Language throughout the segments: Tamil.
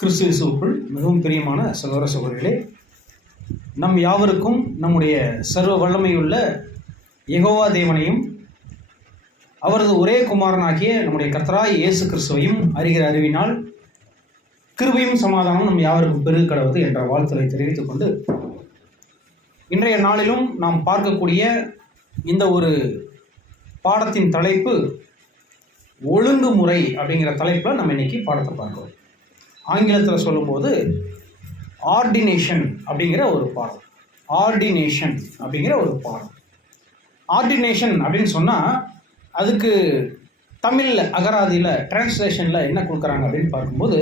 கிறிஸ்துவுக்குள் மிகவும் பிரியமான சகோதர சகோதரிகளே, நம் யாவருக்கும் நம்முடைய சர்வ வல்லமையுள்ள யெகோவா தேவனையும் அவரது ஒரே குமாரனாகிய நம்முடைய கர்த்தராகிய இயேசு கிறிஸ்துவையும் அறிகிற அறிவினால் கிருபையும் சமாதானம் நம் யாவருக்கும் பெருக கடவுது என்ற வாழ்த்துரை தெரிவித்துக் கொண்டு, இன்றைய நாளிலும் நாம் பார்க்கக்கூடிய இந்த ஒரு பாடத்தின் தலைப்பு ஒழுங்குமுறை அப்படிங்கிற தலைப்பில் நம்ம இன்னைக்கு பாடத்தை பார்க்கிறோம். ஆங்கிலத்தில் சொல்லும்போது ஆர்டினேஷன் அப்படிங்கிற ஒரு பாடம். ஆர்டினேஷன் அப்படிங்கிற ஒரு பாடம். ஆர்டினேஷன் அப்படின்னு சொன்னால் அதுக்கு தமிழில் அகராதியில் டிரான்ஸ்லேஷனில் என்ன கொடுக்குறாங்க அப்படின்னு பார்க்கும்போது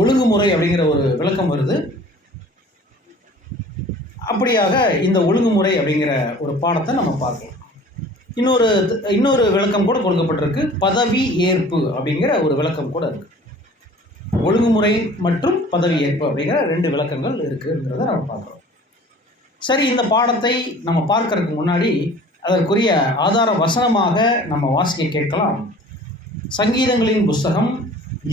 ஒழுங்குமுறை அப்படிங்கிற ஒரு விளக்கம் வருது. அப்படியாக இந்த ஒழுங்குமுறை அப்படிங்கிற ஒரு பாடத்தை நம்ம பார்க்கலாம். இன்னொரு விளக்கம் கூட கொடுக்கப்பட்டிருக்கு. பதவி ஏற்பு அப்படிங்கிற ஒரு விளக்கம் கூட இருக்குது. ஒழுங்குமுறை மற்றும் பதவி ஏற்பு அப்படிங்கிற 2 விளக்கங்கள் இருக்குங்கிறத நம்ம பார்க்குறோம். சரி, இந்த பாடத்தை நம்ம பார்க்கறதுக்கு முன்னாடி அதற்குரிய ஆதார வசனமாக நம்ம வாசிக்க கேட்கலாம். சங்கீதங்களின் புஸ்தகம்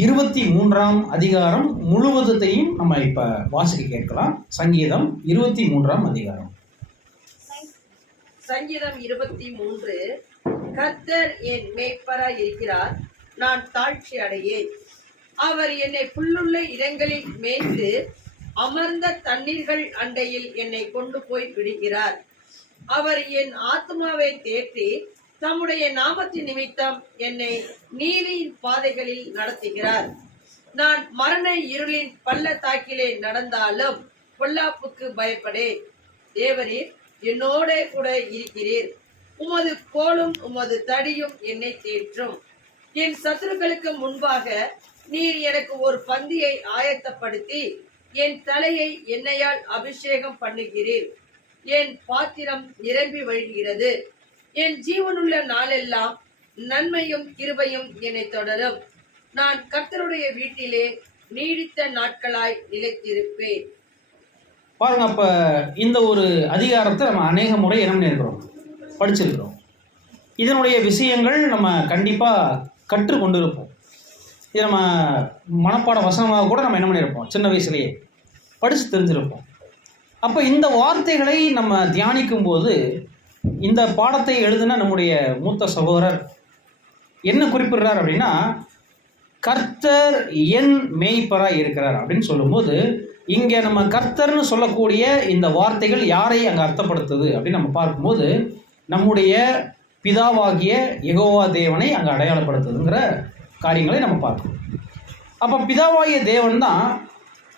23ஆம் அதிகாரம் முழுவதையும் நம்ம இப்போ வாசிக்க கேட்கலாம். சங்கீதம் 23ஆம் அதிகாரம். சங்கீதம் 23. கர்த்தர் என் மேய்ப்பராய் இருக்கிறார், நான் தாழ்ச்சி அடையேன். அவர் என்னை புல்லுள்ள இடங்களில் மேய்ந்து அமர்ந்த தண்ணீர்கள் அண்டையில் என்னை கொண்டு போய் விடுகிறார். அவர் என் ஆத்மாவை தேற்றி தம்முடைய நாமத்தின் நிமித்தம் என்னை நீதியின் பாதைகளில் நடத்துகிறார். நான் மரண இருளின் பள்ளத்தாக்கிலே நடந்தாலும் பொல்லாப்புக்கு பயப்படேன். தேவரீர் என்னோட கூட இருக்கிறீர். உமது கோலும் உமது தடியும் என்னை தேற்றும். என் சத்துருக்களுக்கு முன்பாக நீர் எனக்கு ஒரு பந்தியை ஆயத்தப்படுத்தி என் தலையை எண்ணெயால் அபிஷேகம் பண்ணுகிறீர். என் பாத்திரம் நிரம்பி வழிகிறது. என் ஜீவனுள்ள நாளெல்லாம் நன்மையும் கிருபையும் என்னை தொடரும். நான் கர்த்தருடைய வீட்டிலே நீடித்த நாட்களாய் நிலைத்திருப்பேன். பாருங்க, அப்ப இந்த ஒரு அதிகாரத்தை நம்ம அநேக முறை என்ன பண்ணியிருக்கிறோம், படிச்சிருக்கிறோம். இதனுடைய விஷயங்கள் நம்ம கண்டிப்பா கற்றுக்கொண்டு இருப்போம். இது நம்ம மனப்பாட வசனமாக கூட நம்ம என்ன பண்ணியிருப்போம், சின்ன வயசுலேயே படித்து தெரிஞ்சிருப்போம். அப்போ இந்த வார்த்தைகளை நம்ம தியானிக்கும் போது இந்த பாடத்தை எழுதின நம்முடைய மூத்த சகோதரர் என்ன குறிப்பிடுறார் அப்படின்னா, கர்த்தர் என் மேய்ப்பராய் இருக்கிறார் அப்படின்னு சொல்லும்போது இங்கே நம்ம கர்த்தர்னு சொல்லக்கூடிய இந்த வார்த்தைகள் யாரை அங்கே அர்த்தப்படுத்துது அப்படின்னு நம்ம பார்க்கும்போது நம்முடைய பிதாவாகிய யெகோவா தேவனை அங்கே அடையாளப்படுத்துதுங்கிற காரியங்களை நம்ம பார்க்கணும். அப்போ பிதாவாகிய தேவன் தான்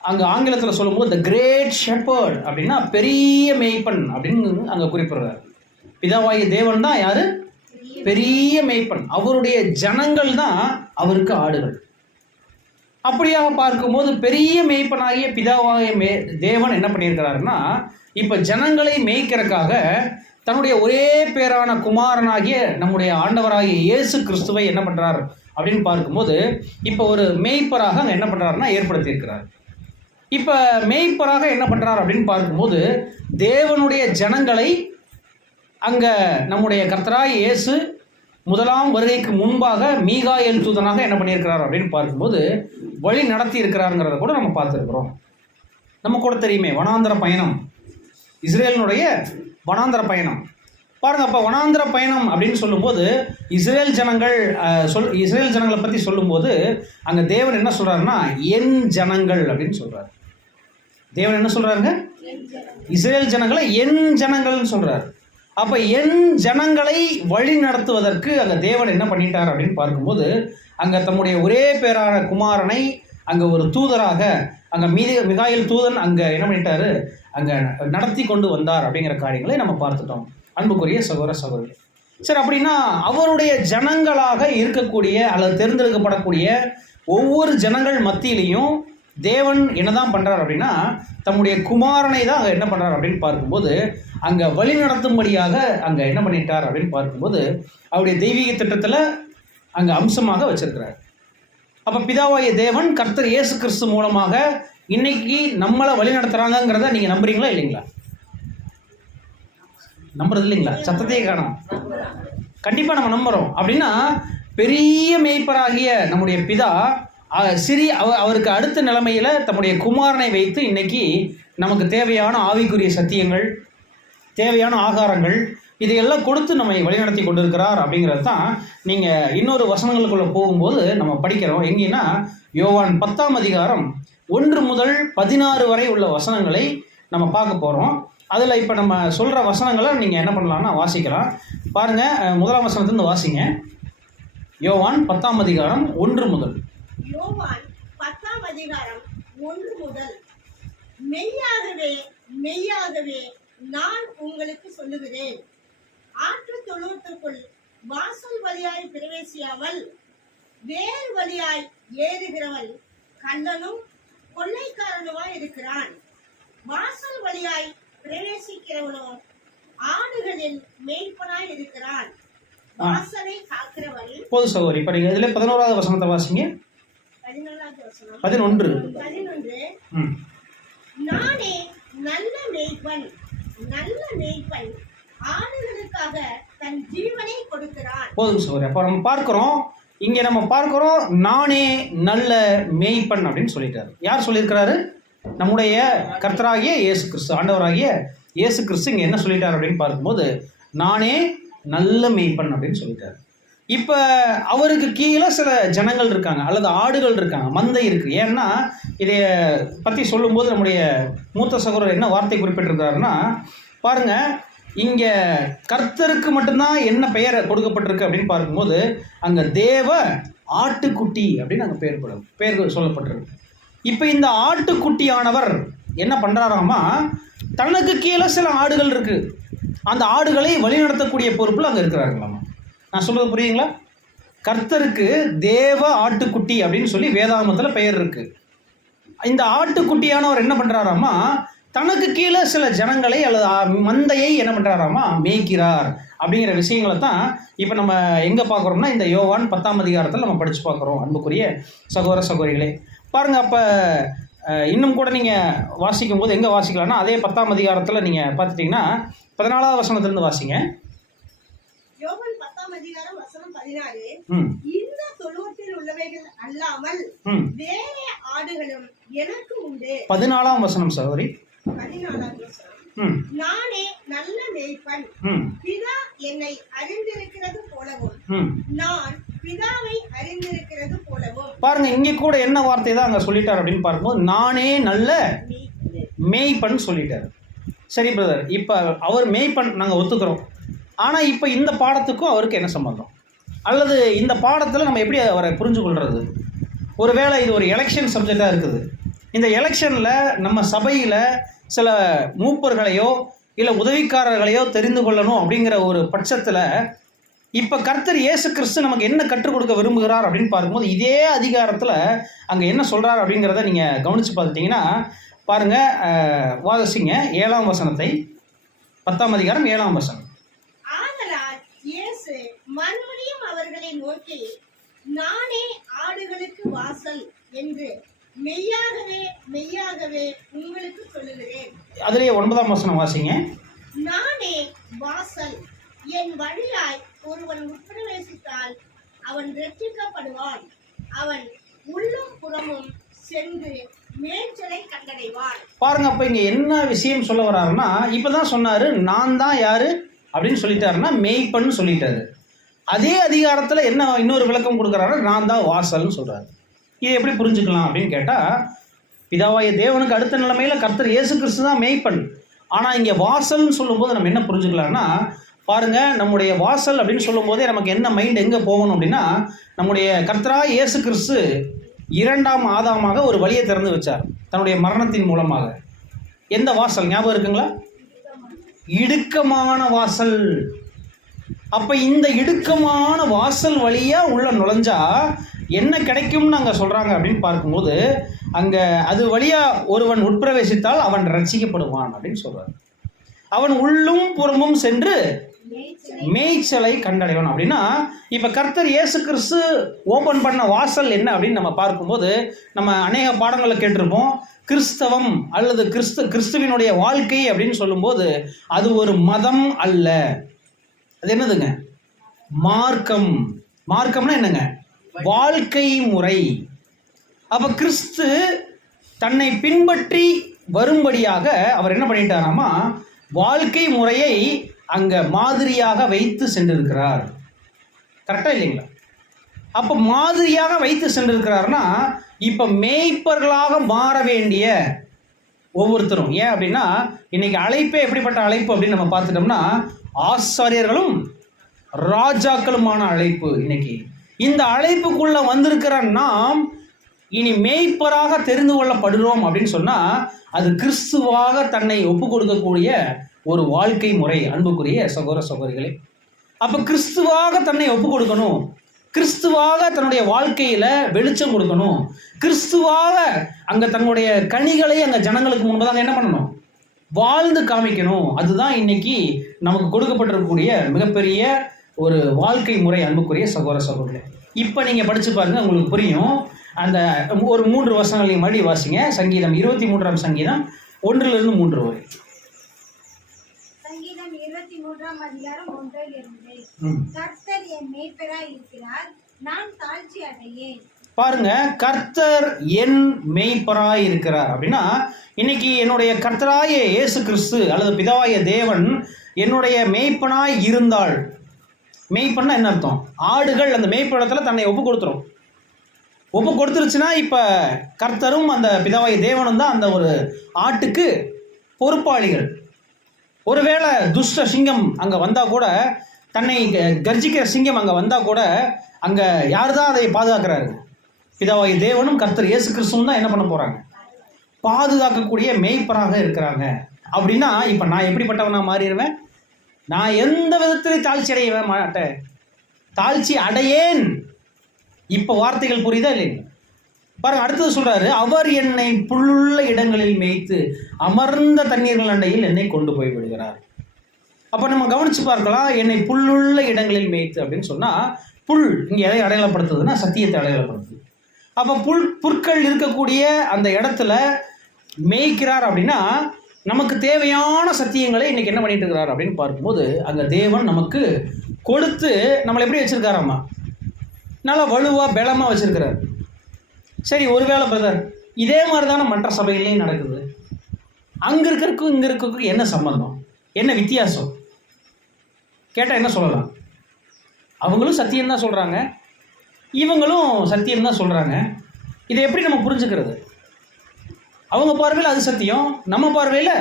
அங்கே ஆங்கிலத்தில் சொல்லும்போது த கிரேட் ஷெப்பர்ட் அப்படின்னா பெரிய மேய்ப்பன் அப்படின்னு அங்கே குறிப்பிடுறார். பிதாவாகிய தேவன் தான் யாரு? பெரிய மேய்ப்பன். அவருடைய ஜனங்கள் தான் அவருக்கு ஆடுகள். அப்படியாக பார்க்கும்போது பெரிய மேய்ப்பனாகிய பிதாவாகிய தேவன் என்ன பண்ணியிருக்கிறாருன்னா, இப்போ ஜனங்களை மேய்க்கிறதுக்காக தன்னுடைய ஒரே பேரான குமாரனாகிய நம்முடைய ஆண்டவராகிய இயேசு கிறிஸ்துவை என்ன பண்ணுறார் அப்படின்னு பார்க்கும்போது இப்போ ஒரு மேய்ப்பராக அங்கே என்ன பண்ணுறாருன்னா ஏற்படுத்தியிருக்கிறார். இப்போ மேய்ப்பராக என்ன பண்ணுறார் அப்படின்னு பார்க்கும்போது தேவனுடைய ஜனங்களை அங்கே நம்முடைய கர்த்தராகிய இயேசு முதலாம் வருகைக்கு முன்பாக மீகாயேல் தூதனாக என்ன பண்ணியிருக்கிறார் அப்படின்னு பார்க்கும்போது வழி நடத்தி இருக்கிறாருங்கிறத கூட நம்ம பார்த்துருக்குறோம். நம்ம கூட தெரியுமே வனாந்தர பயணம், இஸ்ரேலினுடைய வனாந்தர பயணம். பாருங்க, அப்போ வனாந்தர பயணம் அப்படின்னு சொல்லும்போது இஸ்ரேல் ஜனங்களை பற்றி சொல்லும்போது அங்கே தேவன் என்ன சொல்கிறாருன்னா என் ஜனங்கள் அப்படின்னு சொல்கிறார். தேவன் என்ன சொல்கிறாருங்க? இஸ்ரேல் ஜனங்களை என் ஜனங்கள்னு சொல்கிறார். அப்போ என் ஜனங்களை வழி நடத்துவதற்கு அங்கே தேவன் என்ன பண்ணிட்டார் அப்படின்னு பார்க்கும்போது அங்கே தம்முடைய ஒரே பேரான குமாரனை அங்கே ஒரு தூதராக அங்கே மிகாயேல் தூதன் அங்கே என்ன பண்ணிட்டாரு, அங்கே நடத்தி கொண்டு வந்தார் அப்படிங்கிற காரியங்களை நம்ம பார்த்துட்டோம். அன்புக்குரிய சகோதர சகோதரி, சரி, அப்படின்னா அவருடைய ஜனங்களாக இருக்கக்கூடிய அல்லது தேர்ந்தெடுக்கப்படக்கூடிய ஒவ்வொரு ஜனங்கள் மத்தியிலையும் தேவன் என்னதான் பண்ணுறார் அப்படின்னா தம்முடைய குமாரனை தான் அங்கே என்ன பண்ணுறார் அப்படின்னு பார்க்கும்போது அங்கே வழி நடத்தும்படியாக அங்கே என்ன பண்ணிட்டார் அப்படின்னு பார்க்கும்போது அவருடைய தெய்வீக திட்டத்தில் அங்கே அம்சமாக வச்சிருக்கிறார். அப்போ பிதாவாகிய தேவன் கர்த்தர் இயேசு கிறிஸ்து மூலமாக இன்னைக்கு நம்மளை வழி நடத்துகிறாங்கிறத நீங்கள் நம்புறீங்களா இல்லைங்களா? நம்புறது இல்லைங்களா? சத்தத்தையே காணோம். கண்டிப்பாக நம்ம நம்புகிறோம். அப்படின்னா பெரிய மேய்ப்பராகிய நம்முடைய பிதா அவருக்கு அடுத்த நிலைமையில தம்முடைய குமாரனை வைத்து இன்னைக்கு நமக்கு தேவையான ஆவிக்குரிய சத்தியங்கள், தேவையான ஆகாரங்கள் இதையெல்லாம் கொடுத்து நம்மை வழிநடத்தி கொண்டிருக்கிறார் அப்படிங்கிறது தான் நீங்கள் இன்னொரு வசனங்களுக்குள்ள போகும்போது நம்ம படிக்கிறோம். எங்கேன்னா யோவான் 10ஆம் அதிகாரம் 1 முதல் 16 வரை உள்ள வசனங்களை நம்ம பார்க்க போகிறோம். அதில் இப்போ நம்ம சொல்கிற வசனங்களை நீங்கள் என்ன பண்ணலாம்னா வாசிக்கலாம். பாருங்கள், 1ஆம் வசனத்திலிருந்து வாசிங்க. யோவான் 10ஆம் அதிகாரம் 1 முதல். யோவான் 10ஆம் அதிகாரம் 1 முதல். மெய்யாகவே மெய்யாகவே நான் உங்களுக்கு சொல்லுகிறேன், ஆற்று தொழுவத்திற்குள் வாசல் வழியாய் பிரவேசியாமல் வேறு வழியாய் ஏறுகிறவன் கள்ளனும் கொள்ளைக்காரனுமாய் இருக்கிறான். வாசல் வழியாய் பிரவேசிக்கிறவனோ ஆடுகளில் மேய்ப்பனாய் இருக்கிறான். வாசலை காக்கிறவன். போது சகோதரி, இப்போ நீங்கள் இதில் 11ஆவது வசனத்தை வாசிங்க. 11ஆவது வசனம். 11. நானே நல்ல மேய்ப்பன், நல்ல மேய்ப்பன் ஆடுகளுக்காக தன் ஜீவனை கொடுக்கிறான். போதும் சகோதரி. அப்போ நம்ம பார்க்கிறோம், இங்கே நம்ம பார்க்கிறோம், நானே நல்ல மேய்ப்பன் அப்படின்னு சொல்லிட்டாரு. யார் சொல்லியிருக்கிறாரு? நம்முடைய கர்த்தராகிய இயேசு கிறிஸ்து, ஆண்டவராகிய இயேசு கிறிஸ்து இங்கே என்ன சொல்லிட்டார் அப்படின்னு பார்க்கும்போது, நானே நல்ல மேய்ப்பன் அப்படின்னு சொல்லிட்டாரு. இப்போ அவருக்கு கீழே சில ஜனங்கள் இருக்காங்க, அல்லது ஆடுகள் இருக்காங்க, மந்தை இருக்குது. ஏன்னா இதை பற்றி சொல்லும்போது நம்முடைய மூத்த சகோதரர் என்ன வார்த்தை குறிப்பிட்டிருக்கிறாருன்னா, பாருங்கள், இங்கே கர்த்தருக்கு மட்டும்தான் என்ன பெயர் கொடுக்கப்பட்டிருக்கு அப்படின்னு பார்க்கும்போது அங்கே தேவ ஆட்டுக்குட்டி அப்படின்னு அங்கே பெயர் சொல்லப்பட்டிருக்கு. இப்போ இந்த ஆட்டுக்குட்டியானவர் என்ன பண்ணுறாராமா, தனக்கு கீழே சில ஆடுகள் இருக்குது, அந்த ஆடுகளை வழிநடத்தக்கூடிய பொறுப்பில் அங்கே இருக்கிறார்களாமா. நான் சொல்கிறது புரியுங்களா? கர்த்தருக்கு தேவ ஆட்டுக்குட்டி அப்படின்னு சொல்லி வேதாகமத்தில் பெயர் இருக்குது. இந்த ஆட்டுக்குட்டியானவர் என்ன பண்ணுறாராமா, தனக்கு கீழே சில ஜனங்களை அல்லது மந்தையை என்ன பண்ணுறாராமா, மேய்க்கிறார் அப்படிங்கிற விஷயங்களை தான் இப்போ நம்ம எங்கே பார்க்குறோம்னா இந்த யோவான் 10ஆம் அதிகாரத்தில் நம்ம படித்து பார்க்குறோம். அன்புக்குரிய சகோதர சகோதரிகளே, பாருங்கள், அப்போ இன்னும் கூட நீங்கள் வாசிக்கும் போது எங்கே வாசிக்கலாம்னா அதே 10ஆம் அதிகாரத்தில் நீங்கள் பார்த்துட்டிங்கன்னா 14ஆவது வசனத்திலிருந்து வாசிங்க. யோவான் 10ஆம் அதிகாரம் வசனம் 16. இந்த தொழுவத்தில் உள்ளவைகள் அல்லாமல் வேற ஆடுகளும் எனக்கு உண்டு. 14ஆம் வசனம் சகோதரி. 14ஆம் வசனம். நானே நல்ல மேய்ப்பன், பிதா என்னை அறிந்திருக்கிறது போலவும் நான் பிதாவை அறிந்திருக்கிறது போலவும். பாருங்க, இங்க கூட என்ன வார்த்தை தான் அங்க சொல்லிட்டார் அப்படின்னு பார்க்கும்போது, நானே நல்ல மேய்ப்பன் சொல்லிட்டாரு. சரி பிரதர், இப்போ அவர் மேய்ப்பன் நாங்கள் ஒத்துக்கிறோம். ஆனால் இப்போ இந்த பாடத்துக்கும் அவருக்கு என்ன சம்பந்தம்? அல்லது இந்த பாடத்தில் நம்ம எப்படி அவரை புரிஞ்சு கொள்வது? ஒருவேளை இது ஒரு எலெக்ஷன் சப்ஜெக்டாக இருக்குது. இந்த எலெக்ஷனில் நம்ம சபையில் சில மூப்பர்களையோ இல்லை உதவிக்காரர்களையோ தெரிந்து கொள்ளணும் அப்படிங்கிற ஒரு பட்சத்தில் இப்போ கர்த்தர் இயேசு கிறிஸ்து நமக்கு என்ன கற்றுக் கொடுக்க விரும்புகிறார் அப்படின்னு பார்க்கும்போது இதே அதிகாரத்தில் அங்கே என்ன சொல்கிறார் அப்படிங்கிறத நீங்கள் கவனித்து பார்த்துட்டிங்கன்னா பாருங்கள், வாசிங்க 7ஆம் வசனத்தை. 10ஆம் அதிகாரம் 7ஆம் வசனம். ஆதலால் இயேசு மறுபடியும் அவர்களை நோக்கி, நானே ஆடுகளுக்கு வாசல் என்று மெய்யாகவே மெய்யாகவே உங்களுக்கு சொல்லுகிறேன். அதிலேயே 9ஆம் வசனம் வாசிங்க. நானே வாசல், என் வழியாய் ஒருவன் உட்பிரவேசித்தால் அவன் ரட்சிக்கப்படுவான், அவன் உள்ளும் புறமும் சென்று மேய்ச்சலை கண்டடைவான். பாருங்க, அப்ப இங்க என்ன விஷயம் சொல்ல வர்றாருன்னா, இப்பதான் சொன்னாரு நான் தான் யாரு அப்படின்னு சொல்லிட்டாருன்னா மேய்ப்பன்னு சொல்லிட்டாரு. அதே அதிகாரத்துல என்ன இன்னொரு விளக்கம் கொடுக்குறாரு, நான் தான் வாசல்னு சொல்றாரு. இதை எப்படி புரிஞ்சுக்கலாம் அப்படின்னு கேட்டா, பிதாவாய தேவனுக்கு அடுத்த நிலைமையில கர்த்தர் இயேசு கிறிஸ்து தான் மேய்ப்பன். ஆனா இங்க வாசல்னு சொல்லும்போது நம்ம என்ன புரிஞ்சுக்கலாம்னா, பாருங்க, நம்முடைய வாசல் அப்படின்னு சொல்லும் போதே நமக்கு என்ன மைண்ட் எங்க போகணும் அப்படின்னா, நம்முடைய கர்த்தராய் இயேசு கிறிஸ்து 2ஆம் ஆதாமாக ஒரு வழியை திறந்து வச்சார் தன்னுடைய மரணத்தின் மூலமாக. எந்த வாசல் ஞாபகம் இருக்குங்களா? இடுக்கமான வாசல். அப்ப இந்த இடுக்கமான வாசல் வழியா உள்ள நுழைஞ்சா என்ன கிடைக்கும்னு அங்க சொல்றாங்க அப்படின்னு பார்க்கும்போது, அங்க அது வழியா ஒருவன் உட்பிரவேசித்தால் அவன் ரட்சிக்கப்படுவான் அப்படின்னு சொல்றாரு. அவன் உள்ளும் புறமும் சென்று மேய்ச்சலை கண்டடைவான். அப்படின்னா இப்ப கர்த்தர் இயேசு கிறிஸ்து ஓபன் பண்ண வாசல் என்ன அப்படின்னு நம்ம பார்க்கும்போது, நம்ம அநேக பாடங்களை கேட்டிருப்போம். கிறிஸ்தவம் அல்லது கிறிஸ்துவினுடைய வாழ்க்கை அப்படின்னு சொல்லும்போது அது ஒரு மதம் அல்ல. அது என்னதுங்க? மார்க்கம். மார்க்கம்னா என்னங்க? வாழ்க்கை முறை. அப்போ கிறிஸ்து தன்னை பின்பற்றி வரும்படியாக அவர் என்ன பண்ணிட்டாராமா, வாழ்க்கை முறையை அங்கே மாதிரியாக வைத்து சென்றிருக்கிறார். கரெக்டாக இல்லைங்களா? அப்போ மாதிரியாக வைத்து சென்றிருக்கிறார்னா இப்போ மேய்ப்பர்களாக மாற வேண்டிய ஒவ்வொருத்தரும், ஏன் அப்படின்னா இன்னைக்கு அழைப்பே எப்படிப்பட்ட அழைப்பு அப்படின்னு நம்ம பார்த்துட்டோம்னா ஆசாரியர்களும் ராஜாக்களுமான அழைப்பு. இன்னைக்கு இந்த அழைப்புக்குள்ள வந்திருக்கிற நாம் இனி மேய்ப்பராக தெரிந்து கொள்ளப்படுகிறோம் அப்படின்னு சொன்னால் அது கிறிஸ்துவாக தன்னை ஒப்பு கொடுக்கக்கூடிய ஒரு வாழ்க்கை முறை. அன்புக்குரிய சகோதர சகோதரிகளே, அப்போ கிறிஸ்துவாக தன்னை ஒப்பு கொடுக்கணும், கிறிஸ்துவாக தன்னுடைய வாழ்க்கையில் வெளிச்சம் கொடுக்கணும், கிறிஸ்துவாக அங்கே தன்னுடைய கனிகளை அங்கே ஜனங்களுக்கு முன்பதாக என்ன பண்ணணும், வாழ்ந்து காமிக்கணும். அதுதான் இன்னைக்கு நமக்கு கொடுக்கப்பட்டிருக்கக்கூடிய மிகப்பெரிய ஒரு வாழ்க்கை முறை. அன்புக்குரிய சகோதர சகோதரிகளே, இப்போ நீங்கள் படித்து பாருங்கள், உங்களுக்கு புரியும். அந்த ஒரு 3 வசனங்களையும் மறுபடியும் வாசிங்க. சங்கீதம் 23ஆம் சங்கீதம் 1-3 வரை. சங்கீதம் 23ஆம் அதிகாரம் 1-2. கர்த்தர் என் மேய்ப்பராய் இருக்கிறார், நான் தாழ்ச்சி அடையேன். பாருங்க, கர்த்தர் என் மேய்ப்பராய் இருக்கிறார் அப்படின்னா இன்னைக்கு என்னுடைய கர்த்தராய இயேசு கிறிஸ்து அல்லது பிதாவாய தேவன் என்னுடைய மேய்ப்பனாய் இருந்தால், மேய்ப்பன்னா என்ன அர்த்தம், ஆடுகள் அந்த மேய்ப்படத்தில் தன்னை ஒப்பு கொடுத்துரும். ஒப்பு கொடுத்துருச்சுன்னா இப்போ கர்த்தரும் அந்த பிதாவாய தேவனும் தான் அந்த ஒரு ஆட்டுக்கு பொறுப்பாளிகள். ஒருவேளை துஷ்ட சிங்கம் அங்கே வந்தால் கூட, தன்னை கர்ஜிக்கிற சிங்கம் அங்கே வந்தால் கூட அங்கே யார் தான் அதை பாதுகாக்கிறாரு, பிதாவாய தேவனும் கர்த்தர் இயேசு கிறிஸ்துவும் தான் என்ன பண்ண போகிறாங்க, பாதுகாக்கக்கூடிய மேய்ப்பராக இருக்கிறாங்க. அப்படின்னா இப்போ நான் எப்படிப்பட்டவனாக மாறிடுவேன், நான் எந்த விதத்திலையும் தாழ்ச்சி அடைய மாட்டேன், தாழ்ச்சி அடையேன். இப்போ வார்த்தைகள் புரியுதா இல்லைங்க? பாருங்க, அடுத்தது சொல்றாரு, அவர் என்னை புல்லுள்ள இடங்களில் மேய்த்து அமர்ந்த தண்ணீர்கள் அண்டையில் என்னை கொண்டு போய் விடுகிறார். அப்போ நம்ம கவனிச்சு பார்க்கலாம், என்னை புல்லுள்ள இடங்களில் மேய்த்து அப்படின்னு சொன்னால் புல் இங்கே எதை அடையாளப்படுத்துதுன்னா சத்தியத்தை அடையாளப்படுத்துது. அப்போ புற்கள் இருக்கக்கூடிய அந்த இடத்துல மேய்க்கிறார் அப்படின்னா நமக்கு தேவையான சத்தியங்களை இன்னைக்கு என்ன பண்ணிட்டு இருக்கிறார் அப்படின்னு பார்க்கும்போது அங்கே தேவன் நமக்கு கொடுத்து நம்மளை எப்படி வச்சிருக்காராம்மா, நல்லா வலுவாக பலமாக வச்சிருக்கிறார். சரி, ஒருவேளை பிரதர் இதே மாதிரி தானே மற்ற சபைகள்லையும் நடக்குது, அங்கே இருக்கிறதுக்கும் இங்கே இருக்கிறதுக்கும் என்ன சம்பந்தம், என்ன வித்தியாசம் கேட்டால் என்ன சொல்லலாம், அவங்களும் சத்தியம்தான் சொல்கிறாங்க, இவங்களும் சத்தியம்தான் சொல்கிறாங்க. இதை எப்படி நம்ம புரிஞ்சுக்கிறது? அவங்க பார்வையில் அது சத்தியம், நம்ம பார்வையில்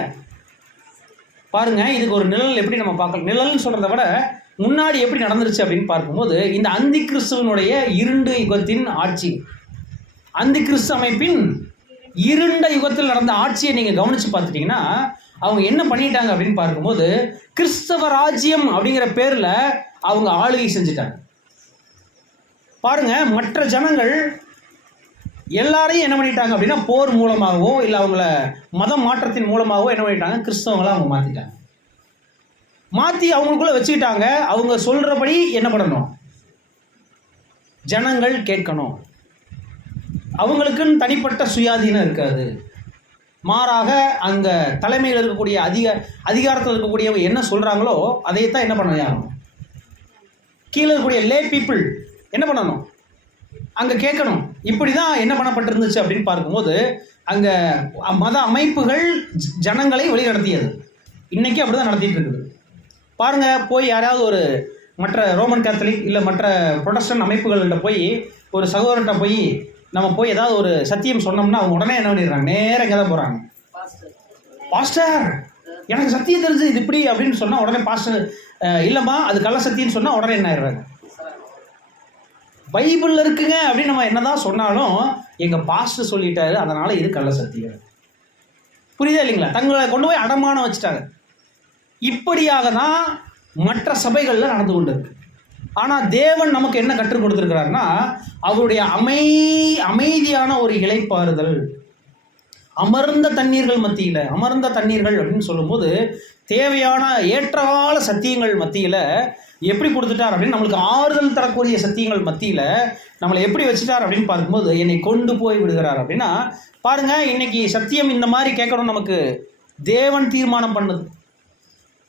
பாருங்க, இதுக்கு ஒரு நிழல் எப்படி நம்ம பார்க்கலாம். நிழல்னு சொல்கிறத விட முன்னாடி எப்படி நடந்துருச்சு அப்படின்னு பார்க்கும்போது இந்த அந்தி கிறிஸ்துவனுடைய இருண்ட யுகத்தின் ஆட்சி, அந்தி கிறிஸ்து அமைப்பின் இருண்ட யுகத்தில் நடந்த ஆட்சியை நீங்கள் கவனித்து பார்த்துட்டிங்கன்னா அவங்க என்ன பண்ணிட்டாங்க அப்படின்னு பார்க்கும்போது கிறிஸ்தவ ராஜ்யம் அப்படிங்கிற பேரில் அவங்க ஆளுகை செஞ்சுட்டாங்க. பாருங்க, மற்ற ஜனங்கள் எல்லாரையும் என்ன பண்ணிட்டாங்க அப்படின்னா போர் மூலமாகவோ இல்லை அவங்கள மத மாற்றத்தின் மூலமாகவோ என்ன பண்ணிட்டாங்க, கிறிஸ்தவங்களை அவங்க மாற்றிட்டாங்க. மாற்றி அவங்களுக்குள்ள வச்சுக்கிட்டாங்க. அவங்க சொல்கிறபடி என்ன பண்ணணும், ஜனங்கள் கேட்கணும். அவங்களுக்குன்னு தனிப்பட்ட சுயாதீனம் இருக்காது. மாறாக அங்கே தலைமையில் இருக்கக்கூடிய அதிகாரத்தில் இருக்கக்கூடியவங்க என்ன சொல்கிறாங்களோ அதைத்தான் என்ன பண்ணணும், கீழே இருக்கக்கூடிய லே பீப்புள் என்ன பண்ணணும், அங்கே கேட்கணும். இப்படி தான் என்ன பண்ணப்பட்டிருந்துச்சு அப்படின்னு பார்க்கும்போது அங்கே மத அமைப்புகள் ஜனங்களை வழிநடத்தியது. இன்றைக்கி அப்படி தான் நடத்திட்டு இருக்குது. பாருங்கள், போய் யாராவது ஒரு மற்ற ரோமன் கேத்தலிக் இல்லை மற்ற புரொட்டஸ்டன்ட் அமைப்புகள்கிட்ட போய் ஒரு சகோதரன்ட்ட போய் நம்ம போய் ஏதாவது ஒரு சத்தியம் சொன்னோம்னா அவங்க உடனே என்ன பண்ணிடுறாங்க, நேராக இங்கே தான் போகிறாங்க, பாஸ்டர் எனக்கு சத்தியம் தெரிஞ்சு இது இப்படி அப்படின்னு சொன்னால் உடனே பாஸ்டர் இல்லைம்மா அது கள்ள சத்தியம்னு சொன்னால் உடனே என்ன ஆயிடுறாங்க, பைபிளில் இருக்குங்க அப்படின்னு நம்ம என்னதான் சொன்னாலும் எங்கள் பாஸ்டர் சொல்லிட்டாரு அதனால் இது கள்ள சத்தியம். புரியுதா இல்லைங்களா? தங்களை கொண்டு போய் அடமானம் வச்சுட்டாங்க. இப்படியாக தான் மற்ற சபைகளில் நடந்து கொண்டு இருக்கு. ஆனால் தேவன் நமக்கு என்ன கற்றுக் கொடுத்துருக்கிறாருன்னா அவருடைய அமைதியான ஒரு இளைப்பாறுதல், அமர்ந்த தண்ணீர்கள் மத்தியில், அமர்ந்த தண்ணீர்கள் அப்படின்னு சொல்லும்போது தேவையான ஏற்றகால சத்தியங்கள் மத்தியில் எப்படி கொடுத்துட்டார் அப்படின்னு நம்மளுக்கு ஆறுதல் தரக்கூடிய சத்தியங்கள் மத்தியில் நம்மளை எப்படி வச்சுட்டார் அப்படின்னு பார்க்கும்போது என்னை கொண்டு போய் விடுகிறார். அப்படின்னா பாருங்க, இன்னைக்கு சத்தியம் இந்த மாதிரி கேட்கணும் நமக்கு தேவன் தீர்மானம் பண்ணுது.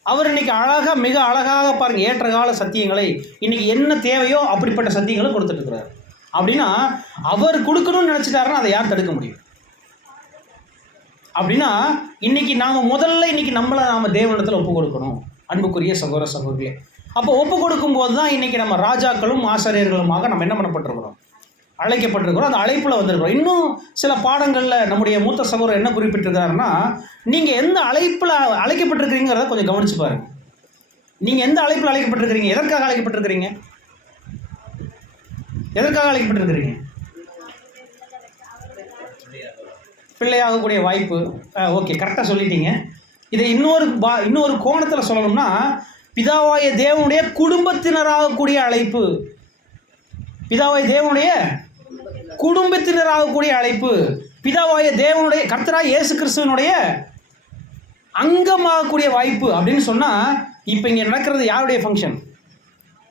அவர் இன்னைக்கு அழகாக மிக அழகாக பாருங்கள் ஏற்றகால சத்தியங்களை இன்னைக்கு என்ன தேவையோ அப்படிப்பட்ட சத்தியங்களை கொடுத்துட்டு இருக்கிறார். அப்படின்னா அவர் கொடுக்கணும்னு நினச்சிட்டாருன்னா அதை யார் தடுக்க முடியும்? அப்படின்னா இன்னைக்கு நாம தேவனிடத்தில் ஒப்பு கொடுக்கணும் அன்புக்குரிய சகோதர சகோதரிகளே. அப்போ ஒப்பு கொடுக்கும் போது தான் இன்னைக்கு நம்ம ராஜாக்களும் ஆசாரியர்களுமாக நம்ம என்ன பண்ணப்பட்டிருக்கிறோம், அழைக்கப்பட்டிருக்கிறோம். அந்த அழைப்பில் வந்திருக்கிறோம். இன்னும் சில பாடங்களில் நம்முடைய மூத்த சகோதரர் என்ன குறிப்பிட்டிருக்காருன்னா, நீங்கள் எந்த அழைப்பில் அழைக்கப்பட்டிருக்கிறீங்கிறத கொஞ்சம் கவனிச்சு பாருங்க. நீங்கள் எந்த அழைப்பில் அழைக்கப்பட்டிருக்கிறீங்க, எதற்காக அழைக்கப்பட்டிருக்கிறீங்க, எதற்காக அழைக்கப்பட்டிருக்கிறீங்க? பிள்ளையாகக்கூடிய வாய்ப்பு. ஓகே, கரெக்டாக சொல்லிட்டீங்க. இதை இன்னொரு கோணத்தில் சொல்லணும்னா, பிதாவாய தேவனுடைய குடும்பத்தினராகக்கூடிய அழைப்பு. பிதாவாய தேவனுடைய குடும்பத்தினராகக்கூடிய அழைப்பு. பிதாவாய தேவனுடைய கர்த்தராய் இயேசு கிறிஸ்துவனுடைய அங்கமாகக்கூடிய வாய்ப்பு அப்படின்னு சொன்னால், இப்போ இங்கே நடக்கிறது யாருடைய ஃபங்க்ஷன்?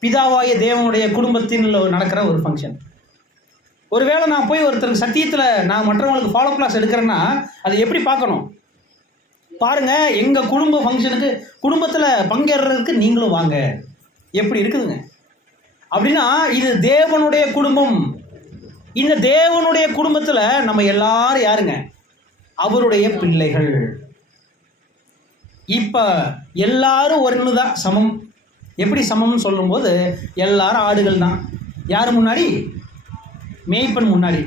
பிதாவாய தேவனுடைய குடும்பத்தில் நடக்கிற ஒரு ஃபங்க்ஷன். ஒருவேளை நான் போய் ஒருத்தருக்கு சத்தியத்தில் நான் மற்றவங்களுக்கு ஃபாலோ கிளாஸ் எடுக்கிறேன்னா அதை எப்படி பார்க்கணும்? பாருங்கள், எங்கள் குடும்ப ஃபங்க்ஷனுக்கு குடும்பத்தில் பங்கேறதுக்கு நீங்களும் வாங்க. எப்படி இருக்குதுங்க? அப்படின்னா இது தேவனுடைய குடும்பம். இந்த தேவனுடைய குடும்பத்தில் நம்ம எல்லாரும் யாருங்க? அவருடைய பிள்ளைகள். இப்போ எல்லாரும் ஒன்று தான், சமம். எப்படி சமம்னு சொல்லும்போது எல்லாரும் ஆடுகள் தான். யார் முன்னாடி? மேய்ப்பன் முன்னாடி.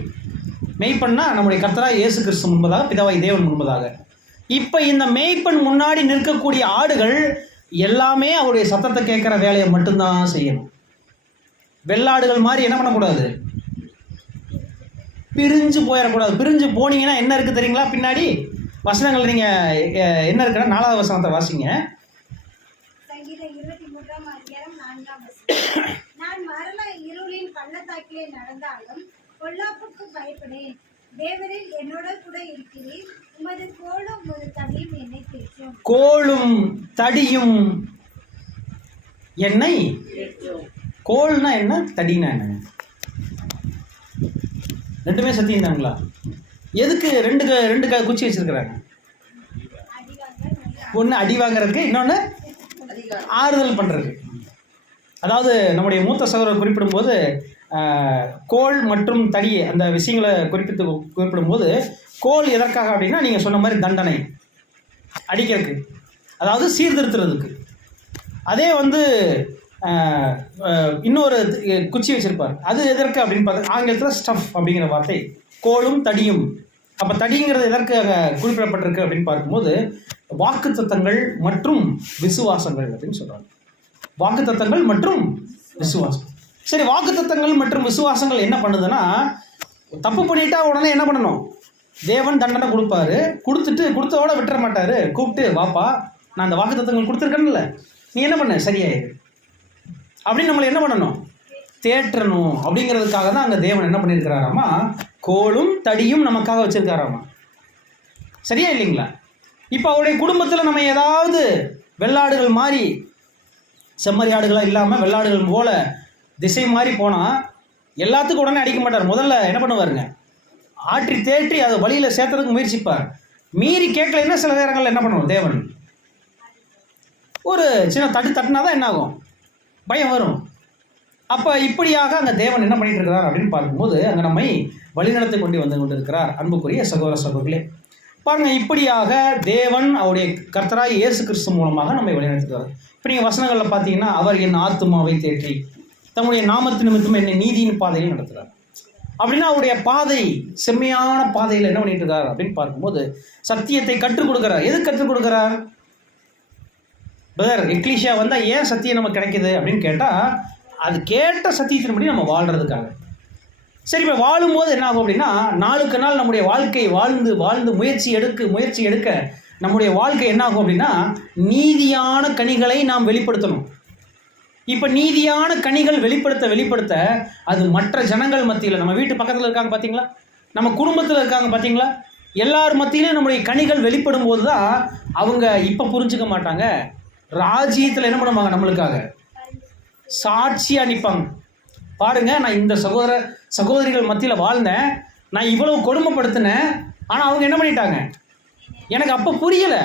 மேய்ப்பன்னா நம்முடைய கர்த்தராகிய இயேசு கிறிஸ்து முன்பதாக, பிதாவாகிய தேவன் முன்பதாக. இப்போ இந்த மேய்ப்பன் முன்னாடி நிற்கக்கூடிய ஆடுகள் எல்லாமே அவருடைய சத்தத்தை கேட்குற வேலையை மட்டும்தான் செய்யணும். வெள்ளாடுகள் மாதிரி என்ன பண்ணக்கூடாது? பிரிஞ்சு போயிடக்கூடாது. பிரிஞ்சு போனீங்கன்னா என்ன இருக்குது தெரியுங்களா? பின்னாடி வசனங்கள் நீங்கள் என்ன இருக்குன்னா 4வது வசனத்தை வாசிங்க. சங்கீதம் 23:4 நான் மரண இருளின் பள்ளத்தாக்கிலே நடந்தாலும் பொல்லாப்புக்கு பயப்படேன். தேவரில் என்னோட கூட இருக்கிறீர். உமது கோலும் உமது தடியும் என்னை தேற்றும். கோலும் தடியும் என்னை. கோல்னா என்ன, தடினா என்ன? ரெண்டுமே சத்தியம் தானுங்களா? எதுக்கு ரெண்டு குச்சி வச்சிருக்கிறாங்க? ஒன்று அடி வாங்கிறதுக்கு, இன்னொன்று ஆறுதல் பண்ணுறதுக்கு. அதாவது நம்முடைய மூத்த சகோதரர் குறிப்பிடும்போது கோல் மற்றும் தடி அந்த விஷயங்களை குறிப்பிடும்போது, கோல் எதற்காக அப்படின்னா நீங்கள் சொன்ன மாதிரி தண்டனை, அடிக்கிறதுக்கு, அதாவது சீர்திருத்துறதுக்கு. அதே இன்னொரு குச்சி வச்சுருப்பார். அது எதற்கு அப்படின்னு பார்த்தா ஆங்கிலத்தில் ஸ்டஃப் அப்படிங்கிற வார்த்தை. கோலும் தடியும். அப்போ தடிங்கிறது எதற்காக குறிப்பிடப்பட்டிருக்கு அப்படின்னு பார்க்கும்போது வாக்குத்தத்தங்கள் மற்றும் விசுவாசங்கள் அப்படின்னு சொல்கிறாங்க. வாக்குத்தத்தங்கள் மற்றும் விசுவாசம். சரி, வாக்குத்தத்தங்கள் மற்றும் விசுவாசங்கள் என்ன பண்ணுதுன்னா, தப்பு பண்ணிட்டா உடனே என்ன பண்ணணும்? தேவன் தண்டனை கொடுப்பாரு. கொடுத்தோட விட்டுற மாட்டார். கூப்பிட்டு வாப்பா, நான் அந்த வாக்குத்தத்தங்கள் கொடுத்துருக்கேன்ல, நீ என்ன பண்ண, சரியாயிரு அப்படின்னு நம்மளை என்ன பண்ணணும்? தேற்றணும். அப்படிங்கிறதுக்காக தான் அங்கே தேவன் என்ன பண்ணியிருக்கிறாராமா, கோலும் தடியும் நமக்காக வச்சிருக்காராமா. சரியா இல்லைங்களா? இப்போ அவருடைய குடும்பத்தில் நம்ம ஏதாவது வெள்ளாடுகள் மாதிரி, செம்மறி ஆடுகளாக இல்லாமல் வெள்ளாடுகள் போல திசை மாதிரி போனால் எல்லாத்துக்கும் உடனே அடிக்க மாட்டார். முதல்ல என்ன பண்ணுவாருங்க, ஆற்றி தேற்றி அதை வழியில் சேர்த்துறதுக்கு முயற்சிப்பார். மீறி கேட்கலைன்னா சில நேரங்களில் என்ன பண்ணுவோம், தேவன் ஒரு சின்ன தட்டினா தான் என்ன ஆகும், பயம் வரும். அப்போ இப்படியாக அந்த தேவன் என்ன பண்ணிட்டு இருக்கிறார் அப்படின்னு பார்க்கும்போது அங்கே நம்மை வழிநடத்தி கொண்டு இருக்கிறார். அன்புக்குரிய சகோதர சகோதரிகளே, பாருங்கள், இப்படியாக தேவன் அவருடைய கர்த்தராகிய இயேசு கிறிஸ்து மூலமாக நம்மை வழிநடத்துகிறார். இப்போ நீங்கள் வசனங்களில் பார்த்தீங்கன்னா, அவர் என் ஆத்துமாவை தேற்றி தம்முடைய நாமத்து நிமித்தம் என்னை நீதியின் பாதையில் நடத்துகிறார். அப்படின்னா அவருடைய பாதை செம்மையான பாதையில் என்ன பண்ணிட்டு இருக்கார் அப்படின்னு பார்க்கும்போது சத்தியத்தை கற்றுக் கொடுக்குறார். எது கற்றுக் கொடுக்குறார்? பிரதர், எக்லீஷியா வந்தால் ஏன் சத்தியம் நமக்கு கிடைக்குது அப்படின்னு கேட்டால், அது கேட்ட சத்தியத்தின்படி நம்ம வாழ்கிறதுக்காக. சரி, இப்போ வாழும்போது என்ன ஆகும் அப்படின்னா, நாளுக்கு நாள் நம்முடைய வாழ்க்கை வாழ்ந்து முயற்சி எடுக்க நம்முடைய வாழ்க்கை என்ன ஆகும் அப்படின்னா, நீதியான கனிகளை நாம் வெளிப்படுத்தணும். இப்போ நீதியான கனிகள் வெளிப்படுத்த அது மற்ற ஜனங்கள் மத்தியில், நம்ம வீட்டு பக்கத்தில் இருக்காங்க பார்த்தீங்களா, நம்ம குடும்பத்தில் இருக்காங்க பார்த்தீங்களா, எல்லார் மத்தியிலும் நம்முடைய கனிகள் வெளிப்படும் போது தான் அவங்க இப்போ புரிஞ்சுக்க மாட்டாங்க, ராஜ்யத்தில் என்ன பண்ணுவாங்க, நம்மளுக்காக சாட்சியாக நிற்பாங்க. பாருங்க, நான் இந்த சகோதரிகள் மத்தியில் வாழ்ந்தேன், நான் இவ்வளவு கொடுமைப்படுத்தினேன், ஆனால் அவங்க என்ன பண்ணிட்டாங்க, எனக்கு அப்போ புரியலை,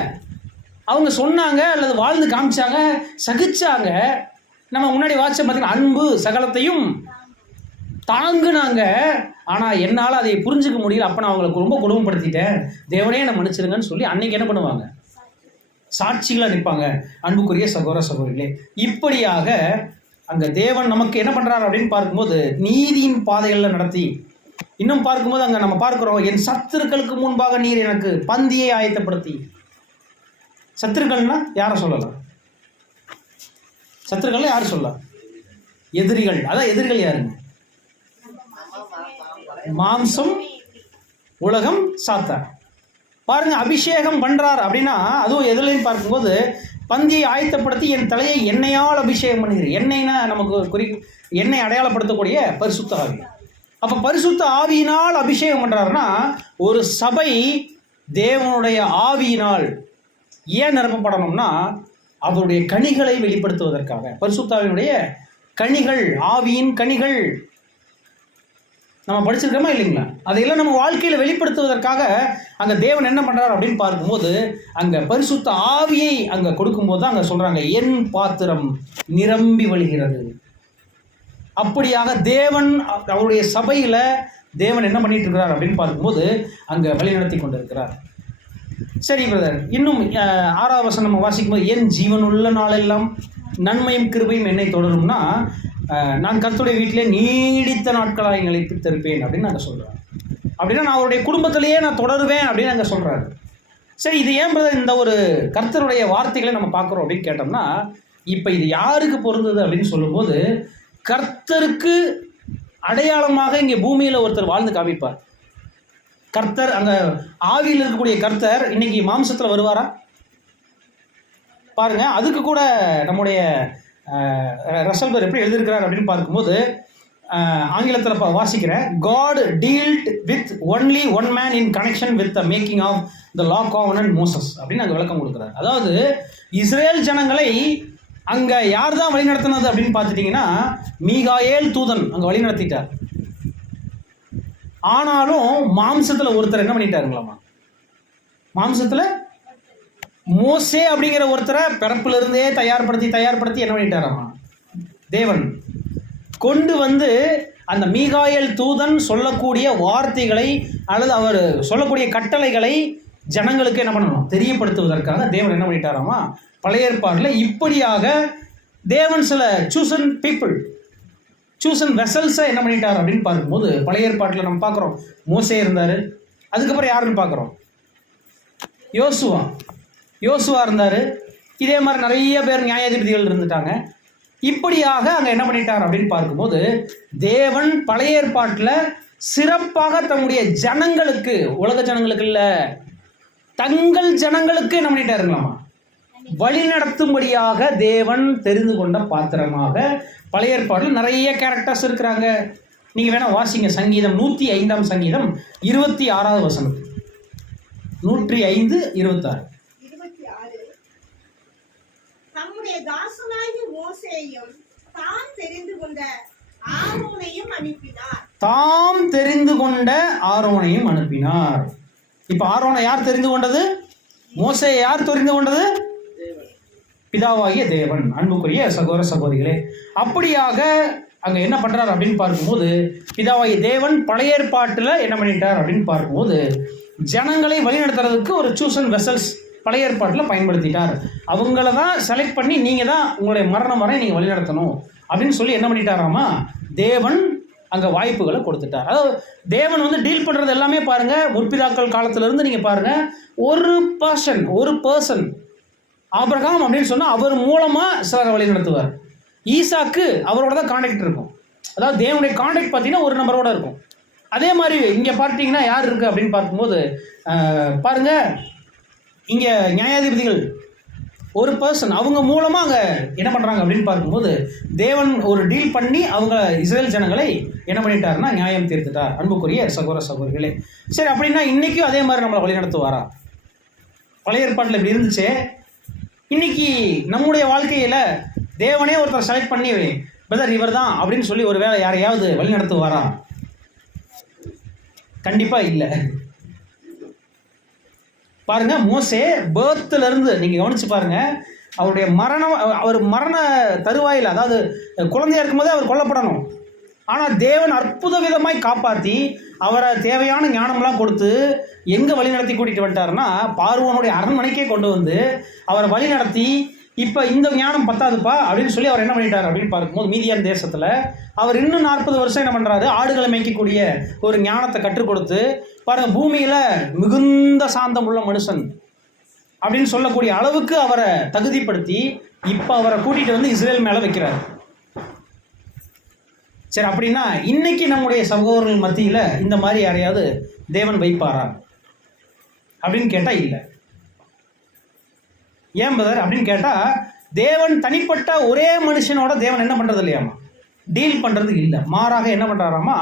அவங்க சொன்னாங்க அல்லது வாழ்ந்து காமிச்சாங்க, சகிச்சாங்க. நம்ம முன்னாடி வாட்ச பார்த்தீங்கன்னா, அன்பு சகலத்தையும் தாங்குனாங்க. ஆனால் என்னால் அதை புரிஞ்சுக்க முடியல. அப்போ நான் அவங்களுக்கு ரொம்ப கொடுமைப்படுத்திட்டேன், தேவனே என்னை மன்னிச்சிருங்கன்னு சொல்லி அன்னைக்கு என்ன பண்ணுவாங்க? சாட்சிகளாக நிற்பாங்க. அன்புக்குரிய சகோதர சகோதரிகளே, இப்படியாக அங்கே தேவன் நமக்கு என்ன பண்ணுறாரு அப்படின்னு பார்க்கும்போது நீதியின் பாதைகளில் நடத்தி, இன்னும் பார்க்கும்போது அங்கே நம்ம பார்க்குறோம், என் சத்துருக்களுக்கு முன்பாக நீர் எனக்கு பந்தியை ஆயத்தப்படுத்தி. சத்துருக்கள்னா யாரை சொல்லலாம்? சத்துருக்கள் யார் சொல்லலாம்? எதிரிகள். அதான் எதிரிகள் யாருங்க? மாம்சம், உலகம், சாத்தான். பாருங்க, அபிஷேகம் பண்றார் அப்படின்னா அதுவும் எதிரிலையும் பார்க்கும்போது பந்தியை ஆயத்தப்படுத்தி என் தலையை எண்ணெயால் அபிஷேகம் பண்ணுகிறேன். எண்ணெய்னா நமக்கு எண்ணெய் அடையாளப்படுத்தக்கூடிய பரிசுத்த ஆவி. அப்போ பரிசுத்த ஆவியினால் அபிஷேகம் பண்ணுறாருன்னா ஒரு சபை தேவனுடைய ஆவியினால் ஏன் நிரப்பப்படணும்னா அவருடைய கனிகளை வெளிப்படுத்துவதற்காக. பரிசுத்த ஆவியினுடைய கனிகள், ஆவியின் கனிகள் நம்ம படிச்சிருக்கோமா இல்லைங்களா? அதையெல்லாம் நம்ம வாழ்க்கையில் வெளிப்படுத்துவதற்காக அங்கே தேவன் என்ன பண்ணுறார் அப்படின்னு பார்க்கும்போது அங்கே பரிசுத்த ஆவியை அங்கே கொடுக்கும்போது தான் அங்கே சொல்கிறாங்க, என் பாத்திரம் நிரம்பி வழிகிறது. அப்படியாக தேவன் அவருடைய சபையில் தேவன் என்ன பண்ணிட்டு இருக்கிறார் அப்படின்னு பார்க்கும்போது அங்கே வழிநடத்தி கொண்டு இருக்கிறார். சரி பிரதர், இன்னும் 6ஆவது வசனம் நம்ம வாசிக்கும்போது, என் ஜீவனுள்ள நாளெல்லாம் நன்மையும் கிருபையும் என்னை தொடரும்னா நான் கர்த்தருடைய வீட்டிலே நீடித்த நாட்களாக நிலைத்திருப்பேன் அப்படின்னு நாங்கள் சொல்கிறோம். அப்படின்னா நான் அவருடைய குடும்பத்திலேயே நான் தொடருவேன் அப்படின்னு நாங்கள் சொல்கிறாரு. சரி, இது ஏன் பிரதர் இந்த ஒரு கர்த்தருடைய வார்த்தைகளை நம்ம பார்க்குறோம் அப்படின்னு கேட்டோம்னா, இப்போ இது யாருக்கு பொருந்தது அப்படின்னு சொல்லும்போது கர்த்தருக்கு அடையாளமாக இங்கே பூமியில் ஒருத்தர் வாழ்ந்து காமிப்பார். கர்த்தர், அங்கே ஆவியில் இருக்கக்கூடிய கர்த்தர் இன்னைக்கு மாம்சத்தில் வருவாரா? பாருங்க, அதுக்கு கூட நம்முடைய ரசல்பர் எப்படி எழுதியிருக்கிறார் அப்படின்னு பார்க்கும்போது ஆங்கிலத்தில் வாசிக்கிறேன். God dealt with only one man in connection with the making of the law covenant Moses அப்படின்னு அங்கே விளக்கம் கொடுக்குறாரு. அதாவது இஸ்ரேல் ஜனங்களை அங்கே யார் தான் வழி நடத்தினது அப்படின்னு பார்த்துட்டிங்கன்னா மீகாயேல் தூதன் அங்கே வழி நடத்திட்டார். ஆனாலும் மாம்சத்தில் ஒருத்தர் என்ன பண்ணிட்டாருங்களாமா? மாம்சத்தில் மோசே அப்படிங்கிற ஒருத்தரை பிறப்பிலிருந்தே தயார்படுத்தி என்ன பண்ணிட்டாராமா? தேவன் கொண்டு வந்து அந்த மீகாயேல் தூதன் சொல்லக்கூடிய வார்த்தைகளை அல்லது அவர் சொல்லக்கூடிய கட்டளைகளை ஜனங்களுக்கு என்ன பண்ணணும்? தெரியப்படுத்துவதற்காக தேவன் என்ன பண்ணிட்டாராமா? பழைய ஏற்பாட்டில் இப்படியாக தேவன் சில சூசன் பீப்புள், சூசன் வெசல்ஸை என்ன பண்ணிட்டார் அப்படின்னு பார்க்கும்போது பழைய ஏற்பாட்டில் நம்ம பார்க்குறோம், மோசே இருந்தார். அதுக்கப்புறம் யாருன்னு பார்க்குறோம்? யோசுவா இருந்தார். இதே மாதிரி நிறைய பேர் நியாயாதிபதிகள் இருந்துட்டாங்க. இப்படியாக அங்கே என்ன பண்ணிட்டார் அப்படின்னு பார்க்கும்போது தேவன் பழைய ஏற்பாட்டில் சிறப்பாக தன்னுடைய ஜனங்களுக்கு, உலக ஜனங்களுக்கு இல்லை, தங்கள் ஜனங்களுக்கு என்ன பண்ணிட்டாருங்களாமா? வழி நடத்தும்படியாக தேவன் தெரிந்து கொண்ட பாத்திரமாக பழைய ஏற்பாட்டில் நிறைய கேரக்டர்ஸ் இருக்கிறாங்க. நீங்கள் வேணால் வாசிங்க, சங்கீதம் 105ஆம் சங்கீதம் 26வது வசனம். 105:26. தம்முடைய தாசனாகிய மோசேயையும் தாம் தெரிந்து கொண்ட ஆரோனையும் அனுப்பினார். இப்ப ஆரோனை யார் தெரிந்து கொண்டது? மோசேயை யார் தெரிந்து கொண்டது? பிதாவாகிய தேவன். அன்புக்குரிய சகோதர சகோதரிகளே, அப்படியாக அங்க என்ன பண்றாரு அப்படின்னு பார்க்கும்போது பிதாவாகிய தேவன் பழைய ஏற்பாட்டில் என்ன பண்ணிட்டார் அப்படின்னு பார்க்கும்போது ஜனங்களை வழிநடத்துறதுக்கு ஒரு சூசன் வெசல்ஸ் பழைய ஏற்பாட்டில் பயன்படுத்திட்டார். அவங்கள தான் செலக்ட் பண்ணி நீங்கள் தான் உங்களுடைய மரணம் வரை நீங்கள் வழிநடத்தணும் அப்படின்னு சொல்லி என்ன பண்ணிட்டாராமா? தேவன் அங்கே வாய்ப்புகளை கொடுத்துட்டார். அதாவது தேவன் வந்து டீல் பண்ணுறது எல்லாமே பாருங்கள், முற்பிதாக்கள் காலத்திலேருந்து நீங்கள் பாருங்கள், ஒரு பர்சன் ஆபிரகாம் அப்படின்னு சொன்னால் அவர் மூலமாக சிலரை வழி நடத்துவார். ஈசாக்கு அவரோட தான் கான்டாக்ட் இருக்கும். அதாவது தேவனுடைய கான்டாக்ட் பார்த்தீங்கன்னா ஒரு நம்பரோட இருக்கும். அதே மாதிரி இங்கே பார்த்தீங்கன்னா யார் இருக்குது அப்படின்னு பார்க்கும்போது பாருங்கள், இங்கே நியாயாதிபதிகள் ஒரு பர்சன், அவங்க மூலமாக அங்கே என்ன பண்ணுறாங்க அப்படின்னு பார்க்கும்போது தேவன் ஒரு டீல் பண்ணி அவங்க இஸ்ரேல் ஜனங்களை என்ன பண்ணிட்டாருன்னா நியாயம் தீர்த்துட்டார். அன்புக்குரிய சகோதர சகோதரிகளே, சரி அப்படின்னா இன்றைக்கும் அதே மாதிரி நம்மளை வழி நடத்துவாரா? பழைய ஏற்பாட்டில் இப்படி இருந்துச்சு. இன்னைக்கு நம்முடைய வாழ்க்கையில் தேவனே ஒருத்தர் செலக்ட் பண்ணி பிரதர் இவர் தான் அப்படின்னு சொல்லி ஒரு வேளை யாரையாவது வழி நடத்துவாரா? கண்டிப்பாக இல்லை. பாருங்க, மோசே பேர்த்துல இருந்து நீங்க கவனிச்சு பாருங்க, அவருடைய மரண தருவாயில், அதாவது குழந்தையா இருக்கும்போதே அவர் கொல்லப்படணும். ஆனால் தேவன் அற்புத விதமாய் காப்பாற்றி அவரை தேவையான ஞானம்லாம் கொடுத்து எங்கே வழி நடத்தி கூட்டிகிட்டு வந்துட்டாருன்னா பார்வோனுடைய அரண்மனைக்கே கொண்டு வந்து அவரை வழி நடத்தி இப்போ இந்த ஞானம் பத்தாதுப்பா அப்படின்னு சொல்லி அவர் என்ன பண்ணிட்டார் அப்படின்னு பார்க்கும்போது மீதியான் தேசத்தில் அவர் இன்னும் 40 வருஷம் என்ன பண்ணுறாரு, ஆடுகளை மேய்க்கக்கூடிய ஒரு ஞானத்தை கற்றுக் கொடுத்து பாருங்கள், பூமியில் மிகுந்த சாந்தம் உள்ள மனுஷன் அப்படின்னு சொல்லக்கூடிய அளவுக்கு அவரை தகுதிப்படுத்தி இப்போ அவரை கூட்டிகிட்டு வந்து இஸ்ரேல் மேலே வைக்கிறார். சரி, அப்படின்னா இன்னைக்கு நம்முடைய சகோதரர்கள் மத்தியில் இந்த மாதிரி யாரையாவது தேவன் வைப்பாரா அப்படின்னு கேட்டால் இல்லை. ஏன் பதர் அப்படின்னு கேட்டால், தேவன் தனிப்பட்ட ஒரே மனுஷனோட தேவன் என்ன பண்ணுறது இல்லையாமா, டீல் பண்ணுறது இல்லை. மாறாக என்ன பண்ணுறாராமா,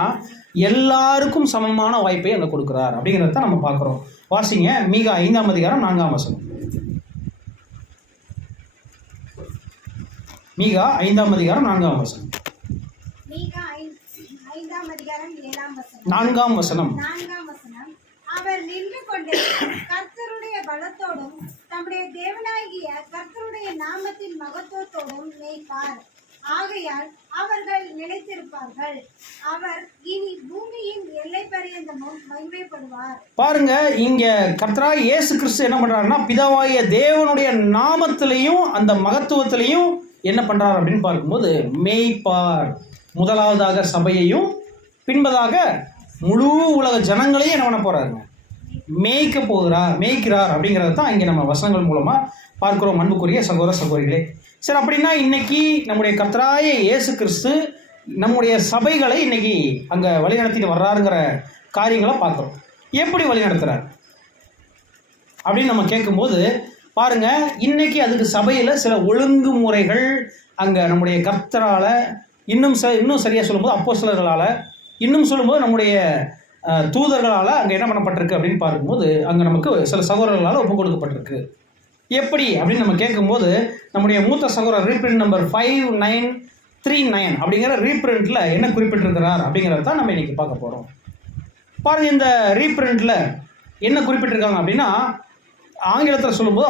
எல்லாருக்கும் சமமான வாய்ப்பை அங்கே கொடுக்குறார் அப்படிங்கிறத தான் நம்ம பார்க்குறோம். வாசிங்க மீகா 5ஆம் அதிகாரம் 4ஆம் வசனம். மீகா 5ஆம் அதிகாரம் 4ஆம் வசனம். மீகா 5ஆம் அதிகாரம் 7ஆம் வசனம். 4ஆம் வசனம். அவர் நின்று கொண்டு கர்த்தருடைய பலத்தோடும் தம்முடைய தேவனாகிய கர்த்தருடைய நாமத்தின் மகத்துவத்தோடும் மேய்ப்பார். ஆகையால் அவர்கள் நிலைத்திருப்பார்கள். அவர் இனி பூமியின் எல்லை பரியந்தமும் மகிமைப்படுவார். பாருங்க, இங்க கர்த்தராகிய இயேசு கிறிஸ்து என்ன பண்றாருன்னா, பிதாவாகிய தேவனுடைய நாமத்திலையும் அந்த மகத்துவத்திலையும் என்ன பண்றாரு அப்படின்னு பார்க்கும்போது மேய்ப்பார். முதலாவதாக சபையையும் பின்பதாக முழு உலக ஜனங்களையும் என்ன பண்ண போறாருங்க, மேய்க்கிறார் அப்படிங்கிறது தான் இங்கே நம்ம வசனங்கள் மூலமாக பார்க்குறோம். அன்புக்குரிய சகோதர சகோதரிகளே, சரி, அப்படின்னா இன்னைக்கு நம்முடைய கர்த்தராகிய இயேசு கிறிஸ்து நம்முடைய சபைகளை இன்னைக்கு அங்கே வழிநடத்திட்டு வர்றாருங்கிற காரியங்களை பார்க்குறோம். எப்படி வழிநடத்துறார் அப்படின்னு நம்ம கேட்கும்போது பாருங்க, இன்னைக்கு அதுக்கு சபையில் சில ஒழுங்குமுறைகள் அங்கே நம்முடைய கர்த்தரால், இன்னும் சரியாக சொல்லும்போது அப்போஸ்தலர்களால், இன்னும் சொல்லும்போது நம்முடைய தூதர்களால் அங்கே என்ன பண்ணப்பட்டிருக்கு அப்படின்னு பார்க்கும்போது அங்கே நமக்கு சில சகோதரர்களால் ஒப்பு கொடுக்கப்பட்டிருக்கு. எப்படி அப்படின்னு நம்ம கேட்கும்போது, நம்முடைய மூத்த சகோதரர் ரீப்ரிண்ட் நம்பர் 5939 அப்படிங்கிற ரீப்ரிண்ட்டில் என்ன குறிப்பிட்டிருக்கிறார் அப்படிங்கிறத தான் நம்ம இன்றைக்கி பார்க்க போகிறோம். பாருங்கள், இந்த ரீப்ரிண்ட்டில் என்ன குறிப்பிட்டிருக்காங்க அப்படின்னா, ஆங்கிலத்தில் சொல்லும்போது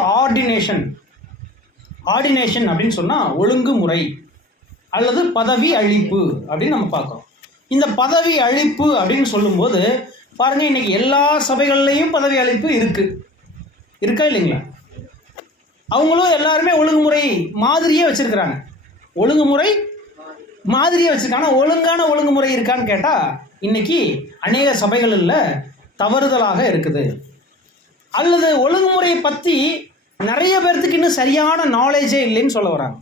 ஆர்டினேஷன் அப்படின்னு சொன்னால் ஒழுங்குமுறை அல்லது பதவி அளிப்பு அப்படின்னு நம்ம பார்க்குறோம். இந்த பதவி அளிப்பு அப்படின்னு சொல்லும்போது பாருங்க, இன்னைக்கு எல்லா சபைகள்லையும் பதவி அளிப்பு இருக்கா இல்லைங்களா? அவங்களும் எல்லாருமே ஒழுங்குமுறை மாதிரியே வச்சிருக்கிறாங்க. ஒழுங்குமுறை மாதிரியே வச்சிருக்காங்க. ஒழுங்கான ஒழுங்குமுறை இருக்கான்னு கேட்டால் இன்னைக்கு அநேக சபைகளில் தவறுதலாக இருக்குது. அல்லது ஒழுங்குமுறையை பற்றி நிறைய பேர்த்துக்கு இன்னும் சரியான நாலேஜே இல்லைன்னு சொல்ல வராங்க.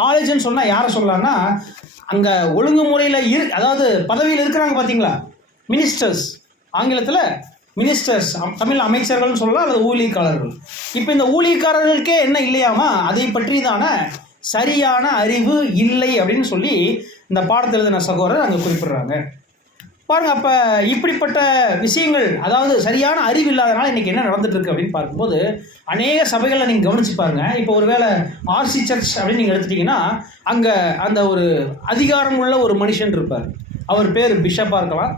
நாலேஜ்னு சொன்னால் யாரை சொல்லலாம்னா, அங்கே ஒழுங்குமுறையில் அதாவது பதவியில் இருக்கிறாங்க பார்த்தீங்களா, மினிஸ்டர்ஸ், ஆங்கிலத்தில் மினிஸ்டர்ஸ், தமிழ் அமைச்சர்கள்னு சொல்லலாம், அல்லது ஊழியக்காரர்கள். இப்போ இந்த ஊழியக்காரர்களுக்கே என்ன இல்லையாமா, அதை பற்றிதான சரியான அறிவு இல்லை அப்படின்னு சொல்லி இந்த பாடத்தில் எழுதின சகோதரர் அங்கே குறிப்பிடுறாங்க. பாருங்கள், அப்போ இப்படிப்பட்ட விஷயங்கள், அதாவது சரியான அறிவு இல்லாதனால இன்றைக்கி என்ன நடந்துட்டு இருக்கு அப்படின்னு பார்க்கும்போது அநேக சபைகளில் நீங்கள் கவனிச்சு பாருங்கள். இப்போ ஒருவேளை ஆர்சி சர்ச் அப்படின்னு நீங்கள் எடுத்துட்டிங்கன்னா அங்கே அந்த ஒரு அதிகாரம் உள்ள ஒரு மனுஷன் இருப்பார். அவர் பேர் பிஷப்பாக இருக்கலாம்,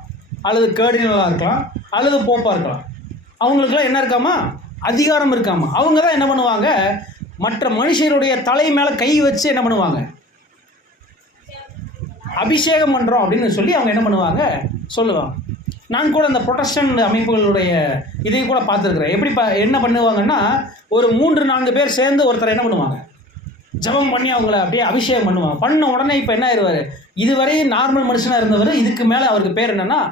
அல்லது கேர்டினலாக இருக்கலாம், அல்லது போப்பாக இருக்கலாம். அவங்களுக்குலாம் என்ன இருக்காமா, அதிகாரம் இருக்காமா. அவங்க தான் என்ன பண்ணுவாங்க, மற்ற மனுஷருடைய தலை மேலே கை வச்சு என்ன பண்ணுவாங்க, அபிஷேகம் பண்ணுறோம் அப்படின்னு சொல்லி அவங்க என்ன பண்ணுவாங்க சொல்லுவாங்க. நான் கூட அந்த புரொட்டஸ்டன்ட் அமைப்புகளுடைய இதையும் கூட பார்த்துருக்குறேன். எப்படி என்ன பண்ணுவாங்கன்னா, ஒரு 3-4 பேர் சேர்ந்து ஒருத்தர் என்ன பண்ணுவாங்க, ஜபம் பண்ணி அவங்கள அப்படியே அபிஷேகம் பண்ணுவாங்க. பண்ண உடனே இப்போ என்ன ஆயிடுவார், இதுவரை நார்மல் மனுஷனாக இருந்தவர் இதுக்கு மேலே அவருக்கு பேர் என்னென்னா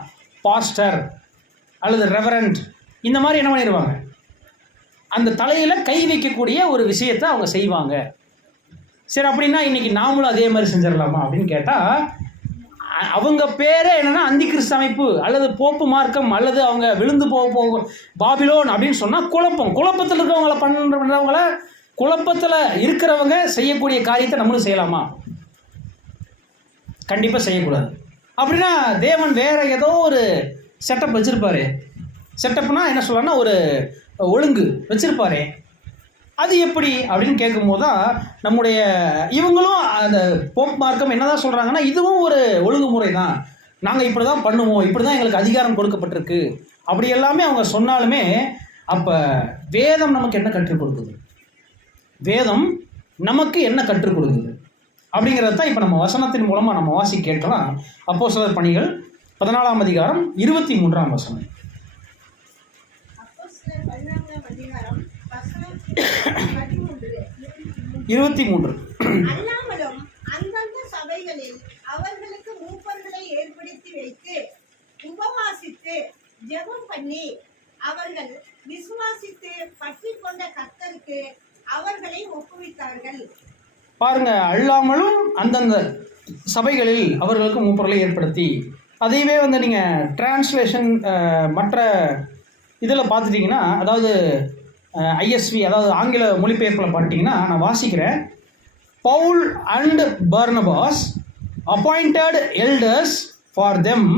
பாஸ்டர் அல்லது ரெவரண்ட், இந்த மாதிரி என்ன பண்ணிடுவாங்க, அந்த தலையில் கை வைக்கக்கூடிய ஒரு விஷயத்தை அவங்க செய்வாங்க. சரி, அப்படின்னா இன்றைக்கி நாமளும் அதே மாதிரி செஞ்சிடலாமா அப்படின்னு கேட்டால், அவங்க பேரே என்னென்னா அந்தி கிறிஸ்து அமைப்பு அல்லது போப்பு மார்க்கம் அல்லது அவங்க விழுந்து போக பாபிலோன் அப்படின்னு சொன்னால் குழப்பத்தில் இருக்கிறவங்கள பண்ணுறவங்கள, குழப்பத்தில் இருக்கிறவங்க செய்யக்கூடிய காரியத்தை நம்மளும் செய்யலாமா? கண்டிப்பாக செய்யக்கூடாது. அப்படின்னா தேவன் வேறு ஏதோ ஒரு செட்டப் வச்சுருப்பாரு. செட்டப்னா என்ன சொல்லலாம்னா ஒரு ஒழுங்கு வச்சுருப்பாரு. அது எப்படி அப்படின்னு கேட்கும்போது தான் நம்முடைய இவங்களும் அந்த போப் மார்க்கம் என்ன தான் சொல்கிறாங்கன்னா, இதுவும் ஒரு ஒழுங்குமுறை தான், நாங்கள் இப்படி தான் பண்ணுவோம், இப்படி தான் எங்களுக்கு அதிகாரம் கொடுக்கப்பட்டிருக்கு அப்படி எல்லாமே அவங்க சொன்னாலுமே, அப்போ வேதம் நமக்கு என்ன கற்றுக் கொடுக்குது? வேதம் நமக்கு என்ன கற்றுக் கொடுக்குது? அப்படிங்கிறது தான் இப்போ நம்ம வசனத்தின் மூலமாக நம்ம வாசி கேட்கலாம். அப்போஸ்தலர் பணிகள் 14ஆம் அதிகாரம் 23ஆம் வசனம். அப்போஸ்தலர் 14ஆம் அதிகாரம் வசனம் 13. 23. அல்லாமலும் அந்தந்த சபைகளில் அவர்களுக்கு மூப்பர்களை ஏற்படுத்தி வைத்து உபவாசித்து ஜெபம் பண்ணி அவர்கள் விசுவாசித்து பற்றி கொண்ட கர்த்தருக்கு அவர்களை ஒப்புவித்தார்கள். பாருங்க, அல்லாமலும் அந்தந்த சபைகளில் அவர்களுக்கு மூப்பர்களை ஏற்படுத்தி, அதையவே வந்து நீங்கள் டிரான்ஸ்லேஷன் மற்ற இதில் பார்த்துட்டிங்கன்னா, அதாவது ஐஎஸ்வி அதாவது ஆங்கில மொழிபெயர்ப்பில் பார்த்தீங்கன்னா, நான் வாசிக்கிறேன். Paul and Barnabas appointed elders for them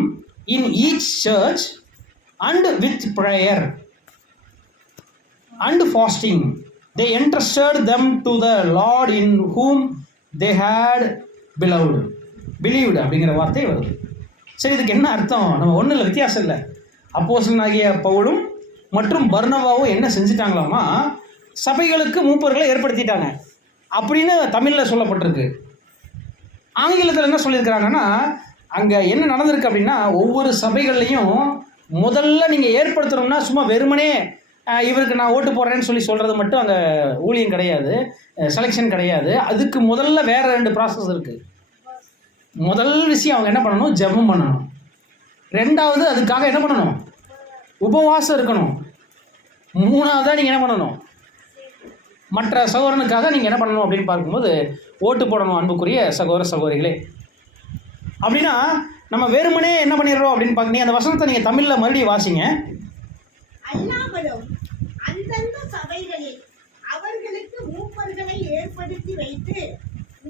in each church and with prayer and fasting they entrusted them to the Lord in whom they had believed அப்படிங்கிற வார்த்தை வருது. சரி, இதுக்கு என்ன அர்த்தம்? நம்ம ஒன்றும் இல்லை, வித்தியாசம் இல்லை. அப்போஸ்தலனாகிய பவுலும் மற்றும் பர்னபாவும் என்ன செஞ்சிட்டாங்களாமா, சபைகளுக்கு மூப்பர்களை ஏற்படுத்திட்டாங்க அப்படின்னு தமிழில் சொல்லப்பட்டிருக்கு. ஆங்கிலத்தில் என்ன சொல்லியிருக்கிறாங்கன்னா, அங்கே என்ன நடந்திருக்கு அப்படின்னா, ஒவ்வொரு சபைகள்லையும் முதல்ல நீங்கள் ஏற்படுத்தணும்னா சும்மா வெறுமனே இவருக்கு நான் ஓட்டு போடுறேன்னு சொல்கிறது மட்டும் அங்கே ஊழியம் கிடையாது, செலெக்ஷன் கிடையாது. அதுக்கு முதல்ல வேறு 2 ப்ராசஸ் இருக்குது. முதல் விஷயம் அவங்க என்ன பண்ணணும், ஜெபம் பண்ணணும். 2வது அதுக்காக என்ன பண்ணணும், உபவாசம் இருக்கணும். 3வதாக நீங்கள் என்ன பண்ணணும், மற்ற சகோதரனுக்காக நீங்கள் என்ன பண்ணணும் அப்படின்னு பார்க்கும்போது ஓட்டு போடணும். அன்புக்குரிய சகோதர சகோதரிகளே, அப்படின்னா நம்ம வெறுமனே என்ன பண்ணிடுறோம் அப்படின்னு பார்க்குறீங்க. அந்த வசனத்தை நீங்கள் தமிழில் மறுபடியும் வாசிங்க. அல்லாமலும் அந்தந்த சபைகளில் அவர்களுக்கு மூப்பர்களை ஏற்படுத்தி வைத்து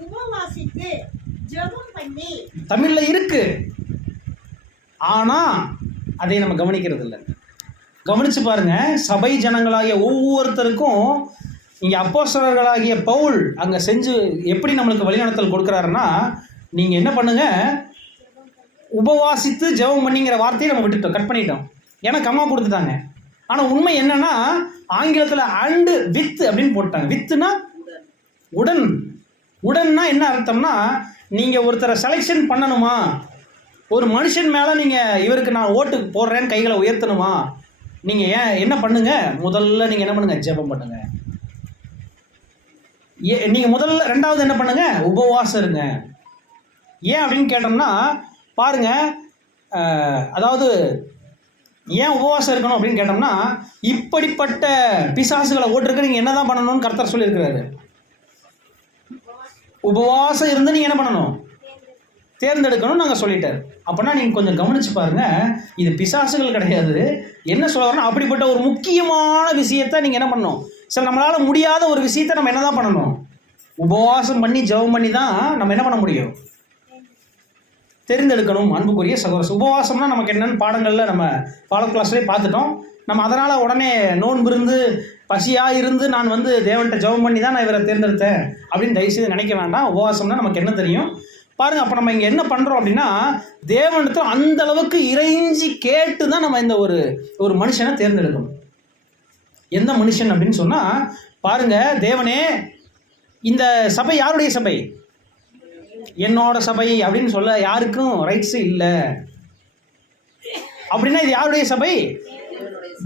உபவாசித்து ஜெபம் பண்ணி. தமிழில் இருக்கு, ஆனால் அதை நம்ம கவனிக்கிறது இல்லை. கவனிச்சு பாருங்க, சபை ஜனங்களாகிய ஒவ்வொருத்தருக்கும் இங்கே அப்போஸ்தலர்களாகிய பவுல் அங்கே செஞ்சு எப்படி நம்மளுக்கு வழிநடத்தல் கொடுக்குறாருன்னா, நீங்கள் என்ன பண்ணுங்க, உபவாசித்து ஜெபம் பண்ணிங்கிற வார்த்தையை நம்ம விட்டுட்டோம், கட் பண்ணிட்டோம். ஏன்னா கம்மா கொடுத்துட்டாங்க. ஆனால் உண்மை என்னன்னா, ஆங்கிலத்தில் அண்டு வித் அப்படின்னு போட்டாங்க. வித்துனா உடன். உடன்னா என்ன அர்த்தம்னா, நீங்கள் ஒருத்தரை செலெக்ஷன் பண்ணணுமா, ஒரு மனுஷன் மேலே நீங்கள் இவருக்கு நான் ஓட்டு போடுறேன்னு கைகளை உயர்த்தணுமா, நீங்கள் என்ன பண்ணுங்க, முதல்ல நீங்கள் என்ன பண்ணுங்க, ஜெபம் பண்ணுங்க. நீங்கள் முதல்ல 2வது என்ன பண்ணுங்க, உபவாசம் இருங்க. ஏன் அப்படின்னு கேட்டோம்னா பாருங்க, அதாவது ஏன் உபவாசம் இருக்கணும் அப்படின்னு கேட்டோம்னா, இப்படிப்பட்ட பிசாசுகளை ஓட்டுறதுக்கு நீங்கள் என்ன தான் பண்ணணும்னு கர்த்தர் சொல்லியிருக்கிறாரு. உபவாசம் இருந்து நீங்கள் என்ன பண்ணணும், தேர்ந்தெடுக்கணும்னு நாங்கள் சொல்லிட்டார். அப்படின்னா நீங்கள் கொஞ்சம் கவனிச்சு பாருங்கள், இது பிசாசுகள் கிடையாது. என்ன சொல்ல வரணும், அப்படிப்பட்ட ஒரு முக்கியமான விஷயத்தை நீங்கள் என்ன பண்ணணும், சரி நம்மளால் முடியாத ஒரு விஷயத்தை நம்ம என்ன தான் பண்ணணும், உபவாசம் பண்ணி ஜெபம் பண்ணி தான் நம்ம என்ன பண்ண முடியும், தெரிந்தெடுக்கணும். அன்புக்குரிய சகோதரர், உபவாசம்னா நமக்கு என்னென்னு பாடங்களில் நம்ம ஃபாலோ கிளாஸ்லேயே பார்த்துட்டோம். நம்ம அதனால் உடனே நோன்பு இருந்து பசியாக இருந்து நான் வந்து தேவன்கிட்ட ஜெபம் பண்ணி தான் நான் இவரை தேர்ந்தெடுத்தேன் அப்படின்னு தயவுசெய்து நினைக்க வேண்டாம். உபவாசம்னா நமக்கு என்ன தெரியும் பாருங்கள். அப்போ நம்ம இங்கே என்ன பண்ணுறோம் அப்படின்னா, தேவனிடத்தில் அந்த அளவுக்கு இறைஞ்சி கேட்டு தான் நம்ம இந்த ஒரு மனுஷனை தேர்ந்தெடுக்கணும். எந்த மனுஷன் அப்படின்னு சொன்னால் பாருங்கள், தேவனே இந்த சபை யாருடைய சபை, என்னோட சபை அப்படின்னு சொல்ல யாருக்கும் ரைட்ஸு இல்லை. அப்படின்னா இது யாருடைய சபை,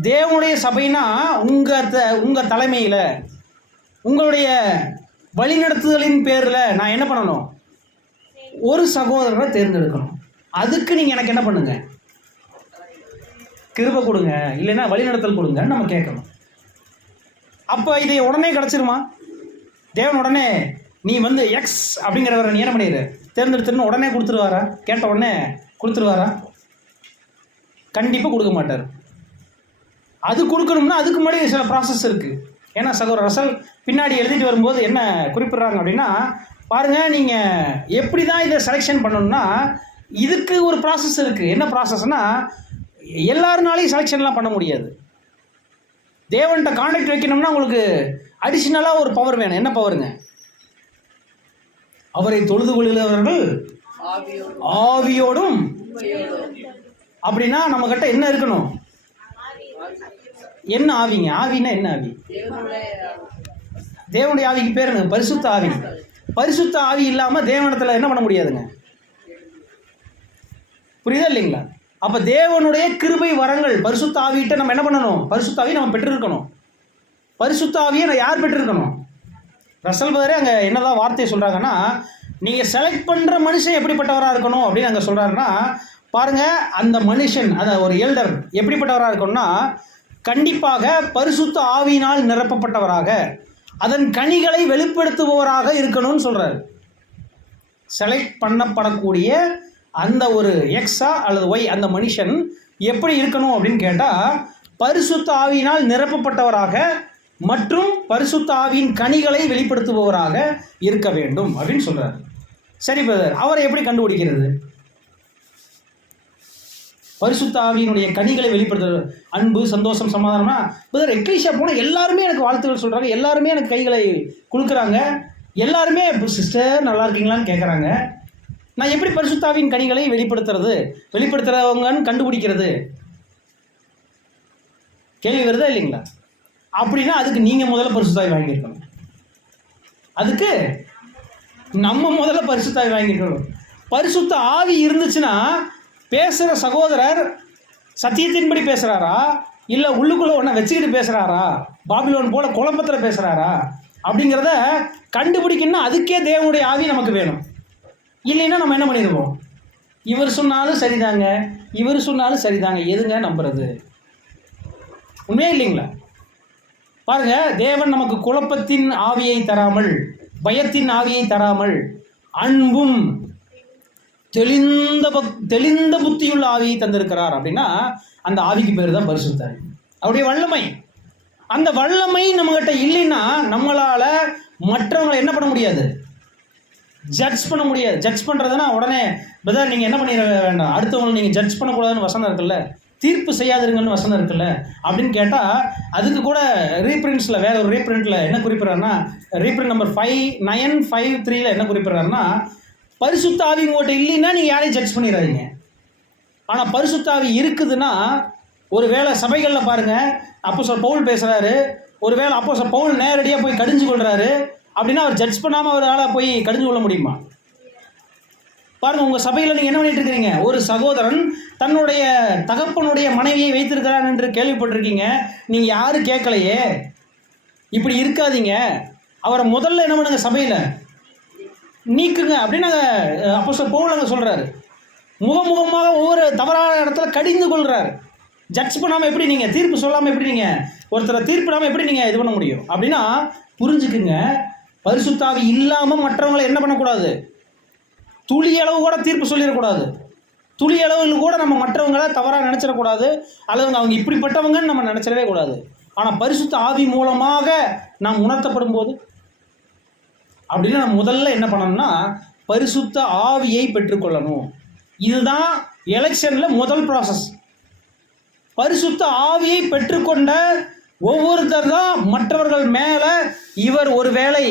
தேவனுடைய சபைனா உங்கள் தலைமையில் உங்களுடைய வழிநடத்துதலின் பேரில் நான் என்ன பண்ணணும், ஒரு சகோதரரை தேர்ந்தெடுக்கணும். அதுக்கு நீங்கள் எனக்கு என்ன பண்ணுங்க, கிருபை கொடுங்க, இல்லைன்னா வழிநடத்தல் கொடுங்கன்னு நம்ம கேட்கணும். அப்போ இதை உடனே கிடச்சிருமா, தேவன் உடனே நீ வந்து எக்ஸ் அப்படிங்கிறவரை நீ என்ன பண்ணிடு தேர்ந்தெடுத்துன்னு உடனே கொடுத்துருவாரா, கேட்ட உடனே கொடுத்துருவாரா? கண்டிப்பாக கொடுக்க மாட்டார். அது கொடுக்கணும்னா அதுக்கு முன்னாடி சில ப்ராசஸ் இருக்குது. ஏன்னா சகோதரர் ரசல் பின்னாடி எழுதிட்டு வரும்போது என்ன குறிப்பிட்றாங்க அப்படின்னா, பாருங்கள் நீங்கள் எப்படி தான் இதை செலெக்ஷன் பண்ணணும்னா இதுக்கு ஒரு ப்ராசஸ் இருக்குது. என்ன ப்ராசஸ்னால், எல்லாருனாலையும் செலெக்ஷன்லாம் பண்ண முடியாது. தேவன்கிட்ட கான்டாக்ட் வைக்கணும்னா உங்களுக்கு அடிஷ்னலாக ஒரு பவர் வேணும். என்ன பவருங்க, அவரை தொழுது கொள்கிறவர்கள் ஆவியோடும். அப்படின்னா நம்ம கிட்ட என்ன இருக்கணும், என்ன ஆவிங்க, ஆவின்னா என்ன ஆவி, தேவனுடைய ஆவிக்கு பேர் என்ன, பரிசுத்த ஆவி. பரிசுத்த ஆவி இல்லாமல் தேவனிடத்தில் என்ன பண்ண முடியாதுங்க. புரியுதா இல்லைங்களா? அப்போ தேவனுடைய கிருபை வரங்கள் பரிசுத்த ஆவியிட்ட நம்ம என்ன பண்ணணும்? பரிசுத்த ஆவியை நம்ம பெற்றிருக்கணும். பரிசுத்த ஆவியை நான் யார் பெற்றிருக்கணும்? ரசல் பதரே அங்கே என்னதான் வார்த்தையை சொல்கிறாங்கன்னா, நீங்கள் செலக்ட் பண்ணுற மனுஷன் எப்படிப்பட்டவராக இருக்கணும் அப்படின்னு அங்கே சொல்கிறாருன்னா, பாருங்கள், அந்த மனுஷன் அந்த ஒரு எல்டர் எப்படிப்பட்டவராக இருக்கணும்னா, கண்டிப்பாக பரிசுத்த ஆவியினால் நிரப்பப்பட்டவராக அதன் கனிகளை வெளிப்படுத்துபவராக இருக்கணும்னு சொல்கிறார். செலக்ட் பண்ணப்படக்கூடிய அந்த ஒரு எக்ஸா அல்லது ஒய் அந்த மனுஷன் எப்படி இருக்கணும் அப்படின்னு கேட்டால், பரிசுத்த ஆவியினால் நிரப்பப்பட்டவராக மற்றும் பரிசுத்த ஆவியின் கனிகளை வெளிப்படுத்துபவராக இருக்க வேண்டும் அப்படின்னு சொல்கிறார். சரி பிரதர், அவரை எப்படி கண்டுபிடிக்கிறது? பரிசுத்த ஆவியினுடைய கனிகளை வெளிப்படுத்துறது அன்பு, சந்தோஷம், சமாதானம்னா பிரதர் எக்லீஷியா போனால் எல்லாருமே எனக்கு வாழ்த்துக்கள் சொல்கிறாங்க, எல்லாருமே எனக்கு கைகளை கொடுக்குறாங்க, எல்லாருமே சிஸ்டர் நல்லா இருக்கீங்களான்னு கேட்குறாங்க. நான் எப்படி பரிசுத்த ஆவியின் கனிகளை வெளிப்படுத்துறவங்கன்னு கண்டுபிடிக்கிறது? கேள்வி வருதா இல்லைங்களா? அப்படின்னா அதுக்கு நீங்கள் முதல்ல பரிசுத்த ஆவி வாங்கியிருக்கணும். அதுக்கு நம்ம முதல்ல பரிசுத்த ஆவி வாங்கியிருக்கணும். பரிசுத்த ஆவி இருந்துச்சுன்னா பேசுகிற சகோதரர் சத்தியத்தின்படி பேசுகிறாரா, இல்லை உள்ளுக்குள்ளே ஒன்றை வச்சுக்கிட்டு பேசுகிறாரா, பாபிலோன் போல குழப்பத்தில் பேசுகிறாரா அப்படிங்கிறத கண்டுபிடிக்கணும்னா அதுக்கே தேவனுடைய ஆவி நமக்கு வேணும். இல்லைன்னா நம்ம என்ன பண்ணிடுவோம்? இவர் சொன்னாலும் சரிதாங்க, இவர் சொன்னாலும் சரிதாங்க, எதுங்க நம்புறது? உண்மையே இல்லைங்களா? பாருங்க, தேவன் நமக்கு குழப்பத்தின் ஆவியை தராமல், பயத்தின் ஆவியை தராமல், அன்பும் தெளிந்த புத்தியுள்ள ஆவியை தந்திருக்கிறார். அப்படின்னா அந்த ஆவிக்கு பேர் தான் பரிசுத்த ஆவி. அவருடைய வல்லமை, அந்த வல்லமை நம்மகிட்ட இல்லைன்னா நம்மளால மற்றவங்களை என்ன பண்ண முடியாது? ஜட்ஜ் பண்ண முடியாது. ஜட்ஜ் பண்ணுறதுன்னா உடனே பிரதர் நீங்கள் என்ன பண்ணிட வேண்டாம், அடுத்தவங்களை நீங்கள் ஜட்ஜ் பண்ணக்கூடாதுன்னு வசனம் இருக்குல்ல, தீர்ப்பு செய்யாதுங்கன்னு வசனம் இருக்குல்ல அப்படின்னு கேட்டால், அதுக்கு கூட ரீப்ரிண்ட்ஸில் வேற ஒரு ரீப்ரிண்ட்டில் என்ன குறிப்பிட்றாருன்னா, ரீப்ரிண்ட் நம்பர் 5953 என்ன குறிப்பிட்றாருன்னா, பரிசுத்த ஆவி உங்கள்கிட்ட இல்லைன்னா நீங்கள் யாரையும் ஜட்ஜ் பண்ணிடாதீங்க. ஆனால் பரிசுத்த ஆவி இருக்குதுன்னா, ஒரு வேளை சபைகளில் பாருங்கள், அப்போஸ்தலர் பவுல் பேசுகிறாரு, ஒரு வேளை அப்போஸ்தலர் பவுல் நேரடியாக போய் கடிஞ்சு கொள்கிறாரு அப்படின்னா அவர் ஜட்ஜ் பண்ணாமல் அவரால் போய் கடிஞ்சு கொள்ள முடியுமா? பாருங்கள், உங்கள் சபையில் நீங்கள் என்ன பண்ணிட்டு இருக்கிறீங்க? ஒரு சகோதரன் தன்னுடைய தகப்பனுடைய மனைவியை வைத்திருக்கிறான் என்று கேள்விப்பட்டிருக்கீங்க, நீங்கள் யாரும் கேட்கலையே. இப்படி இருக்காதீங்க, அவரை முதல்ல என்ன பண்ணுங்க, சபையில் நீக்குங்க அப்படின்னு அப்போஸ்தலர் பவுல் அங்கே சொல்கிறாரு. முகமுகமாக ஒவ்வொரு தவறான இடத்துல கடிந்து கொள்கிறார். ஜட்ஜ் பண்ணாமல் எப்படி நீங்கள், தீர்ப்பு சொல்லாமல் எப்படி நீங்கள், ஒருத்தரை தீர்ப்பிடாமல் எப்படி நீங்கள் இது பண்ண முடியும்? அப்படின்னா புரிஞ்சுக்குங்க, பரிசுத்த ஆவி இல்லாமல் மற்றவங்களை என்ன பண்ணக்கூடாது? துளி அளவு கூட தீர்ப்பு சொல்லிடக்கூடாது. துளி அளவில் கூட நம்ம மற்றவங்களை தவறாக நினச்சிடக்கூடாது, அல்லது அவங்க இப்படிப்பட்டவங்கன்னு நம்ம நினச்சிடவே கூடாது. ஆனால் பரிசுத்த ஆவி மூலமாக நாம் உணர்த்தப்படும் போது அப்படின்னா நம்ம முதல்ல என்ன பண்ணணும்னா பரிசுத்த ஆவியை பெற்றுக்கொள்ளணும். இதுதான் எலெக்ஷனில் முதல் ப்ராசஸ். பரிசுத்த ஆவியை பெற்றுக்கொண்ட ஒவ்வொருத்தர் தான் மற்றவர்கள் மேலே இவர் ஒரு வேளை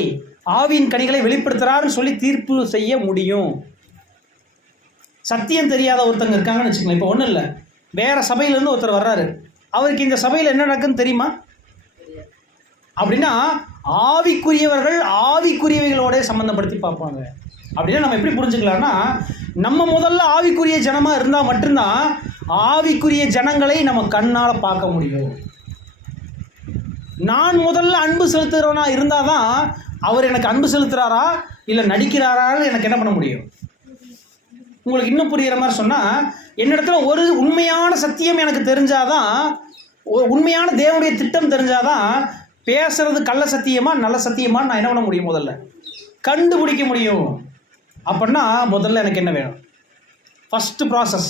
ஆவியின் கனிகளை வெளிப்படுத்துகிறாருன்னு சொல்லி தீர்ப்பு செய்ய முடியும். சத்தியம் தெரியாத ஒருத்தங்க இருக்காங்கன்னு வச்சுக்கோங்க. இப்போ ஒன்றும் இல்லை, வேறு சபையிலேருந்து ஒருத்தர் வர்றாரு, அவருக்கு இந்த சபையில் என்ன நடக்குன்னு தெரியுமா? அப்படின்னா ஆவிக்குரியவர்கள் ஆவிக்குரியவைகளோட சம்மந்தப்படுத்தி பார்ப்பாங்க. அப்படின்னா நம்ம எப்படி புரிஞ்சுக்கலாம்னா, நம்ம முதல்ல ஆவிக்குரிய ஜனமாக இருந்தால் மட்டும்தான் ஆவிக்குரிய ஜனங்களை நம்ம கண்ணால் பார்க்க முடியும். நான் முதல்ல அன்பு செலுத்துகிறவனா இருந்தால் தான் அவர் எனக்கு அன்பு செலுத்துகிறாரா இல்லை நடிக்கிறாரான்னு எனக்கு என்ன பண்ண முடியும். உங்களுக்கு இன்னும் புரிகிற மாதிரி சொன்னால், என்னிடத்துல ஒரு உண்மையான சத்தியம் எனக்கு தெரிஞ்சாதான், உண்மையான தேவனுடைய திட்டம் தெரிஞ்சாதான் பேசுறது கள்ள சத்தியமா நல்ல சத்தியமான்னு நான் என்ன பண்ண முடியும், முதல்ல கண்டுபிடிக்க முடியும். அப்படின்னா முதல்ல எனக்கு என்ன வேணும்? ஃபஸ்ட்டு ப்ராசஸ்,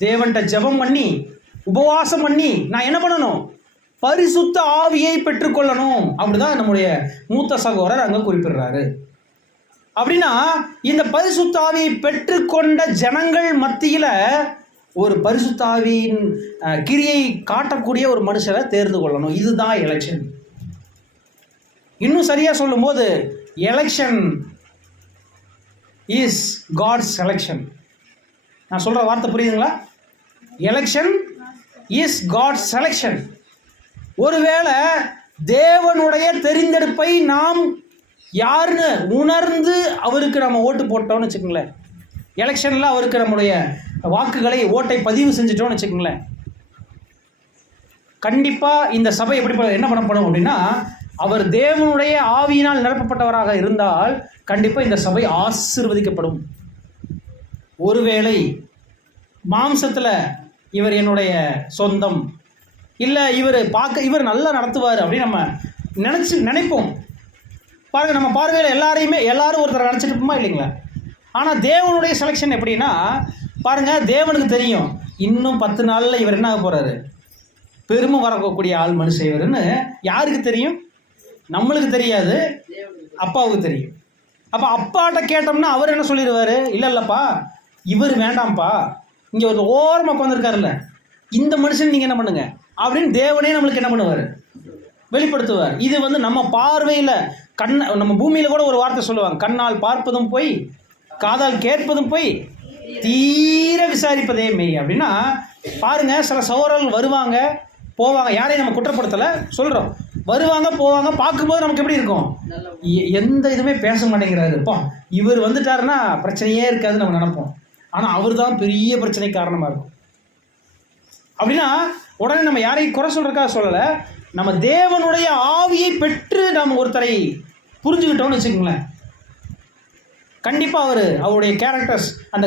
தேவன்கிட்ட ஜெபம் பண்ணி உபவாசம் பண்ணி நான் என்ன பண்ணணும்? பரிசுத்த ஆவியை பெற்றுக்கொள்ளணும். அப்படிதான் நம்முடைய மூத்த சகோதரர் அங்கே குறிப்பிடுறாரு. அப்படின்னா இந்த பரிசுத்த ஆவியை பெற்றுக்கொண்ட ஜனங்கள் மத்தியில் ஒரு பரிசுத்த ஆவியின் கிரியை காட்டக்கூடிய ஒரு மனுஷரை தேர்ந்து கொள்ளணும். இதுதான் எலெக்ஷன். இன்னும் சரியாக சொல்லும்போது எலெக்ஷன் இஸ் காட்ஸ் செலெக்ஷன். நான் சொல்கிற வார்த்தை புரியுதுங்களா? Election is God's selection. ஒருவேளை தேவனுடைய தெரிந்தெடுப்பை நாம் யாருன்னு உணர்ந்து அவருக்கு நம்ம ஓட்டு போட்டோம்னு வச்சுக்கோங்களேன், எலெக்ஷனில் அவருக்கு நம்முடைய வாக்குகளை ஓட்டை பதிவு செஞ்சிட்டோம்னு வச்சுக்கோங்களேன், கண்டிப்பாக இந்த சபை எப்படி என்ன பண்ணப்படும் அப்படின்னா, அவர் தேவனுடைய ஆவியினால் நிரப்பப்பட்டவராக இருந்தால் கண்டிப்பாக இந்த சபை ஆசீர்வதிக்கப்படும். ஒருவேளை மாம்சத்தில் இவர் என்னுடைய சொந்தம், இல்லை இவர் நல்லா நடத்துவார் அப்படின்னு நம்ம நினைப்போம் பாருங்கள். நம்ம பார்வையில் எல்லாரும் ஒருத்தர் நினச்சிட்டு இருப்போமா இல்லைங்களா? ஆனால் தேவனுடைய செலெக்ஷன் எப்படின்னா பாருங்கள், தேவனுக்கு தெரியும் இன்னும் 10 நாளில் இவர் என்ன ஆக போகிறாரு, பெருமை வரக்கூடிய ஆள் மனுஷன் இவருன்னு. யாருக்கு தெரியும்? நம்மளுக்கு தெரியாது, அப்பாவுக்கு தெரியும். அப்போ அப்பாட்ட கேட்டோம்னா அவர் என்ன சொல்லிடுவார், இல்லைப்பா இவர் வேண்டாம்ப்பா, இங்கே ஒரு ஓரமாக உட்காந்துருக்காருல்ல இந்த மனுஷன் நீங்கள் என்ன பண்ணுங்க அப்படின்னு தேவனே நம்மளுக்கு என்ன பண்ணுவார், வெளிப்படுத்துவார். இது நம்ம பார்வையில் நம்ம பூமியில் கூட ஒரு வார்த்தை சொல்லுவாங்க, கண்ணால் பார்ப்பதும் போய் காதால் கேட்பதும் போய் தீர விசாரிப்பதே மெய் அப்படின்னா. பாருங்கள், சில சகோதரர்கள் வருவாங்க போவாங்க, யாரையும் நம்ம குற்றப்படுத்தலை சொல்கிறோம், வருவாங்க போவாங்க, பார்க்கும்போது நமக்கு எப்படி இருக்கும், எந்த இதுவுமே பேச மாட்டேங்கிறாருப்பா, இவர் வந்துட்டாருன்னா பிரச்சனையே இருக்காதுன்னு நம்ம நினைப்போம். ஆனால் அவர் தான் பெரிய பிரச்சனை காரணமாக இருக்கும். அப்படின்னா உடனே நம்ம யாரையும் குறை சொல்கிறக்காக சொல்லலை, நம்ம தேவனுடைய ஆவியை பெற்று நாம் ஒருத்தரை புரிஞ்சுக்கிட்டோம்னு வச்சுக்கோங்களேன், கண்டிப்பாக அவருடைய கேரக்டர்ஸ், அந்த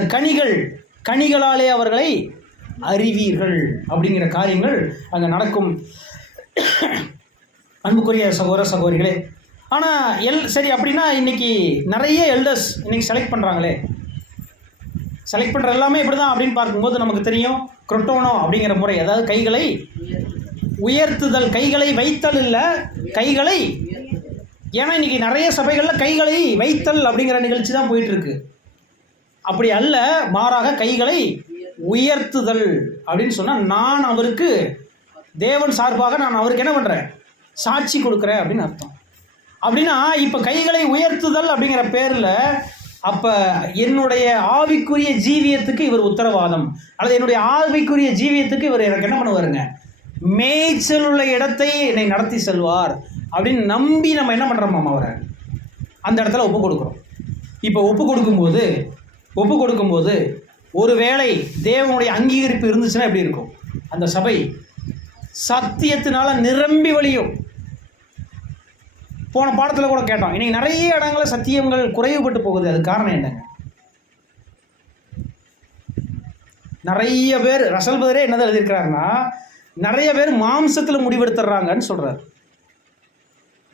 கனிகளாலே அவர்களை அறிவீர்கள் அப்படிங்கிற காரியங்கள் அங்கே நடக்கும். அன்புக்குரிய சகோதர சகோதரிகளே, ஆனால் சரி அப்படின்னா இன்றைக்கி நிறைய எல்டர்ஸ் இன்றைக்கி செலக்ட் பண்ணுறாங்களே, செலக்ட் பண்ணுற எல்லாமே இப்படி தான் அப்படின்னு பார்க்கும்போது நமக்கு தெரியும், குரோட்டோனோ அப்படிங்கிற முறை, அதாவது கைகளை உயர்த்துதல், கைகளை வைத்தல் இல்லை, கைகளை. ஏன்னா இன்றைக்கி நிறைய சபைகளில் கைகளை வைத்தல் அப்படிங்கிற நிகழ்ச்சி தான் போயிட்டுருக்கு. அப்படி அல்ல, மாறாக கைகளை உயர்த்துதல் அப்படின்னு சொன்னால் நான் அவருக்கு தேவன் சார்பாக நான் அவருக்கு என்ன பண்ணுறேன், சாட்சி கொடுக்குறேன் அப்படின்னு அர்த்தம். அப்படின்னா இப்போ கைகளை உயர்த்துதல் அப்படிங்கிற பேரில் அப்போ என்னுடைய ஆவிக்குரிய ஜீவியத்துக்கு இவர் உத்தரவாதம், அல்லது என்னுடைய ஆவிக்குரிய ஜீவியத்துக்கு இவர் எனக்கு என்ன பண்ணுவாருங்க, மேய்ச்சல் உள்ள இடத்தை என்னை நடத்தி செல்வார் அப்படின்னு நம்பி நம்ம என்ன பண்ணுறோம், அவரை அந்த இடத்துல ஒப்பு கொடுக்குறோம். இப்போ ஒப்பு கொடுக்கும்போது ஒருவேளை தேவனுடைய அங்கீகரிப்பு இருந்துச்சுன்னா எப்படி இருக்கும், அந்த சபை சத்தியத்தினால நிரம்பி வழியும். போன பாடத்தில் கூட கேட்டோம், இன்னைக்கு நிறைய இடங்களில் சத்தியங்கள் குறைவுபட்டு போகுது. அது காரணம் என்னங்க? நிறைய பேர் ரசல் பதரே என்னதான் எழுதியிருக்கிறாருன்னா, நிறைய பேர் மாம்சத்தில் முடிவெடுத்துறாங்கன்னு சொல்கிறார்.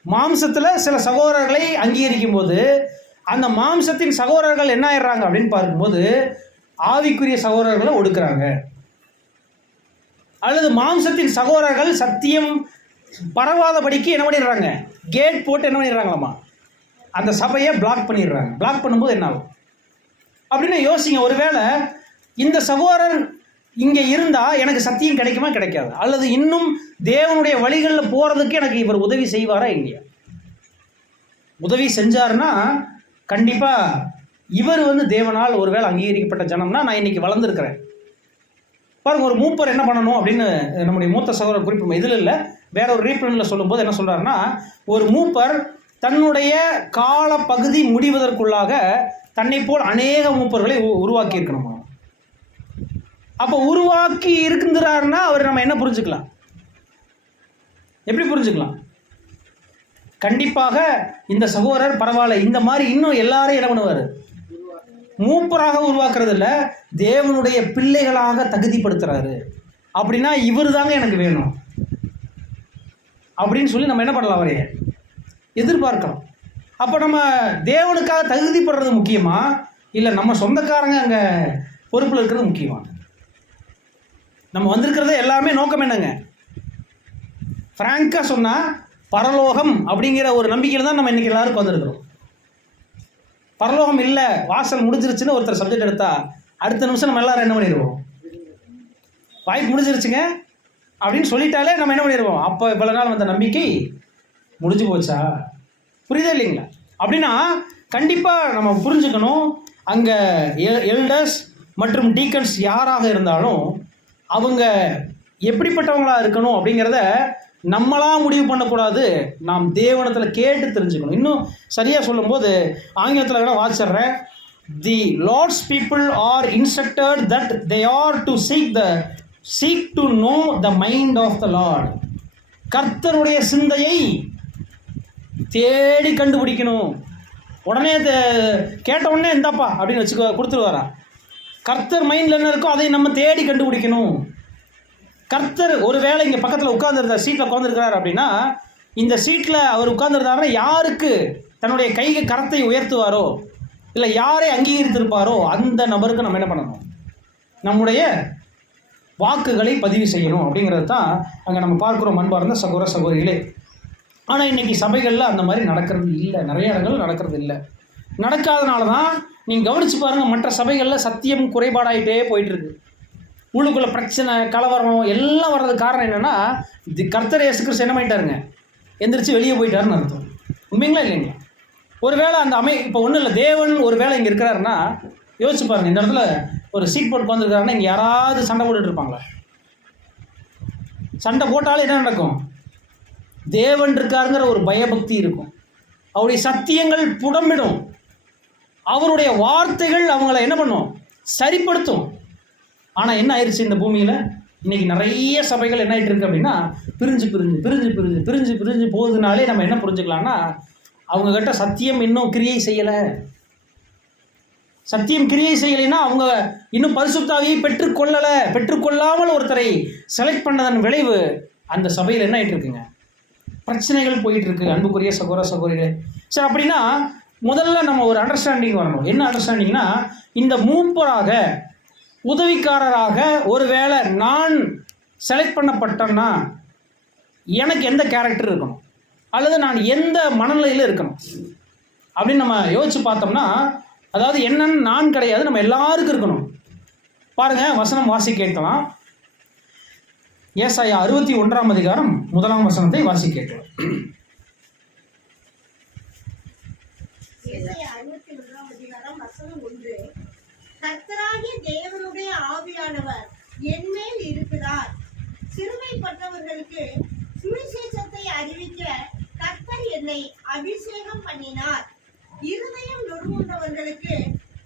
மாம்சத்தில் சில சகோதரர்களை அங்கீகரிக்கும் போது அந்த மாம்சத்தின் சகோதரர்கள் என்ன ஆயிடுறாங்க அப்படின்னு பார்க்கும்போது ஆவிக்குரிய சகோதரர்களை ஒடுக்குறாங்க. அல்லது மாம்சத்தின் சகோதரர்கள் சத்தியம் பரவாதபடிக்கு என்ன பண்ணிடுறாங்க, கேட் போட்டு என்ன பண்ணிடுறாங்களாமா, அந்த சபையை பிளாக் பண்ணிடுறாங்க. பிளாக் பண்ணும்போது என்ன ஆகும் அப்படின்னு யோசிங்க. ஒருவேளை இந்த சகோதரர் இங்கே இருந்தால் எனக்கு சத்தியம் கிடைக்குமா கிடைக்காது, அல்லது இன்னும் தேவனுடைய வழிகளில் போகிறதுக்கு எனக்கு இவர் உதவி செய்வாரா இல்லையா? உதவி செஞ்சாருன்னா கண்டிப்பாக இவர் தேவனால் ஒருவேளை அங்கீகரிக்கப்பட்ட ஜனம்னா நான் இன்னைக்கு வளர்ந்துருக்கிறேன். பாருங்கள், ஒரு மூப்பர் என்ன பண்ணணும் அப்படின்னு நம்முடைய மூத்த சகோதரர் குறிப்பு இதில் இல்லை, வேற ஒரு ரீப்ரிண்டில் சொல்லும்போது என்ன சொல்கிறாருன்னா, ஒரு மூப்பர் தன்னுடைய கால பகுதி முடிவதற்குள்ளாக தன்னை போல் அநேக மூப்பர்களை உருவாக்கி இருக்கணுமா. அப்போ உருவாக்கி இருக்குறாருன்னா அவர் நம்ம என்ன புரிஞ்சுக்கலாம், எப்படி புரிஞ்சுக்கலாம்? கண்டிப்பாக இந்த சகோதரர் பரவாயில்ல, இந்த மாதிரி இன்னும் எல்லாரையும் என்ன பண்ணுவார், மூப்பராக உருவாக்குறது இல்லை, தேவனுடைய பிள்ளைகளாக தகுதிப்படுத்துறாரு. அப்படின்னா இவர் தாங்க எனக்கு வேணும் அப்படின்னு சொல்லி நம்ம என்ன பண்ணலாம், அவரையே எதிர்பார்க்கலாம். அப்போ நம்ம தேவனுக்காக தகுதிப்படுறது முக்கியமா, இல்லை நம்ம சொந்தக்காரங்க அங்கே பொறுப்பில் இருக்கிறது முக்கியமா? நம்ம வந்திருக்கிறதே எல்லாமே நோக்கம் என்னங்க? ஃப்ராங்காக சொன்னால் பரலோகம் அப்படிங்கிற ஒரு நம்பிக்கையில் தான் நம்ம இன்றைக்கி எல்லாருக்கும் வந்திருக்கிறோம். பரலோகம் இல்லை, வாசல் முடிஞ்சிருச்சுன்னு ஒருத்தர் சப்ஜெக்ட் எடுத்தா அடுத்த நிமிஷம் நம்ம எல்லாரும் என்ன பண்ணிடுவோம், வாய்ப்பு முடிஞ்சிருச்சுங்க அப்படின்னு சொல்லிட்டாலே நம்ம என்ன பண்ணிடுவோம், அப்போ இவ்வளோ நாள் வந்த நம்பிக்கை முடிஞ்சு போச்சா? புரியுதா இல்லைங்களா? அப்படின்னா கண்டிப்பாக நம்ம புரிஞ்சுக்கணும், அங்கே எல்டர்ஸ் மற்றும் டீக்கன்ஸ் யாராக இருந்தாலும் அவங்க எப்படிப்பட்டவங்களாக இருக்கணும் அப்படிங்கிறத நம்மளாம் முடிவு பண்ணக்கூடாது, நாம் தேவனத்தில் கேட்டு தெரிஞ்சுக்கணும். இன்னும் சரியாக சொல்லும்போது ஆங்கிலத்தில் வேணால் வாசிடுறேன். The Lord's people are instructed that they are to seek to know the mind of the Lord. கர்த்தருடைய சிந்தையை தேடி கண்டுபிடிக்கணும். உடனே கேட்ட உடனே இந்தாப்பா அப்படின்னு வச்சுக்க கொடுத்துருவாரா? கர்த்தர் மைண்டில் என்ன இருக்கோ அதை நம்ம தேடி கண்டுபிடிக்கணும். கர்த்தர் ஒரு வேளை இங்கே பக்கத்தில் உட்காந்துருந்தார், சீட்டில் உட்காந்துருக்கிறார் அப்படின்னா, இந்த சீட்டில் அவர் உட்காந்துருந்தாருன்னா யாருக்கு தன்னுடைய கரத்தை உயர்த்துவாரோ இல்லை யாரை அங்கீகரித்திருப்பாரோ அந்த நபருக்கு நம்ம என்ன பண்ணணும்? நம்முடைய வாக்குகளை பதிவு செய்யணும் அப்படிங்கிறது தான் அங்கே நம்ம பார்க்குறோம் அன்பார்ந்த சகோதர சகோதரிகளே. ஆனால் இன்றைக்கி சபைகளில் அந்த மாதிரி நடக்கிறது இல்லை, நிறைய இடங்கள் நடக்கிறது இல்லை. நடக்காதனால தான் நீங்கள் கவனித்து பாருங்கள், மற்ற சபைகளில் சத்தியம் குறைபாடாயிட்டே போயிட்டுருக்கு. உள்ளுக்குள்ளே பிரச்சனை, கலவரம் எல்லாம் வர்றதுக்கு காரணம் என்னென்னா, இது கர்த்தர் இயேசு கிறிஸ்து என்ன பண்ணிட்டாருங்க, எந்திரிச்சு வெளியே போயிட்டாருன்னு அர்த்தம். உண்மைங்களா இல்லைங்களா? ஒரு வேளை அந்த இப்போ ஒன்றும் இல்லை, தேவன் ஒரு வேளை இங்கே இருக்கிறாருன்னா யோசிச்சு பாருங்கள், இந்த இடத்துல ஒரு சீட் போட்டு உட்காந்துருக்காருன்னா இங்கே யாராவது சண்டை போட்டுட்டு இருப்பாங்களா? சண்டை போட்டாலும் என்ன நடக்கும்? தேவன் இருக்காருங்கிற ஒரு பயபக்தி இருக்கும். அவருடைய சத்தியங்கள் புடம்பிடும். அவருடைய வார்த்தைகள் அவங்கள என்ன பண்ணும்? சரிப்படுத்தும். ஆனால் என்ன ஆயிடுச்சு இந்த பூமியில்? இன்றைக்கி நிறைய சபைகள் என்ன ஆகிட்டு இருக்கு அப்படின்னா, பிரிஞ்சு பிரிஞ்சு பிரிஞ்சு பிரிஞ்சு பிரிஞ்சு பிரிஞ்சு போகுதுனாலே நம்ம என்ன புரிஞ்சுக்கலாம்னா, அவங்கக்கிட்ட சத்தியம் இன்னும் கிரியை செய்யலை. சத்தியம் கிரியை செய்யலைன்னா அவங்க இன்னும் பரிசுத்தாவியை பெற்றுக்கொள்ளாமல் ஒருத்தரை செலக்ட் பண்ணதன் விளைவு அந்த சபையில் என்ன ஆகிட்டு இருக்குங்க? பிரச்சனைகள் போயிட்டு இருக்கு. அன்புக்குரிய சகோதர சகோதரிகளே, சரி அப்படின்னா முதல்ல நம்ம ஒரு அண்டர்ஸ்டாண்டிங் வரணும். என்ன அண்டர்ஸ்டாண்டிங்னா, இந்த மூப்பராக உதவிக்காரராக ஒருவேளை நான் செலக்ட் பண்ணப்பட்டேன்னா எனக்கு எந்த கேரக்டர் இருக்கணும், அல்லது நான் எந்த மனநிலையில் இருக்கணும் அப்படின்னு நம்ம யோசிச்சு பார்த்தோம்னா, அதாவது என்னன்னு நான் கிடையாது, நம்ம எல்லாருக்கும் இருக்கணும். பாருங்க, வசனம் வாசி கேட்கலாம். ஏசாயா 61ஆம் அதிகாரம் 1ஆம் வசனத்தை வாசி கேட்கலாம். ஏசாயா 61ஆம் அதிகாரம் வசனம் 1. கர்த்தராகிய தேவனுடைய ஆவியானவர் என்மேல் இருக்கிறார். சிறுமைப்பட்டவர்களுக்கு சுவிசேஷத்தை அறிவிக்க கர்த்தர் என்னை அபிஷேகம் பண்ணினார். இருதயம் நொறுங்குண்டவர்களுக்கு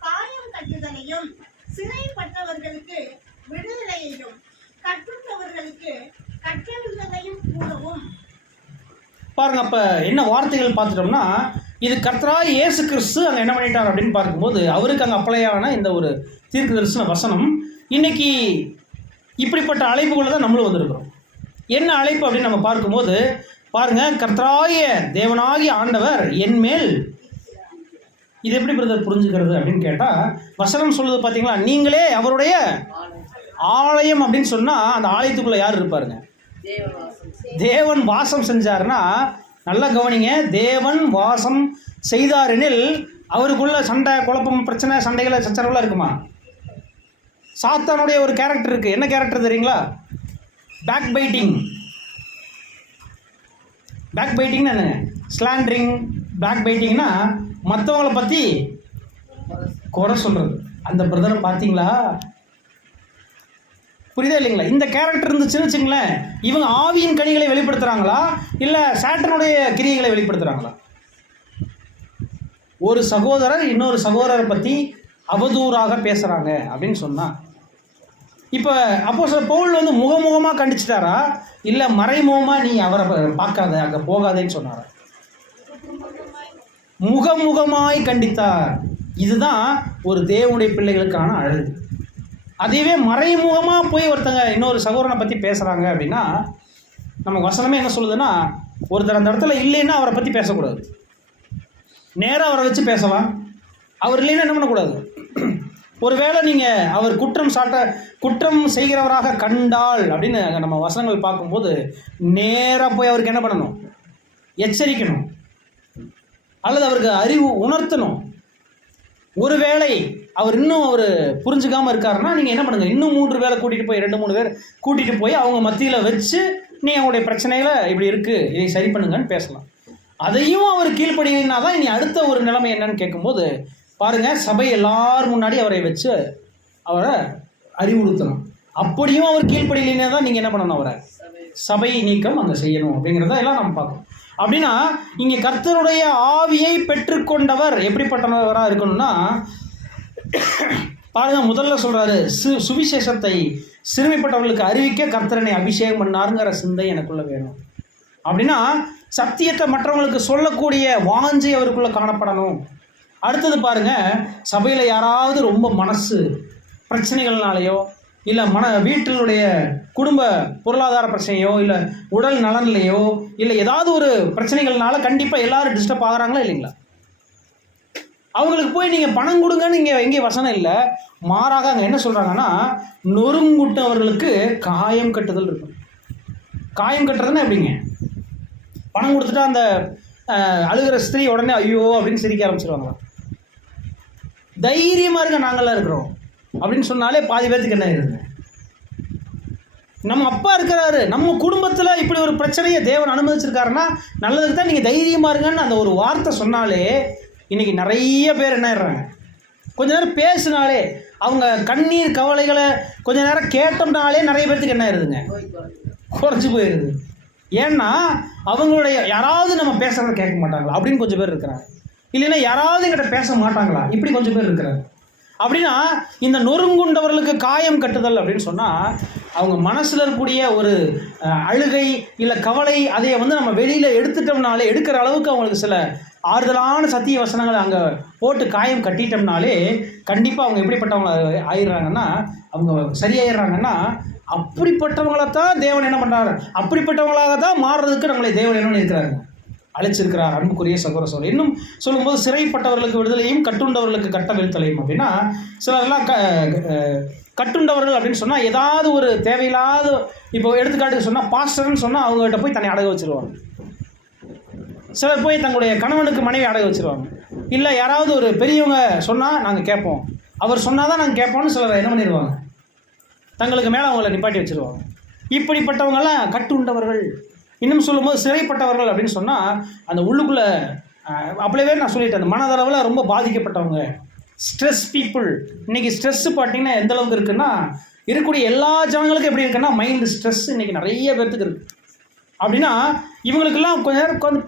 காயம் கட்டுதலையும், சிறைப்பட்டவர்களுக்கு விடுதலையையும், கட்டுண்டவர்களுக்கு கட்டவிழ்தலையும் கூறவும். பாருங்க, அப்ப என்ன வார்த்தைகள் பார்த்துட்டோம்னா, இது கர்த்தராகிய இயேசு கிறிஸ்து அங்கே என்ன பண்ணிட்டார் அப்படின்னு பார்க்கும்போது அவருக்கு அங்கே அப்ளையான இந்த ஒரு தீர்க்க தரிசன வசனம். இன்னைக்கு இப்படிப்பட்ட அழைப்புகளை தான் நம்மளும் வந்திருக்கிறோம். என்ன அழைப்பு அப்படின்னு நம்ம பார்க்கும்போது பாருங்க, கர்த்தராகிய தேவனாகிய ஆண்டவர் என்மேல். இது எப்படி பிரதர் புரிஞ்சுக்கிறது அப்படின்னு கேட்டால், வசனம் சொல்லுது பார்த்தீங்களா, நீங்களே அவருடைய ஆலயம் அப்படின்னு சொன்னால் அந்த ஆலயத்துக்குள்ளே யார் இருப்பாருங்க? தேவன் வாசம் செஞ்சாருன்னா, நல்லா கவனிங்க, தேவன் வாசம் செய்தாரெனில் அவருக்குள்ள சண்டை, குழப்பம், பிரச்சனை, சண்டைகளை, சச்சரவுலாம் இருக்குமா? சாத்தானுடைய ஒரு கேரக்டர் இருக்குது. என்ன கேரக்டர் தெரியுங்களா? Back biting. பேக் பைட்டிங்னா என்னங்க? ஸ்லாண்டரிங். பேக் பைட்டிங்னா மற்றவங்களை பற்றி குறை சொல்கிறது. அந்த பிரதரை பார்த்தீங்களா? புரியுதா இல்லைங்களா? இந்த கேரக்டர் இருந்துச்சுன்னு வச்சுங்களேன், இவங்க ஆவியின் கனிகளை வெளிப்படுத்துகிறாங்களா இல்லை சாட்டனுடைய கிரியைகளை வெளிப்படுத்துகிறாங்களா? ஒரு சகோதரர் இன்னொரு சகோதரரை பற்றி அவதூறாக பேசுகிறாங்க அப்படின்னு சொன்னால், இப்போ அப்போஸ்தலர் பவுல் வந்து முகமுகமாக கண்டிச்சிட்டாரா இல்லை மறைமுகமாக நீ அவரை பார்க்காத, அங்கே போகாதேன்னு சொன்னாரா? முகமுகமாய் கண்டித்தார். இதுதான் ஒரு தேவனுடைய பிள்ளைகளுக்கான அழகு. அதுவே மறைமுகமாக போய் ஒருத்தங்க இன்னொரு சகோதரனை பற்றி பேசுகிறாங்க அப்படின்னா, நம்ம வசனமே என்ன சொல்லுதுன்னா, ஒருத்தர் அந்த இடத்துல இல்லைன்னா அவரை பற்றி பேசக்கூடாது, நேராக அவரை வச்சு பேசலாம். அவர் இல்லைன்னா என்ன பண்ணக்கூடாது? ஒருவேளை நீங்கள் அவர் குற்றம் செய்கிறவராக கண்டால் அப்படின்னு நம்ம வசனங்கள் பார்க்கும்போது நேராக போய் அவருக்கு என்ன பண்ணணும்? எச்சரிக்கணும், அல்லது அவருக்கு அறிவு உணர்த்தணும். ஒருவேளை அவர் இன்னும் புரிஞ்சுக்காமல் இருக்காருன்னா நீங்கள் என்ன பண்ணுங்கள், இன்னும் 3 பேரை கூட்டிகிட்டு போய் 2-3 பேர் கூட்டிகிட்டு போய் அவங்க மத்தியில் வச்சு நீங்கள் அவங்களுடைய பிரச்சனைகளை இப்படி இருக்குது, இதை சரி பண்ணுங்கன்னு பேசலாம். அதையும் அவர் கீழ்ப்படினா தான் இனி அடுத்த ஒரு நிலைமை என்னன்னு கேட்கும்போது பாருங்கள், சபை எல்லாரும் முன்னாடி அவரை வச்சு அவரை அறிவுறுத்தணும். அப்படியும் அவர் கீழ்ப்படியிலே தான் நீங்கள் என்ன பண்ணணும், அவரை சபை நீக்கம் அங்கே செய்யணும் அப்படிங்கிறத எல்லாம் நம்ம பார்க்கணும். அப்படின்னா இங்கே கர்த்தருடைய ஆவியை பெற்றுக்கொண்டவர் எப்படிப்பட்டவராக இருக்கணும்னா, பாருங்க, முதல்ல சொல்றாரு சுவிசேஷத்தை சிறுமைப்பட்டவர்களுக்கு அறிவிக்க கர்த்தரனை அபிஷேகம் பண்ணாருங்கிற சிந்தை எனக்குள்ள வேணும். அப்படின்னா சத்தியத்தை மற்றவங்களுக்கு சொல்லக்கூடிய வாஞ்சை அவருக்குள்ள காணப்படணும். அடுத்தது பாருங்க, சபையில் யாராவது ரொம்ப மனசு பிரச்சனைகள்னாலேயோ இல்லை வீட்டினுடைய குடும்ப பொருளாதார பிரச்சனையோ இல்லை உடல் நலன்லையோ இல்லை ஏதாவது ஒரு பிரச்சனைகள்னால கண்டிப்பாக எல்லாரும் டிஸ்டர்ப் ஆகுறாங்களா இல்லைங்களா? அவங்களுக்கு போய் நீங்கள் பணம் கொடுங்கன்னு இங்கே எங்கேயும் வசனம் இல்லை. மாறாக அங்கே என்ன சொல்கிறாங்கன்னா, நொறுங்குட்டவர்களுக்கு காயம் கட்டுதல் இருக்கும். காயம் கட்டுறதுன்னா எப்படிங்க? பணம் கொடுத்துட்டா அந்த அழுகிற ஸ்திரீ உடனே ஐயோ அப்படின்னு சிரிக்க ஆரம்பிச்சிருவாங்களா? தைரியமாக இருக்க நாங்களாம் இருக்கிறோம் அப்படின்னு சொன்னாலே பாதி பேர்த்துக்கு என்ன இருக்குங்க, நம்ம அப்பா இருக்கிறாரு, நம்ம குடும்பத்தில் இப்படி ஒரு பிரச்சனையை தேவன் அனுமதிச்சிருக்காருன்னா நல்லதுக்கு தான் நீங்கள் தைரியமாக இருங்கன்னு அந்த ஒரு வார்த்தை சொன்னாலே இன்றைக்கி நிறைய பேர் என்ன ஆயிடுறாங்க, கொஞ்ச நேரம் பேசினாலே அவங்க கண்ணீர் கவலைகளை கொஞ்ச நேரம் கேட்டோம்னாலே நிறைய பேர்த்துக்கு என்ன ஆயிடுதுங்க, குறைஞ்சி போயிடுது. ஏன்னா அவங்களுடைய யாராவது நம்ம பேசுகிறத கேட்க மாட்டாங்களா அப்படின்னு கொஞ்சம் பேர் இருக்கிறாங்க. இல்லைன்னா யாராவது எங்கிட்ட பேச மாட்டாங்களா இப்படி கொஞ்சம் பேர் இருக்கிறாங்க. அப்படின்னா இந்த நொறுங்குண்டவர்களுக்கு காயம் கட்டுதல் அப்படின்னு சொன்னால் அவங்க மனசில் இருக்கக்கூடிய ஒரு அழுகை இல்லை கவலை அதை நம்ம வெளியில் எடுத்துட்டோம்னாலே, எடுக்கிற அளவுக்கு அவங்களுக்கு சில ஆறுதலான சத்திய வசனங்களை அங்கே போட்டு காயம் கட்டிட்டோம்னாலே கண்டிப்பாக அவங்க எப்படிப்பட்டவங்க ஆயிடுறாங்கன்னா, அவங்க சரியாயிடுறாங்கன்னா, அப்படிப்பட்டவங்களைத்தான் தேவன் என்ன பண்ணுறாரு, அப்படிப்பட்டவங்களாக தான் மாறுறதுக்கு நம்மளை தேவன் என்ன இருக்கிறாரு, அழைச்சிருக்கிறார். அன்புக்குரிய சகோதர சகோதரி, இன்னும் சொல்லும்போது சிறைப்பட்டவர்களுக்கு விடுதலையும் கட்டுண்டவர்களுக்கு கட்டவிழ்த்தலையும் அப்படின்னா, சிலரெல்லாம் கட்டுண்டவர்கள் அப்படின்னு சொன்னால் ஏதாவது ஒரு தேவையில்லாத, இப்போ எடுத்துக்காட்டுக்கு சொன்னால் பாஸ்டர்னு சொன்னால் அவங்ககிட்ட போய் தன்னை அடக வச்சுருவாங்க. சிலர் போய் தங்களுடைய கணவனுக்கு மனைவி அடக வச்சுருவாங்க. இல்லை யாராவது ஒரு பெரியவங்க சொன்னால் நாங்கள் கேட்போம், அவர் சொன்னால் தான் நாங்கள் கேட்போம்னு சிலர் என்ன பண்ணிடுவாங்க, தங்களுக்கு மேலே அவங்கள நிப்பாட்டி வச்சுருவாங்க. இப்படிப்பட்டவங்கெல்லாம் கட்டுண்டவர்கள். இன்னும் சொல்லும்போது சிறைப்பட்டவர்கள் அப்படின்னு சொன்னால் அந்த உள்ளுக்குள்ளே அப்படியே நான் சொல்லிட்டேன், அந்த மனதளவில் ரொம்ப பாதிக்கப்பட்டவங்க, ஸ்ட்ரெஸ் பீப்புள். இன்றைக்கி ஸ்ட்ரெஸ்ஸு பார்த்தீங்கன்னா எந்த அளவுக்கு இருக்குன்னா, இருக்கக்கூடிய எல்லா ஜனங்களுக்கும் எப்படி இருக்குன்னா மைண்டு ஸ்ட்ரெஸ் இன்றைக்கி நிறைய பேர்த்துக்கு இருக்குது. அப்படின்னா இவங்களுக்கெல்லாம் கொஞ்ச நேரம் உட்காந்து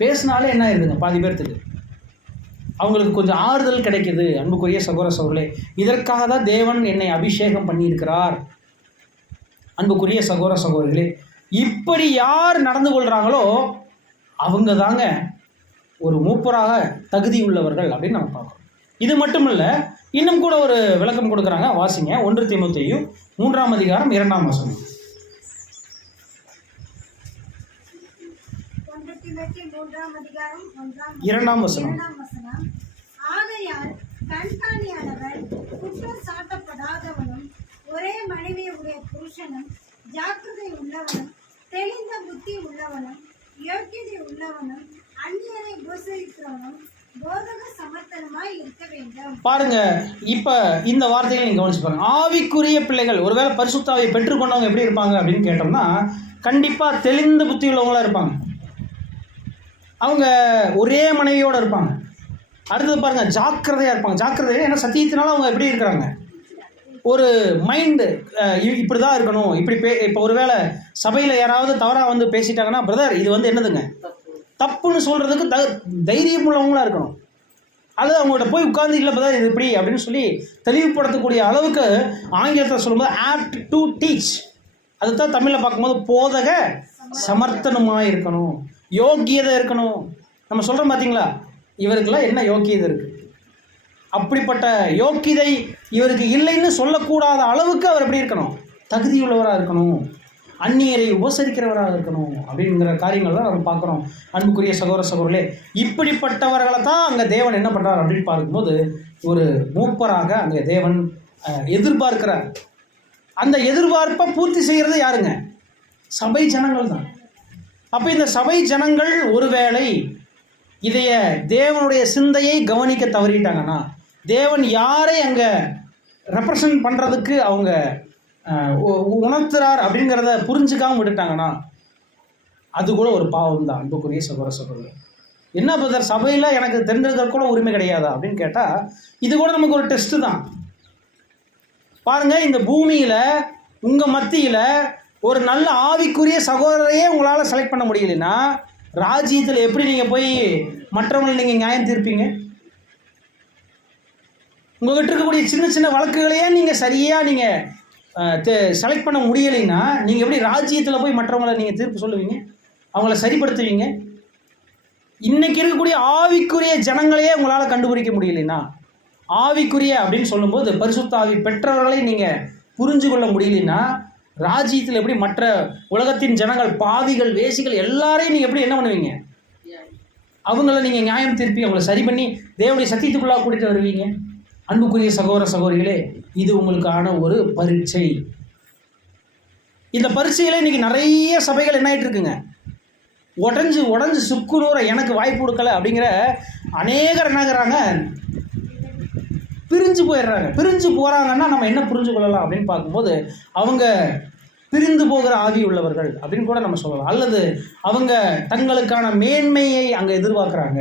பேசினாலே என்ன ஆயிருதுங்க, பாதி பேர்த்துக்கு அவங்களுக்கு கொஞ்சம் ஆறுதல் கிடைக்கிது. அன்புக்குரிய சகோதர சகோதரர்களே, இதற்காக தான் தேவன் என்னை அபிஷேகம் பண்ணியிருக்கிறார். அன்புக்குரிய சகோதர சகோதரிகளே, இப்படி யார் நடந்து கொள்கிறாங்களோ அவங்க தாங்க ஒரு மூப்பராக தகுதி உள்ளவர்கள் அப்படின்னு நம்ம பார்க்குறோம். இது மட்டும் இல்லை, இன்னும் கூட ஒரு விளக்கம் கொடுக்குறாங்க. வாசிங்க 1 தீமோத்தேயு 3 அதிகாரம் 2 வசனம். 1 தீமோத்தேயு 3 அதிகாரம் 2 வசனம். ஆகையால் கண்காணியானவன் குற்றம் சாட்டப்படாதவனும் ஒரே மனைவியுடைய புருஷனும் ஜாக்கிரதை உள்ளவனும் தெளிந்த புத்தி உள்ளவனும் யோக்கியதை உள்ளவனும் அந்நியரை உபசரிக்கிறவனும் போதக சமர்த்தனமாய் இருக்க வேண்டும். பாருங்க, இப்ப இந்த வார்த்தைகளை நீங்க கவனிச்சு பாருங்க. ஆவிக்குரிய பிள்ளைகள் ஒருவேளை பரிசுத்தாவை பெற்றுக்கொண்டவங்க எப்படி இருப்பாங்க அப்படின்னு கேட்டோம்னா, கண்டிப்பா தெளிந்த புத்தி உள்ளவங்களா இருப்பாங்க. அவங்க ஒரே மனைவியோட இருப்பாங்க. அடுத்தது பாருங்க, ஜாக்கிரதையா இருப்பாங்க. ஜாக்கிரதை ஏன்னா சத்தியத்தினால அவங்க எப்படி இருக்கிறாங்க, ஒரு மைண்டு இப்படி தான் இருக்கணும். இப்போ ஒருவேளை சபையில் யாராவது தவறாக வந்து பேசிட்டாங்கன்னா, பிரதர் இது என்னதுங்க தப்புன்னு சொல்கிறதுக்கு தைரியம் உள்ளவங்களாக இருக்கணும். அது அவங்கள்ட்ட போய் உட்கார்ந்து இல்லை பிரதர் இது இப்படி அப்படின்னு சொல்லி தெளிவுபடுத்தக்கூடிய அளவுக்கு ஆங்கிலத்தில் சொல்லும்போது ஆப்ட் டு டீச், அதுதான் தமிழில் பார்க்கும்போது போதக சமர்த்தனமாக இருக்கணும், யோக்கியதை இருக்கணும். நம்ம சொல்கிறோம் பார்த்தீங்களா, இவருக்கெல்லாம் என்ன யோக்கியதை இருக்குது, அப்படிப்பட்ட யோக்கியதை இவருக்கு இல்லைன்னு சொல்லக்கூடாத அளவுக்கு அவர் எப்படி இருக்கணும், தகுதியுள்ளவராக இருக்கணும், அந்நியரை உபசரிக்கிறவராக இருக்கணும் அப்படிங்கிற காரியங்கள்லாம் நம்ம பார்க்குறோம். அன்புக்குரிய சகோதர சகோதரர்களே, இப்படிப்பட்டவர்களை தான் அங்கே தேவன் என்ன பண்ணுறார் அப்படின்னு பார்க்கும்போது ஒரு மூப்பராக அங்கே தேவன் எதிர்பார்க்கிறார். அந்த எதிர்பார்ப்பை பூர்த்தி செய்கிறது யாருங்க, சபை ஜனங்கள் தான். அப்போ இந்த சபை ஜனங்கள் ஒருவேளை இதைய தேவனுடைய சிந்தையை கவனிக்க தவறிட்டாங்கன்னா, தேவன் யாரை அங்கே ரெப்ரசன்ட் பண்ணுறதுக்கு அவங்க உணர்த்துறார் அப்படிங்கிறத புரிஞ்சுக்காமல் விட்டுட்டாங்கன்னா அது கூட ஒரு பாவம் தான். அன்புக்குரிய சகோதர சகோதரர்களே, என்ன பிரதர் சபையில் எனக்கு தெரிஞ்சிருக்கிற கூட உரிமை கிடையாதா அப்படின்னு கேட்டால் இது கூட நமக்கு ஒரு டெஸ்ட்டு தான். பாருங்கள், இந்த பூமியில் உங்கள் மத்தியில் ஒரு நல்ல ஆவிக்குரிய சகோதரரையே உங்களால் செலக்ட் பண்ண முடியலைன்னா ராஜ்யத்தில் எப்படி நீங்கள் போய் மற்றவங்களை நீங்கள் நியாயம் தீர்ப்பீங்க? உங்கள்கிட்ட இருக்கக்கூடிய சின்ன சின்ன வழக்குகளையே நீங்கள் சரியாக நீங்கள் செலக்ட் பண்ண முடியலைன்னா நீங்கள் எப்படி ராஜ்யத்தில் போய் மற்றவங்களை நீங்கள் தீர்ப்பு சொல்லுவீங்க, அவங்கள சரிப்படுத்துவீங்க? இன்றைக்கி இருக்கக்கூடிய ஆவிக்குரிய ஜனங்களையே உங்களால் கண்டுபிடிக்க முடியலைன்னா, ஆவிக்குரிய அப்படின்னு சொல்லும்போது பரிசுத்த ஆவி பெற்றவர்களை நீங்கள் புரிஞ்சு கொள்ள முடியலைன்னா ராஜ்யத்தில் எப்படி மற்ற உலகத்தின் ஜனங்கள், பாவிகள், வேசிகள் எல்லாரையும் நீங்கள் எப்படி என்ன பண்ணுவீங்க? அவங்கள நீங்கள் நியாயம் திருப்பி அவங்கள சரி பண்ணி தேவனுடைய சத்தியத்துக்குள்ளாக கூட்டிகிட்டு வருவீங்க. அன்புக்குரிய சகோதர சகோதரிகளே, இது உங்களுக்கான ஒரு பரீட்சை. இந்த பரீட்சையில் இன்றைக்கி நிறைய சபைகள் என்ன ஆகிட்டு இருக்குங்க, உடஞ்சி சுக்குநூற எனக்கு வாய்ப்பு கொடுக்கல அப்படிங்கிற அநேகர் என்னங்கிறாங்க, பிரிஞ்சு போயிடுறாங்க. பிரிஞ்சு போகிறாங்கன்னா நம்ம என்ன புரிஞ்சு கொள்ளலாம் அப்படின்னு பார்க்கும்போது அவங்க பிரிந்து போகிற ஆவி உள்ளவர்கள் அப்படின்னு கூட நம்ம சொல்லலாம். அல்லது அவங்க தங்களுக்கான மேன்மையை அங்கே எதிர்பார்க்குறாங்க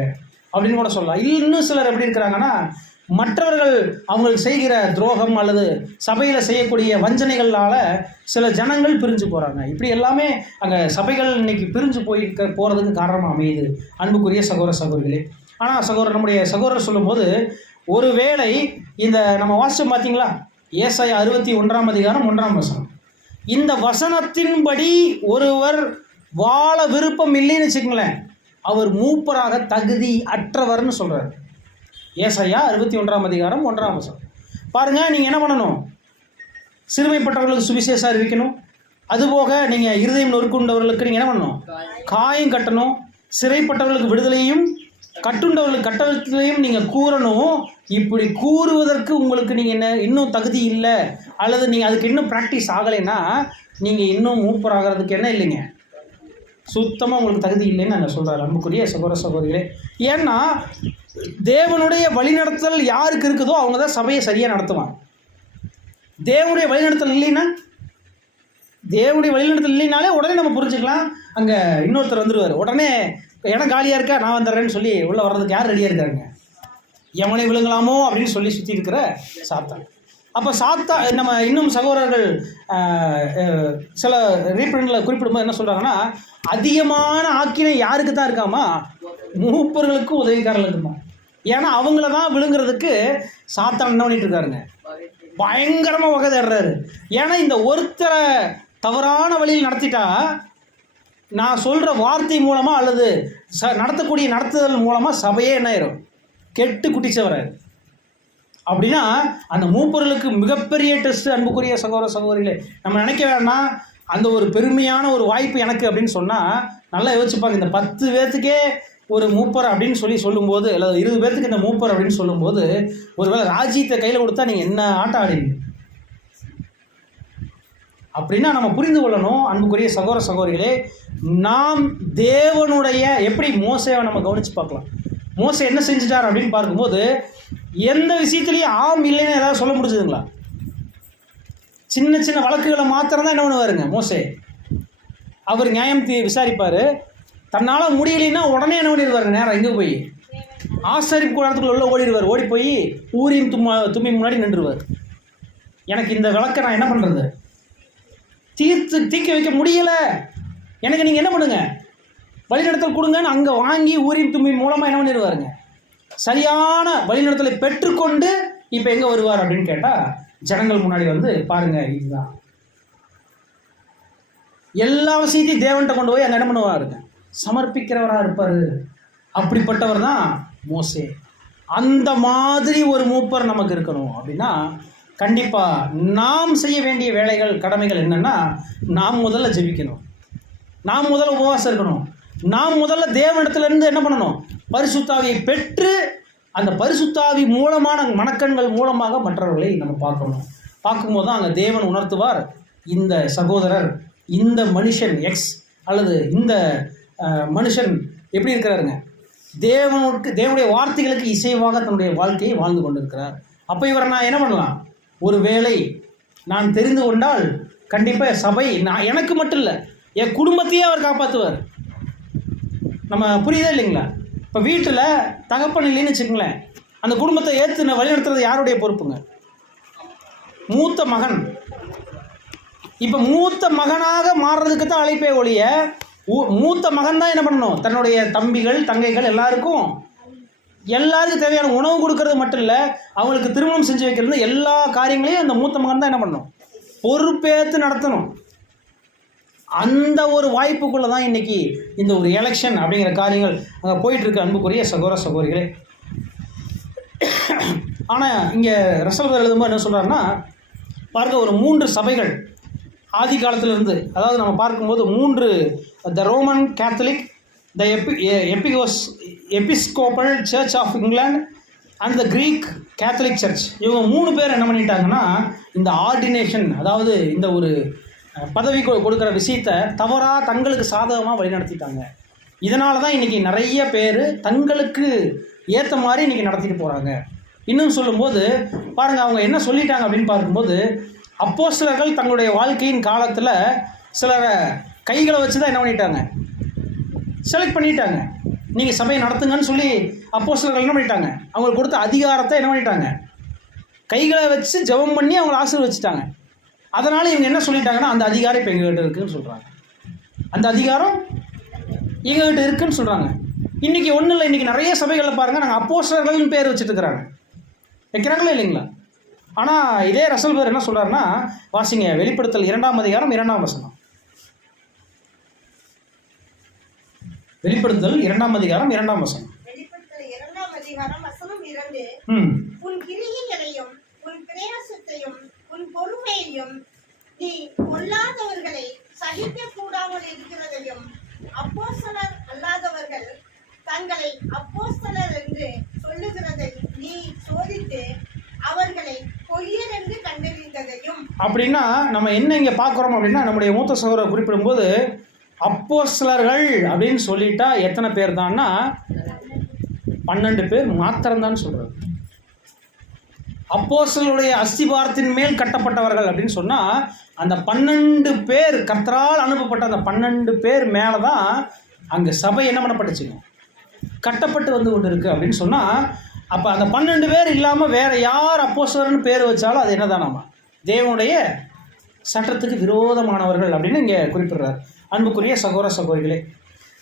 அப்படின்னு கூட சொல்லலாம். இன்னும் சிலர் எப்படி இருக்கிறாங்கன்னா, மற்றவர்கள் அவங்களுக்கு செய்கிற துரோகம் அல்லது சபையில் செய்யக்கூடிய வஞ்சனைகளால் சில ஜனங்கள் பிரிஞ்சு போகிறாங்க. இப்படி எல்லாமே அங்கே சபைகள் இன்னைக்கு பிரிஞ்சு போகிறதுக்கு காரணமாக அமையுது அன்புக்குரிய சகோதர சகோதரிகளே. ஆனால் நம்முடைய சகோதரர் சொல்லும்போது, ஒரு வேளை இந்த நம்ம வாசிச்சோம் பார்த்தீங்களா, ஏசாயா 61 அதிகாரம் 1 வசனம், இந்த வசனத்தின்படி ஒருவர் வாழ விருப்பம் இல்லைன்னு வச்சுக்கங்களேன், அவர் மூப்பராக தகுதி அற்றவர்னு சொல்கிறார். ஏசாயா 61 அதிகாரம் 1 வசனம் பாருங்கள். நீங்கள் என்ன பண்ணணும்? சிறுமைப்பட்டவர்களுக்கு சுவிசேஷம் அறிவிக்கணும். அதுபோக நீங்கள் இருதயம் நொறுக்குண்டவர்களுக்கு நீங்கள் என்ன பண்ணணும்? காயம் கட்டணும். சிறைப்பட்டவர்களுக்கு விடுதலையும், கட்டுண்டவர்களுக்கு கட்டளையும் நீங்கள் கூறணும். இப்படி கூறுவதற்கு உங்களுக்கு நீங்கள் என்ன இன்னும் தகுதி இல்லை, அல்லது நீங்கள் அதுக்கு இன்னும் ப்ராக்டிஸ் ஆகலைன்னா நீங்கள் இன்னும் மூப்பராகிறதுக்கு என்ன இல்லைங்க, சுத்தமாக உங்களுக்கு தகுதி இல்லைன்னு நாங்கள் சொல்கிறார் அன்புக்குரிய சகோதர சகோதரிகளே. ஏன்னா தேவனுடைய வழிநடத்தல் யாருக்கு இருக்குதோ அவங்க தான் சபையை சரியாக நடத்துவாங்க. தேவனுடைய வழிநடத்தல் இல்லைனாலே உடனே நம்ம புரிஞ்சுக்கலாம், அங்கே இன்னொருத்தர் வந்துடுவார். உடனே இடம் காலியாக இருக்கா, நான் வந்துடுறேன்னு சொல்லி உள்ளே வர்றதுக்கு யார் ரெடியாக இருக்காருங்க? எவனை விழுங்கலாமோ அப்படின்னு சொல்லி சுற்றி இருக்கிற சாத்தான். அப்போ நம்ம இன்னும் சகோதரர்கள் சில ரீப்ரிண்டில் குறிப்பிடும்போது என்ன சொல்கிறாங்கன்னா, அதிகமான ஆக்கினை யாருக்கு தான் இருக்காமா? மூப்பர்களுக்கும் உதவிக்காரர்களுக்குமா. ஏன்னா அவங்கள தான் விழுங்குறதுக்கு சாத்தான் என்ன பண்ணிட்டு இருக்காருங்க, பயங்கரமாக வகை தேடுறாரு. ஏன்னா இந்த ஒருத்தரை தவறான வழியில் நடத்திட்டா, நான் சொல்கிற வார்த்தை மூலமாக அல்லது நடத்தக்கூடிய நடத்துதல் மூலமாக சபையே என்ன ஆயிரும், கெட்டு குட்டிச்சவராரு. அப்படின்னா அந்த மூப்பர்களுக்கு மிகப்பெரிய டெஸ்ட் அன்புக்குரிய சகோதர சகோதரிகளே. நம்ம நினைக்க வேண்டாம் அந்த ஒரு பெருமையான ஒரு வாய்ப்பு எனக்கு அப்படின்னு சொன்னால் நல்லா யோசிச்சுப்பாங்க. இந்த 10 பேர்த்துக்கே ஒரு மூப்பர் அப்படின்னு சொல்லும்போது, அல்லது 20 பேர்த்துக்கு இந்த மூப்பர் அப்படின்னு சொல்லும்போது, ஒருவேளை ராஜ்யத்தை கையில் கொடுத்தா நீங்கள் என்ன ஆட்டம் ஆடுவீங்க அப்படின்னா நம்ம புரிந்து கொள்ளணும் அன்புக்குரிய சகோதர சகோதரிகளே. நாம் தேவனுடைய எப்படி மோசேவை நம்ம கவனித்து பார்க்கலாம். மோசே என்ன செஞ்சிட்டார் அப்படின்னு பார்க்கும்போது, எந்த விஷயத்துலையும் ஆம் இல்லைன்னு ஏதாவது சொல்ல முடிஞ்சதுங்களா? சின்ன சின்ன வழக்குகளை மாத்திரம் தான் என்ன பண்ணுவாருங்க மோசே. அவர் நியாயம் விசாரிப்பார். தன்னால் முடியலைன்னா உடனே என்ன பண்ணிடுவாருங்க, நேரம் எங்கே போய் ஆசரிப்பு கூடத்துக்குள்ள உள்ள ஓடிடுவார். ஓடி போய் ஊரியும் தும்மி முன்னாடி நின்றுவார். எனக்கு இந்த வழக்கை நான் என்ன பண்ணுறது, தீர்க்க வைக்க முடியலை, எனக்கு நீங்கள் என்ன பண்ணுங்க, வழிநடத்தல் கொடுங்கன்னு அங்கே வாங்கி ஊரின் தும்மி மூலமாக என்ன பண்ணிடுவாருங்க, சரியான வழிநடத்தலை பெற்றுக்கொண்டு இப்போ எங்கே வருவார் அப்படின்னு கேட்டால் ஜனங்கள் முன்னாடி வந்து பாருங்கள், இதுதான் எல்லா விஷயத்தையும் தேவன்கிட்ட கொண்டு போய் அங்கே என்ன பண்ணுவாருங்க, சமர்ப்பிக்கிறவராக இருப்பார். அப்படிப்பட்டவர் தான் மோசே. அந்த மாதிரி ஒரு மூப்பர் நமக்கு இருக்கணும் அப்படின்னா கண்டிப்பாக நாம் செய்ய வேண்டிய வேலைகள் கடமைகள் என்னென்னா, நாம் முதல்ல ஜெபிக்கணும், நாம் முதல்ல உபவாசம் இருக்கணும், நாம் முதல்ல தேவனிடத்துலேருந்து என்ன பண்ணணும், பரிசுத்தாவியை பெற்று அந்த பரிசுத்தாவி மூலமான மனக்கண்கள் மூலமாக மற்றவர்களை நம்ம பார்க்கும்போது தான் அங்கே தேவன் உணர்த்துவார், இந்த சகோதரர், இந்த மனுஷன் எக்ஸ் அல்லது இந்த மனுஷன் எப்படி இருக்கிறாருங்க, தேவனுடைய வார்த்தைகளுக்கு இசைவாக தன்னுடைய வாழ்க்கையை வாழ்ந்து கொண்டிருக்கிறார். அப்போ இவரை நான் என்ன பண்ணலாம், ஒரு வேளை நான் தெரிந்து கொண்டால் கண்டிப்பாக சபை நான் எனக்கு மட்டும் இல்லை என் குடும்பத்தையே அவர் காப்பாற்றுவார். நம்ம புரியுதா இல்லைங்களா? இப்போ வீட்டில் தகப்பன் இல்லைன்னு வச்சுக்கங்களேன், அந்த குடும்பத்தை ஏற்று வழிநடத்துறது யாருடைய பொறுப்புங்க? மூத்த மகன். இப்போ மூத்த மகனாக மாறுறதுக்கு தான் அழைப்பே ஒழிய மூத்த மகன் தான் என்ன பண்ணணும், தன்னுடைய தம்பிகள் தங்கைகள் எல்லாருக்கும் தேவையான உணவு கொடுக்கறது மட்டும் இல்லை, அவங்களுக்கு திருமணம் செஞ்சு வைக்கிறது, எல்லா காரியங்களையும் அந்த மூத்த மகன் தான் என்ன பண்ணணும், பொறுப்பேற்று நடத்தணும். அந்த ஒரு வாய்ப்புக்குள்ளே தான் இன்றைக்கி இந்த ஒரு எலெக்ஷன் அப்படிங்கிற காரியங்கள் அங்கே போயிட்டுருக்கு அன்புக்குரிய சகோதர சகோதரிகளே. ஆனால் இங்கே ரசல் எழுதும்போது என்ன சொல்கிறாருன்னா, பாருங்கள், ஒரு 3 சபைகள் ஆதி காலத்திலிருந்து, அதாவது நம்ம பார்க்கும்போது 3, the Roman Catholic, the Episcopal church of England and the Greek Catholic church, இவங்க 3 பேர் என்ன பண்ணிட்டாங்கன்னா இந்த ஆர்டினேஷன், அதாவது இந்த ஒரு பதவி கொடுக்குற விஷயத்தை தவறாக தங்களுக்கு சாதகமாக வழிநடத்திட்டாங்க. இதனால தான் இன்றைக்கி நிறைய பேர் தங்களுக்கு ஏற்ற மாதிரி இன்றைக்கி நடத்திட்டு போகிறாங்க. இன்னும் சொல்லும்போது பாருங்கள், அவங்க என்ன சொல்லிட்டாங்க அப்படின்னு பார்க்கும்போது, அப்போஸ்தலர்கள் தங்களுடைய வாழ்க்கையின் காலத்தில் சிலரை கைகளை வச்சு தான் என்ன பண்ணிட்டாங்க, செலக்ட் பண்ணிட்டாங்க. நீங்கள் சபையை நடத்துங்கன்னு சொல்லி அப்போஸ்தலர்கள் என்ன பண்ணிட்டாங்க, அவங்களுக்கு கொடுத்த அதிகாரத்தை என்ன பண்ணிட்டாங்க, கைகளை வச்சு ஜெபம் பண்ணி அவங்களை ஆசீர்வதிச்சிட்டாங்க. அதனால் இவங்க என்ன சொல்லிட்டாங்கன்னா, அந்த அதிகாரம் இப்போ எங்ககிட்ட இருக்குதுன்னு சொல்கிறாங்க, அந்த அதிகாரம் எங்ககிட்ட இருக்குதுன்னு சொல்கிறாங்க. இன்றைக்கி ஒன்றும் இல்லை, இன்றைக்கி நிறைய சபைகளில் பாருங்கள், நாங்கள் அப்போஸ்தலர்கள்னு பேர் வச்சுட்டு இருக்கிறாங்க, வைக்கிறாங்களா இல்லைங்களா? ஆனால் இதே ரசல் பேர் என்ன சொல்கிறாருன்னா, வாசிங்க வெளிப்படுத்தல் 2ஆம் அதிகாரம் 2ஆம் வசனம். வெளிப்படுத்தல் 2ஆம் அதிகாரம் 2ஆம் வசனம். வெளிப்படுத்தல் 2ஆம் அதிகாரம் வசனம் 2. உன் கிரியைகளையும் உன் பிரயாசத்தையும் உன் பொறுமையையும் நீ கொல்லாதவர்களை சகிக்க கூடாமல் இருக்கிறதையும் அப்போஸ்தலர் அல்லாதவர்கள் தங்களை அப்போஸ்தலர் என்று சொல்லுகிறதை நீ சோதித்து அவர்களை பொய்யர் என்று கண்டறிந்ததையும். அப்படின்னா நம்ம என்ன இங்கே பார்க்குறோம் அப்படின்னா, நம்முடைய மூத்த சகோதரர் குறிப்பிடும்போது அப்போஸ்தலர்கள் அப்படின்னு சொல்லிட்டா எத்தனை பேர் தான்னா 12 பேர் மாத்திரம்தான் சொல்கிறார். அப்போஸ்தலருடைய அஸ்திபாரத்தின் மேல் கட்டப்பட்டவர்கள் அப்படின்னு சொன்னால் அந்த 12 பேர், கர்த்தரால் அனுப்பப்பட்ட அந்த 12 பேர் மேலே தான் அங்கே சபை என்ன பண்ணப்பட்டுச்சுங்க, கட்டப்பட்டு வந்து கொண்டு இருக்குது அப்படின்னு சொன்னால், அப்போ அந்த 12 பேர் இல்லாமல் வேறு யார் அப்போஸ்தலர்னு பேர் வச்சாலும் அது என்ன தானாமா, தேவனுடைய சட்டத்துக்கு விரோதமானவர்கள் அப்படின்னு இங்கே குறிப்பிடுறார். அன்புக்குரிய சகோதர சகோதரிகளே,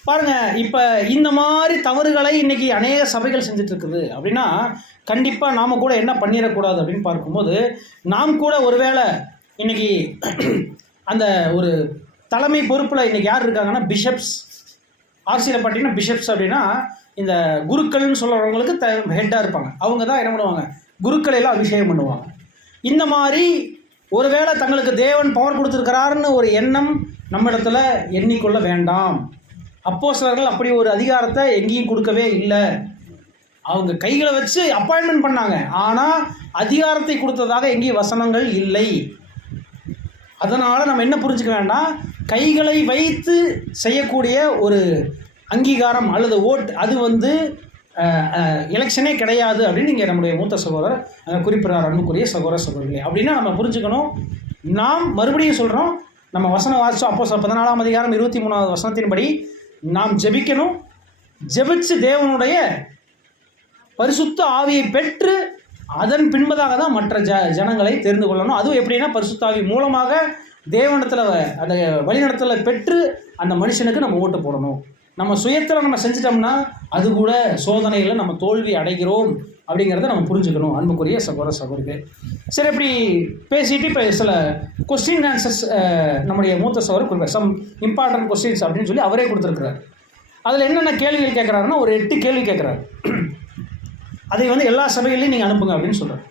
பாருங்கள், இப்போ இந்த மாதிரி தவறுகளை இன்றைக்கி அநேக சபைகள் செஞ்சிட்ருக்குது அப்படின்னா கண்டிப்பாக நாம் கூட என்ன பண்ணிடக்கூடாது அப்படின்னு பார்க்கும்போது, நாம் கூட ஒருவேளை இன்றைக்கி அந்த ஒரு தலைமை பொறுப்பில் இன்றைக்கி யார் இருக்காங்கன்னா பிஷப்ஸ், ஆர்சியில் பார்த்தீங்கன்னா பிஷப்ஸ் அப்படின்னா இந்த குருக்கள்னு சொல்கிறவங்களுக்கு ஹெட்டாக இருப்பாங்க. அவங்க தான் என்ன பண்ணுவாங்க, குருக்களையெல்லாம் அபிஷேகம் பண்ணுவாங்க. இந்த மாதிரி ஒருவேளை தங்களுக்கு தேவன் பவர் கொடுத்துருக்கிறாருன்னு ஒரு எண்ணம் நம்ம இடத்துல எண்ணிக்கொள்ள வேண்டாம். அப்போஸ்தலர்கள் அப்படி ஒரு அதிகாரத்தை எங்கேயும் கொடுக்கவே இல்லை. அவங்க கைகளை வச்சு அப்பாயின்மெண்ட் பண்ணாங்க, ஆனால் அதிகாரத்தை கொடுத்ததாக எங்கேயும் வசனங்கள் இல்லை. அதனால் நம்ம என்ன புரிஞ்சுக்க வேண்டாம், கைகளை வைத்து செய்யக்கூடிய ஒரு அங்கீகாரம் அல்லது ஓட் அது வந்து எலெக்ஷனே கிடையாது அப்படின்னு இங்கே நம்முடைய மூத்த சகோதரர் குறிப்பிட்றார். அன்புக்குரிய சகோதர சகோதரிகளே, அப்படின்னா நம்ம புரிஞ்சுக்கணும். நாம் மறுபடியும் சொல்கிறோம், நம்ம வசனம் வாசித்தோம், அப்போஸ்தலர் 14ஆம் அதிகாரம் 23வது வசனத்தின்படி நாம் ஜெபிக்கணும். ஜெபிச்சு தேவனுடைய பரிசுத்த ஆவியை பெற்று அதன் பின்பதாக தான் மற்ற ஜனங்களை தெரிந்து கொள்ளணும். அதுவும் எப்படின்னா பரிசுத்த ஆவி மூலமாக தேவனத்தில் அந்த வழிநடத்தலை பெற்று அந்த மனுஷனுக்கு நம்ம ஓட்டு போடணும். நம்ம சுயத்தில் நம்ம செஞ்சிட்டோம்னா அது கூட சோதனையில் நம்ம தோல்வி அடைகிறோம் அப்படிங்கிறத நம்ம புரிஞ்சுக்கணும். அன்புக்குரிய சகோதர சகோதரிகள், சரி, இப்படி பேசிட்டு இப்போ சில கொஸ்டின் ஆன்சர்ஸ் நம்முடைய மூத்த சகோதரர் கொடுப்பார். சம் இம்பார்ட்டன்ட் கொஸ்டின்ஸ் அப்படின்னு சொல்லி அவரே கொடுத்துருக்குறாரு. அதில் என்னென்ன கேள்விகள் கேட்குறாருன்னா ஒரு 8 கேள்வி கேட்குறாரு. அதை வந்து எல்லா சபைகளையும் நீங்கள் அனுப்புங்க அப்படின்னு சொல்கிறார்.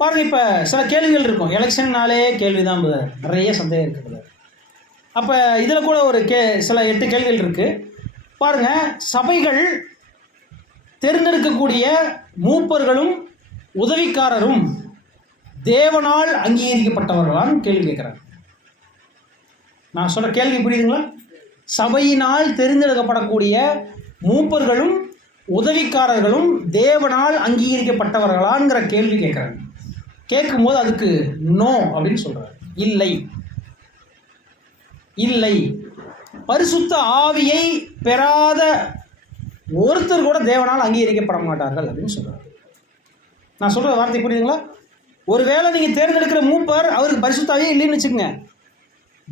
பாருங்கள், இப்போ சில கேள்விகள் இருக்கும். எலெக்ஷன்னாலே கேள்வி தான் நிறைய சந்தேகம் இருக்குது. அப்போ இதில் கூட ஒரு சில 8 கேள்விகள் இருக்குது. பாருங்கள், சபைகள் தேர்ந்தெடுக்கக்கூடிய மூப்பர்களும் உதவிக்காரரும் தேவனால் அங்கீகரிக்கப்பட்டவர்களான்னு கேள்வி கேட்குறாங்க. நான் சொல்கிற கேள்வி புரியுதுங்களா? சபையினால் தேர்ந்தெடுக்கப்படக்கூடிய மூப்பர்களும் உதவிக்காரர்களும் தேவனால் அங்கீகரிக்கப்பட்டவர்களாங்கிற கேள்வி கேட்குறாங்க. கேட்கும்போது அதுக்கு நோ அப்படின்னு சொல்கிறார். இல்லை, இல்லை, பரிசுத்த ஆவியை பெறாத ஒருத்தர் கூட தேவனால் அங்கீகரிக்கப்பட மாட்டார்கள் அப்படின்னு சொல்கிறார். நான் சொல்கிற வார்த்தை புரியுதுங்களா? ஒருவேளை நீங்கள் தேர்ந்தெடுக்கிற மூப்பர் அவருக்கு பரிசுத்த ஆவியே இல்லைன்னு வச்சுக்கோங்க,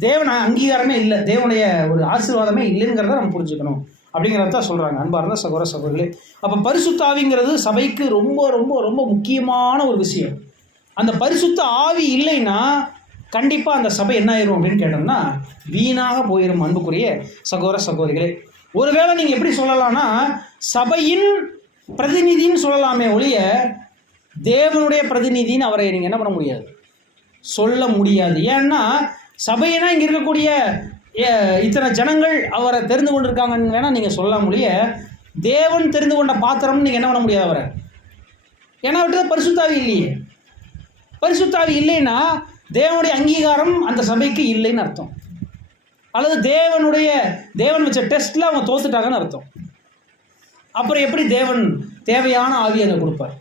தேவன் அங்கீகாரமே இல்லை, தேவனுடைய ஒரு ஆசீர்வாதமே இல்லைங்கிறத நம்ம புரிஞ்சுக்கணும் அப்படிங்கிறத சொல்கிறாங்க அன்பார்ந்த சகோதர சகோதரிகளே. அப்போ பரிசுத்த ஆவிங்கிறது சபைக்கு ரொம்ப ரொம்ப ரொம்ப முக்கியமான ஒரு விஷயம். அந்த பரிசுத்த ஆவி இல்லைன்னா கண்டிப்பாக அந்த சபை என்ன ஆயிரும் அப்படின்னு கேட்டோம்னா வீணாக போயிடும் அன்புக்குரிய சகோதர சகோதரிகளே. ஒருவேளை நீங்கள் எப்படி சொல்லலாம்னா சபையின் பிரதிநிதின்னு சொல்லலாமே ஒழிய தேவனுடைய பிரதிநிதின்னு அவரை நீங்கள் என்ன பண்ண முடியாது, சொல்ல முடியாது. ஏன்னா சபையினா இங்கே இருக்கக்கூடிய இத்தனை ஜனங்கள் அவரை தெரிந்து கொண்டிருக்காங்கன்னு வேணால் நீங்கள் சொல்லலாம் ஒழிய தேவன் தெரிந்து கொண்ட பாத்திரம்னு நீங்கள் என்ன பண்ண முடியாது அவரை. ஏன்னா அவர்கிட்ட பரிசுத்தாவி இல்லையே. பரிசுத்தாவி இல்லைன்னா தேவனுடைய அங்கீகாரம் அந்த சபைக்கு இல்லைன்னு அர்த்தம், அல்லது தேவன் வச்ச டெஸ்ட்டில் அவங்க தோத்துட்டாங்கன்னு அர்த்தம். அப்புறம் எப்படி தேவன் தேவையான ஆவி அங்கே கொடுப்பார்,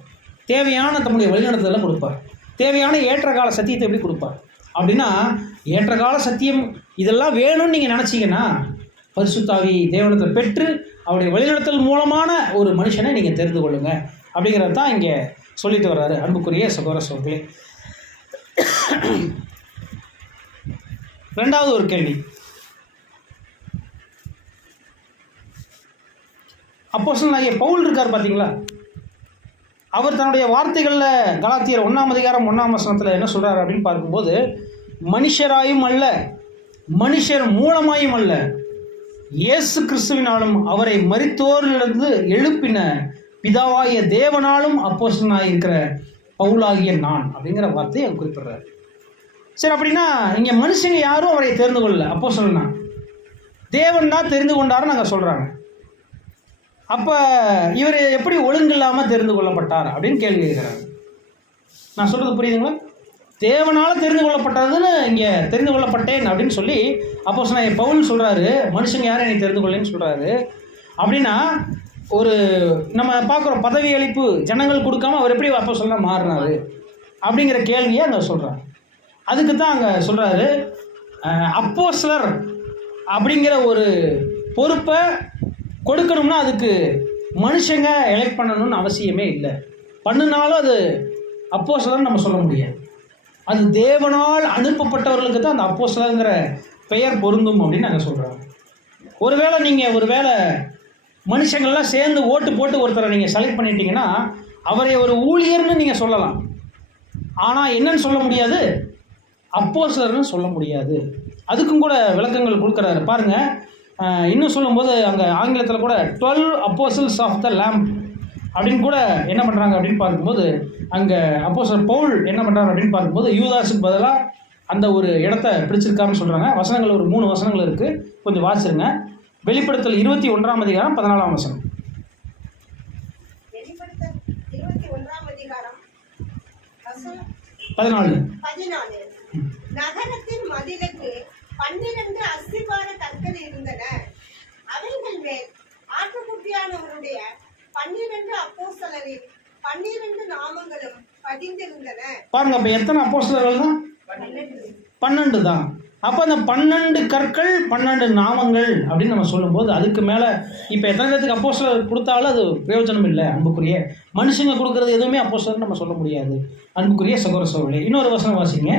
தேவையான தம்முடைய வழிநடத்துதலை கொடுப்பார், தேவையான ஏற்றகால சத்தியத்தை எப்படி கொடுப்பார் அப்படின்னா ஏற்றகால சத்தியம் இதெல்லாம் வேணும்னு நீங்கள் நினச்சிங்கன்னா பரிசுத்தாவி தேவனத்தை பெற்று அவருடைய வழிநடத்தல் மூலமான ஒரு மனுஷனை நீங்கள் தெரிந்து கொள்ளுங்க அப்படிங்கிறது தான் இங்கே சொல்லிட்டு வர்றாரு அன்புக்குரிய சகோதர சகோதரிகளே. ரெண்டாவது ஒரு கேள்வி, அப்போஸ்தலனாகிய பவுல் இருக்கார் பார்த்தீங்களா, அவர் தன்னுடைய வார்த்தைகளில் கலாத்தியர் 1ஆம் அதிகாரம் 1ஆம் வசனத்தில் என்ன சொல்கிறார் அப்படின்னு பார்க்கும்போது மனுஷராயும் அல்ல மனுஷர் மூலமாயும் அல்ல இயேசு கிறிஸ்துவினாலும் அவரை மரித்தோரிலிருந்து எழுப்பின பிதாவாகிய தேவனாலும் அப்போஸ்தலனாக இருக்கிற பவுலாகிய நான் அப்படிங்கிற வார்த்தையை அவர் குறிப்பிடுறார். சரி, அப்படின்னா இங்கே மனுஷங்க யாரும் அவரை தெரிந்து கொள்ளல, அப்போஸ்தலனா தேவன் தான் தெரிந்து கொண்டாருன்னு நாங்கள் சொல்கிறாங்க. அப்போ இவர் எப்படி ஒழுங்கு இல்லாமல் தெரிந்து கொள்ளப்பட்டார் அப்படின்னு கேள்வி கேட்குறாங்க. நான் சொல்கிறது புரியுதுங்களா? தேவனால் தெரிந்து கொள்ளப்பட்டதுன்னு இங்கே தெரிந்து கொள்ளப்பட்டேன் அப்படின்னு சொல்லி அப்போஸ்தலனாகிய பவுல் சொல்கிறாரு, மனுஷங்க யாரும் என்னை தெரிந்து கொள்ளேன்னு சொல்கிறாரு. அப்படின்னா ஒரு நம்ம பார்க்குறோம் பதவி அளிப்பு ஜனங்கள் கொடுக்காம அவர் எப்படி அப்போஸ்தலனா மாறினார் அப்படிங்கிற கேள்வியை அங்கே சொல்கிறார். அதுக்கு தான் அங்கே சொல்கிறாரு அப்போஸ்தலர் அப்படிங்கிற ஒரு பொறுப்பை கொடுக்கணும்னா அதுக்கு மனுஷங்க எலெக்ட் பண்ணணும்னு அவசியமே இல்லை, பண்ணினாலும் அது அப்போஸ்தலர்னு நம்ம சொல்ல முடியாது. அது தேவனால் அனுப்பப்பட்டவர்களுக்கு தான் அந்த அப்போஸ்தலர்ங்கிற பெயர் பொருந்தும் அப்படின்னு நாங்கள் சொல்கிறோம். ஒருவேளை மனுஷங்கள்லாம் சேர்ந்து ஓட்டு போட்டு ஒருத்தரை நீங்கள் செலக்ட் பண்ணிட்டீங்கன்னா அவரை ஒரு ஊழியர்னு நீங்கள் சொல்லலாம், ஆனால் என்னன்னு சொல்ல முடியாது, அப்போஸ்தலர்னு சொல்ல முடியாது. அதுக்கும் கூட விளக்கங்கள் கொடுக்குறாரு பாருங்கள். இன்னும் சொல்லும்போது அங்கே ஆங்கிலத்தில் கூட 12 அப்போஸ்டல்ஸ் ஆஃப் த லேம்ப் அப்படின்னு கூட என்ன பண்ணுறாங்க அப்படின்னு பார்க்கும்போது அங்கே அப்போஸ்தலர் பவுல் என்ன பண்ணுறாரு அப்படின்னு பார்க்கும்போது யூதாஸுக்கு பதிலாக அந்த ஒரு இடத்த பிடிச்சிருக்காருன்னு சொல்கிறாங்க. வசனங்கள் ஒரு 3 வசனங்கள் இருக்குது, கொஞ்சம் வாசிருங்க. வெளிப்படுத்தல் 21ஆம் அதிகாரம் 14ஆம் வசனம். வெளிப்படுத்தல் 21ஆம் அதிகாரம் 14. நகரத்தின் மதிலுக்கு 12 அஸ்திபார கற்கள் இருந்தன. அவைகள் மேல் ஆட்டுக்குட்டியானவருடைய 12 அப்போஸ்தலரின் 12 நாமங்களும் பதிந்திருந்தன. பாருங்க, அப்ப எத்தனை அப்போஸ்தலர்கள் தான்? 12 தான். அப்போ அந்த 12 கற்கள் 12 நாமங்கள் அப்படின்னு நம்ம சொல்லும்போது அதுக்கு மேலே இப்போ எத்தனை பேருக்கு அப்போஸ்தலர் கொடுத்தாலும் அது பிரயோஜனம் இல்லை அன்புக்குரிய. மனுஷங்க கொடுக்கறது எதுவுமே அப்போஸ்தலர் நம்ம சொல்ல முடியாது அன்புக்குரிய சகோதர சகோதரிகளே. இன்னொரு வசனம் வாசிங்க,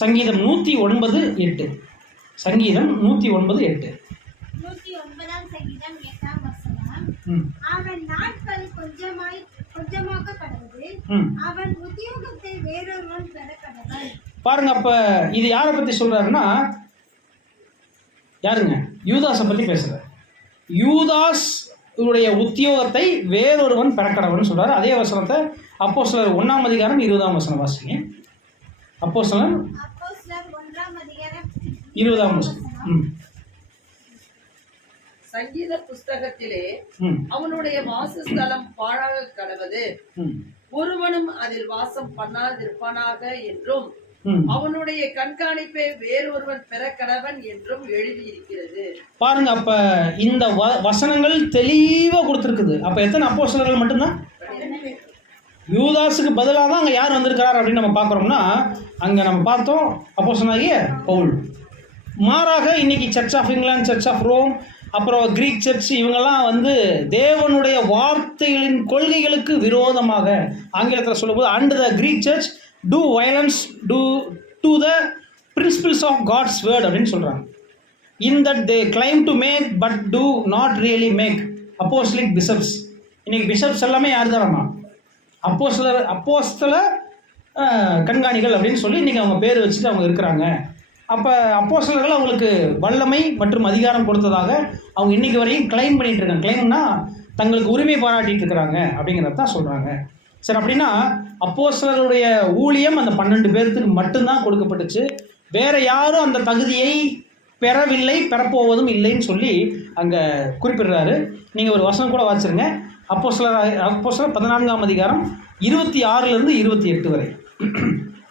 சங்கீதம் 109:8. சங்கீதம் 109:8. 109ஆம் சங்கீதம் 8ஆம் வசனம். அவன் நாட்கள் கொஞ்சமாக கடவுது, அவன் உத்தியோகத்தை வேறொருவன் பெற கடவுள். பாருங்க, அப்ப இது யாரை பத்தி சொல்றாருன்னா யாருங்க? யூதாஸை பத்தி பேசுறாரு. யூதாஸ் உடைய உத்தியோகத்தை வேறொருவன் பெறக்கடவன் சொல்றாரு. அதே வசனத்தை அப்போஸ்தலர் 1ஆம் அதிகாரம் 20ஆம் வசனம் வாசிங்க. அப்போஸ்தலர் 1ஆம் அதிகாரம் 20ஆம் வசனம். சங்கீத புஸ்தகத்திலே அவனுடைய வாசஸ்தலம் பாழாக கடவது, ஒருவனும் அதில் வாசம் பண்ணாதிருப்பானாக என்றும் அவனுடைய கண்காணிப்பை வேறொருவன் பெற கடவன் என்றும் எழுதியிருக்கிறது. பாருங்க, அப்ப இந்த வசனங்கள் தெளிவா கொடுத்திருக்குது. அப்ப எத்தனை அப்போஸ்தலர்கள் மட்டும்தான்? யூதாஸுக்கு பதிலாக தான் அங்கே யார் வந்திருக்கிறார் அப்படின்னு நம்ம பார்க்குறோம்னா அங்கே நம்ம பார்த்தோம் அப்போஸ்தலனாகிய பவுல். மாறாக இன்னைக்கு church of England, church of Rome, அப்புறம் கிரீக் சர்ச், இவங்கெல்லாம் வந்து தேவனுடைய வார்த்தைகளின் கொள்கைகளுக்கு விரோதமாக ஆங்கிலத்தில் சொல்லும்போது and the Greek church do violence to the principles of God's word அப்படின்னு சொல்கிறாங்க. In that they claim to make but do not really make apostolic bishops. இன்னைக்கு பிஷப்ஸ் எல்லாமே யார் தரமா? அப்போஸ்தல கண்காணிகள் அப்படின்னு சொல்லி இன்றைக்கி அவங்க பேர் வச்சுட்டு அவங்க இருக்கிறாங்க. அப்போ அப்போஸ்தலர்கள் அவங்களுக்கு வல்லமை மற்றும் அதிகாரம் கொடுத்ததாக அவங்க இன்றைக்கி வரையும் கிளைம் பண்ணிகிட்டு இருக்காங்க. கிளைம்னா தங்களுக்கு உரிமை பாராட்டிகிட்டு இருக்கிறாங்க அப்படிங்கிறத தான் சொல்கிறாங்க. சரி, அப்படின்னா அப்போஸ்தலருடைய ஊழியம் அந்த 12 பேருக்கு மட்டும்தான் கொடுக்கப்பட்டுச்சு. வேறு யாரும் அந்த தகுதியை பெறவில்லை, பெறப்போவதும் இல்லைன்னு சொல்லி அங்கே குறிப்பிடுறாரு. நீங்கள் ஒரு வசனம் கூட வாசிருங்க. அப்போஸ்தலர் 14ஆம் அதிகாரம் 26லிருந்து 28 வரை.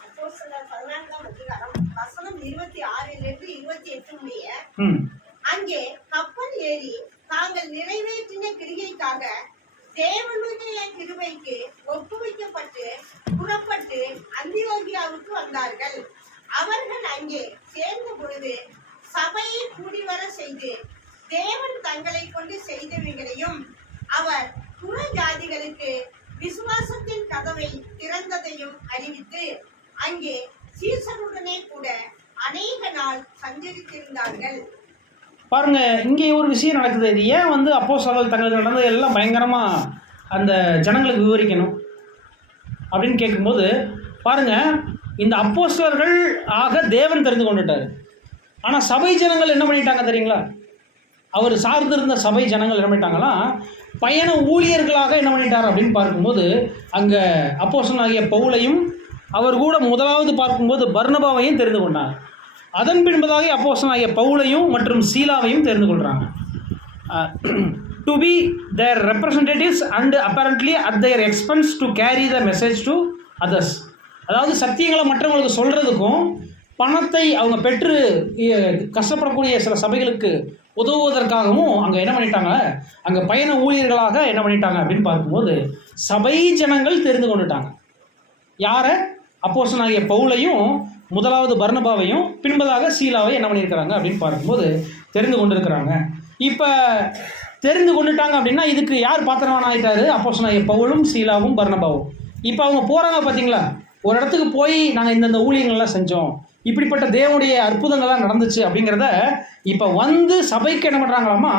அப்போஸ்தலர் 14ஆம் அதிகாரம் வசனம் 26லிருந்து 28 முடிய. அங்கே கப்பல் ஏறி தாங்கள் நிறைவேற்றின கிரியைக்காக தேவனுடைய கிருபைக்கு ஒப்புவிக்கப்பட்டு புறப்பட்டு அந்தியோகியாவுக்கு வந்தார்கள். அவர்கள் அங்கே சேர்ந்த பொழுது சபையை கூடி வர செய்து தேவன் தங்களை கொண்டு செய்தவைகளையும் அவர் புற ஜாதிகளுக்கு விசுவாசத்தின் கதவை திறந்ததையும் அறிவித்து அங்கே சீசருடனே கூட அநேக நாள் சஞ்சரித்திருந்தார்கள். பாருங்க, இங்கே ஒரு விஷயம் நடக்குது. இது ஏன் வந்து அப்போஸ்தலர்கள் தங்களுக்கு நடந்தது எல்லாம் பயங்கரமாக அந்த ஜனங்களுக்கு விவரிக்கணும் அப்படின்னு கேட்கும்போது பாருங்க, இந்த அப்போஸ்தலர்கள் ஆக தேவன் தெரிந்து கொண்டுட்டார். ஆனால் சபை ஜனங்கள் என்ன பண்ணிட்டாங்க தெரியுங்களா? அவர் சார்ந்திருந்த சபை ஜனங்கள் என்ன பண்ணிட்டாங்களா, பயண ஊழியர்களாக என்ன பண்ணிட்டார் அப்படின்னு பார்க்கும்போது அங்கே அப்போஸ்தலனாகிய பவுலையும் அவர் கூட முதலாவது பார்க்கும்போது பர்னபாவையும் தெரிந்து கொண்டாங்க. அதன் பின்பதாக அப்போஸ்தலனாகிய பவுலையும் மற்றும் சீலாவையும் தெரிந்து கொள்கிறாங்க. To be their representatives and apparently at their expense to carry the message to others. அதாவது சத்தியங்களை மற்றவங்களுக்கு சொல்கிறதுக்கும் பணத்தை அவங்க பெற்று கஷ்டப்படக்கூடிய சில சபைகளுக்கு உதவுவதற்காகவும் அங்கே என்ன பண்ணிட்டாங்க, அங்கே பயண ஊழியர்களாக என்ன பண்ணிட்டாங்க அப்படின்னு பார்க்கும்போது சபை ஜனங்கள் தெரிந்து கொண்டுட்டாங்க. யாரை? அப்போஸ்தலனாகிய பவுலையும் முதலாவது பர்னபாவையும் பின்பதாக சீலாவை என்ன பண்ணியிருக்கிறாங்க அப்படின்னு பார்க்கும்போது தெரிந்து கொண்டிருக்கிறாங்க. இப்போ தெரிந்து கொண்டுட்டாங்க அப்படின்னா இதுக்கு யார் பாத்திரவான் ஆகிட்டாரு? அப்போஸ்தலனாகிய பவுலும் சீலாவும் பர்னபாவும். இப்போ அவங்க போகிறாங்க பார்த்தீங்களா, ஒரு இடத்துக்கு போய் நாங்கள் இந்தந்த ஊழியங்கள்லாம் செஞ்சோம், இப்படிப்பட்ட தேவனுடைய அற்புதங்கள்லாம் நடந்துச்சு அப்படிங்கிறத இப்போ வந்து சபைக்கு என்ன பண்ணுறாங்களாமா,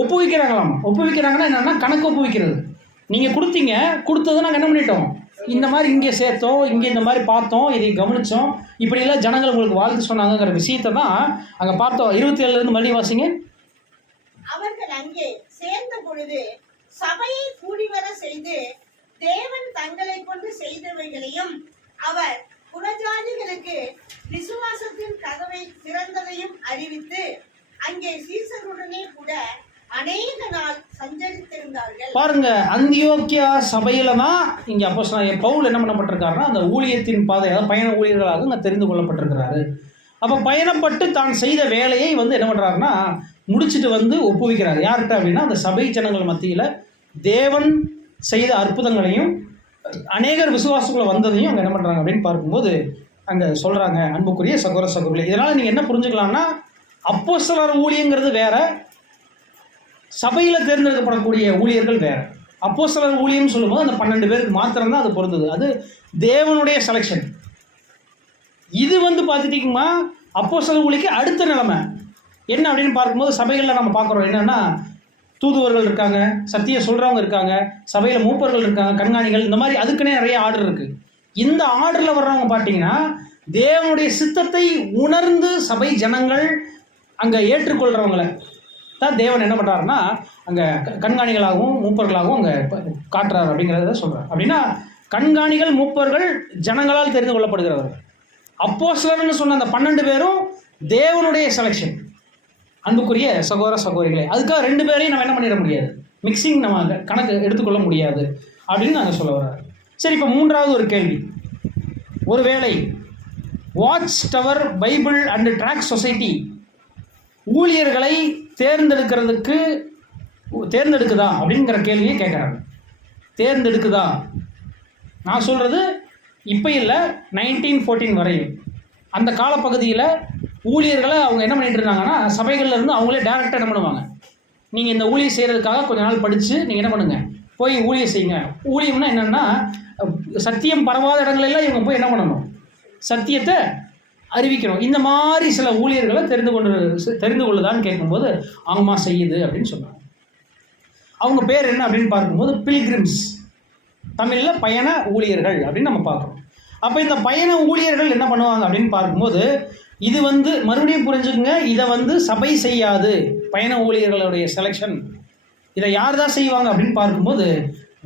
ஒப்புவிக்கிறாங்களாமா. ஒப்புவிக்கிறாங்கன்னா என்னென்னா கணக்கு ஒப்புவிக்கிறது. நீங்கள் கொடுத்தீங்க, கொடுத்ததை நாங்கள் என்ன பண்ணிட்டோம், இந்த மாதிரி இங்கே சேர்த்தோம், இங்கே இந்த மாதிரி பார்த்தோம், இதை கவனித்தோம், இப்படியெல்லாம் ஜனங்கள் உங்களுக்கு வாழ்த்து சொன்னாங்கிற விஷயத்தை தான் அங்கே பார்த்தோம். 27லேருந்து மறுபடி வாசிங்க. அவர்கள் அங்கே சேர்ந்த பொழுது சபையை கூடி வர செய்து தேவன் தங்களை கொண்டு செய்தவைகளையும் அவர் புறஜாதிகளுக்கு விசுவாசத்தின் கதவை திறந்ததையும் அறிவித்து அங்கே சீசருடனே கூட அநேக நாள் சஞ்சரித்திருந்தார்கள். பாருங்க, அந்தியோக்கியா சபையில தான் இங்க அப்போஸ்தலனாகிய பவுல் என்ன பண்ணப்பட்டிருக்காருன்னா அந்த ஊழியத்தின் பாதை, அதாவது பயண ஊழியர்களாக இங்கே தெரிந்து கொள்ளப்பட்டிருக்கிறாரு. அப்போ பயணப்பட்டு தான் செய்த வேலையை வந்து என்ன பண்ணுறாருன்னா முடிச்சுட்டு வந்து ஒப்புவிக்கிறார். யார்கிட்ட அப்படின்னா அந்த சபை ஜனங்கள் மத்தியில் தேவன் செய்த அற்புதங்களையும் அநேகர் விசுவாசக்குள்ள வந்ததையும் அங்கே என்ன பண்ணுறாங்க அப்படின்னு பார்க்கும்போது அங்கே சொல்கிறாங்க. அன்புக்குரிய சகோதர சகோதரிகளே, இதனால் நீங்கள் என்ன புரிஞ்சுக்கலாம்னா அப்போஸ்தலர் ஊழியங்கிறது வேற, சபையில் தேர்ந்தெடுக்கப்படக்கூடிய ஊழியர்கள் வேறு. அப்போஸ்தலர் ஊழியம்னு சொல்லும்போது அந்த 12 பேருக்கு மாத்திரம்தான் அது பொருந்தது, அது தேவனுடைய செலெக்ஷன். இது வந்து பார்த்துட்டிங்கன்னா அப்போஸ்தலர் ஊழியக்கு அடுத்த நிலைமை என்ன அப்படின்னு பார்க்கும்போது சபைகளில் நம்ம பார்க்குறோம் என்னென்னா தூதுவர்கள் இருக்காங்க, சத்தியம் சொல்கிறவங்க இருக்காங்க, சபையில் மூப்பர்கள் இருக்காங்க, கண்காணிகள், இந்த மாதிரி அதுக்குன்னே நிறைய ஆர்டர் இருக்குது. இந்த ஆர்டரில் வர்றவங்க பார்த்தீங்கன்னா தேவனுடைய சித்தத்தை உணர்ந்து சபை ஜனங்கள் அங்கே ஏற்றுக்கொள்கிறவங்களை தான் தேவன் என்ன பண்ணுறாருன்னா அங்கே கண்காணிகளாகவும் மூப்பர்களாகவும் அங்கே காட்டுறாரு அப்படிங்கிறத சொல்கிறார். அப்படின்னா கண்காணிகள் மூப்பர்கள் ஜனங்களால் தெரிந்து கொள்ளப்படுகிறவர்கள். அப்போஸ்தலர்னு சொன்ன அந்த 12 பேரும் தேவனுடைய செலெக்ஷன். அன்புக்குரிய சகோதர சகோதரிகளே, அதுக்காக 2 பேரையும் நம்ம என்ன பண்ணிட முடியாது, மிக்சிங் நம்ம கணக்கு எடுத்துக்கொள்ள முடியாது அப்படின்னு நாங்கள் சொல்ல வர்றாரு. சரி, இப்போ 3வது ஒரு கேள்வி. ஒருவேளை Watch Tower Bible and Tract Society ஊழியர்களை தேர்ந்தெடுக்குதா அப்படிங்கிற கேள்வியை கேட்குறாங்க. தேர்ந்தெடுக்குதா? நான் சொல்கிறது இப்போ இல்லை, 1914 வரையும் அந்த காலப்பகுதியில் ஊழியர்களை அவங்க என்ன பண்ணிட்டு இருந்தாங்கன்னா சபைகளில் இருந்து அவங்களே டேரெக்டாக என்ன பண்ணுவாங்க, நீங்கள் இந்த ஊழியம் செய்கிறதுக்காக கொஞ்ச நாள் படித்து நீங்கள் என்ன பண்ணுங்கள், போய் ஊழியம் செய்யுங்க. ஊழியம்னா என்னென்னா சத்தியம் பரவாத இடங்களெல்லாம் இவங்க போய் என்ன பண்ணணும், சத்தியத்தை அறிவிக்கணும். இந்த மாதிரி சில ஊழியர்களை தெரிந்து கொள்ளுதான்னு கேட்கும்போது ஆமா செய்யுது அப்படின்னு சொன்னாங்க. அவங்க பேர் என்ன அப்படின்னு பார்க்கும்போது பில்கிரிம்ஸ், தமிழில் பயண ஊழியர்கள் அப்படின்னு நம்ம பார்க்குறோம். அப்போ இந்த பயண ஊழியர்கள் என்ன பண்ணுவாங்க அப்படின்னு பார்க்கும்போது, இது மறுபடியும் புரிஞ்சுக்குங்க, இதை சபை செய்யாது. பயண ஊழியர்களுடைய செலெக்ஷன் இதை யார் தான் செய்வாங்க அப்படின்னு பார்க்கும்போது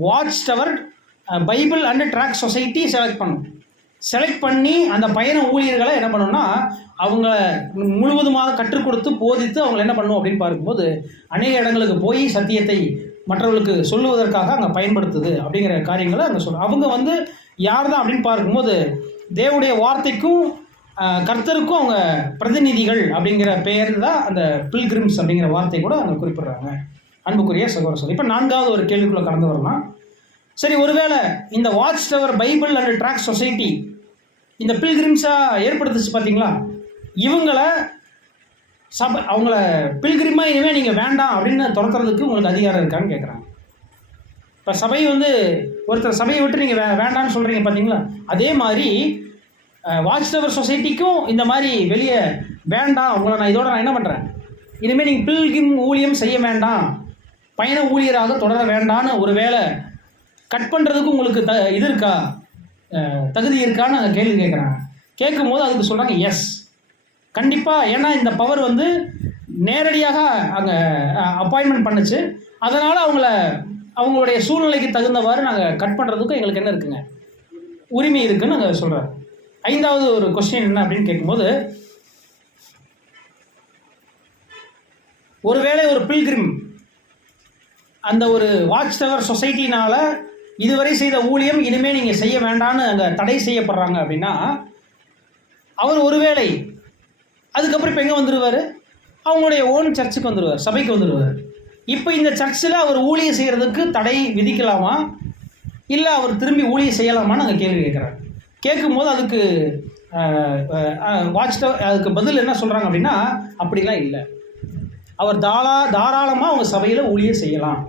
Watch Tower Bible and Tract Society select பண்ணி அந்த பயண ஊழியர்களை என்ன பண்ணணும்னா அவங்க முழுவதுமாக கற்றுக் கொடுத்து போதித்து அவங்களை என்ன பண்ணணும் அப்படின்னு பார்க்கும்போது அநேக இடங்களுக்கு போய் சத்தியத்தை மற்றவர்களுக்கு சொல்லுவதற்காக அங்கே பயன்படுத்துது அப்படிங்கிற காரியங்களை அங்கே அவங்க யார் தான் அப்படின்னு பார்க்கும்போது தேவனுடைய வார்த்தைக்கும் கர்த்தருக்கும் அவங்க பிரதிநிதிகள் அப்படிங்கிற பெயர் தான் அந்த பில்கிரிம்ஸ் அப்படிங்கிற வார்த்தை கூட அங்கே குறிப்பிடுறாங்க. அன்புக்குரிய சகோதரர், இப்போ 4வது ஒரு கேள்விக்குள்ளே கடந்து வரலாம். சரி, ஒருவேளை இந்த Watch Tower Bible and Tract Society இந்த பில்கிரிம்ஸாக ஏற்படுத்துச்சு பார்த்தீங்களா, அவங்கள பில்கிரிமாக இனிமேல் நீங்கள் வேண்டாம் அப்படின்னு துரத்துறதுக்கு உங்களுக்கு அதிகாரம் இருக்கான்னு கேட்குறாங்க. இப்போ சபை ஒருத்தர் சபையை விட்டு நீங்கள் வேண்டான்னு சொல்கிறீங்க பார்த்தீங்களா, அதே மாதிரி வாட்ச் டவர் சொசைட்டிக்கும் இந்த மாதிரி வெளியே வேண்டாம், உங்களை நான் என்ன பண்ணுறேன், இனிமேல் நீங்கள் பில்கிரிம் ஊழியம் செய்ய வேண்டாம், பயண ஊழியராக தொடர வேண்டான்னு ஒரு வேளை கட் பண்ணுறதுக்கு உங்களுக்கு இது இருக்கா, தகுதி இருக்கான்னு அந்த கேள்வி கேட்குறாங்க. கேட்கும்போது அதுக்கு சொல்கிறாங்க எஸ், கண்டிப்பாக. ஏன்னா இந்த பவர் நேரடியாக அங்கே அப்பாயின்மெண்ட் பண்ணுச்சு. அதனால் அவங்களுடைய சூழ்நிலைக்கு தகுந்தவாறு நாங்கள் கட் பண்ணுறதுக்கும் எங்களுக்கு என்ன இருக்குங்க, உரிமை இருக்குன்னு நாங்கள் சொல்கிறோம். 5வது ஒரு கொஸ்டின் என்ன அப்படின்னு கேட்கும்போது, ஒருவேளை ஒரு பில்கிரிம் அந்த ஒரு வாட்ச் டவர் சொசைட்டினால் இதுவரை செய்த ஊழியம் இனிமேல் நீங்கள் செய்ய வேண்டான்னு அங்கே தடை செய்யப்படுறாங்க அப்படின்னா, அவர் ஒருவேளை அதுக்கப்புறம் இப்போ எங்கே வந்துடுவார், அவங்களுடைய ஓன் சர்ச்சுக்கு வந்துடுவார், சபைக்கு வந்துடுவார். இப்போ இந்த சர்ச்சில் அவர் ஊழியம் செய்கிறதுக்கு தடை விதிக்கலாமா, இல்லை அவர் திரும்பி ஊழியம் செய்யலாமான்னு அங்கே கேள்வி கேட்குறாங்க. கேட்கும்போது அதுக்கு அதுக்கு பதில் என்ன சொல்கிறாங்க அப்படின்னா, அப்படிலாம் இல்லை, அவர் தாராளமாக அவங்க சபையில் ஊழியம் செய்யலாம்.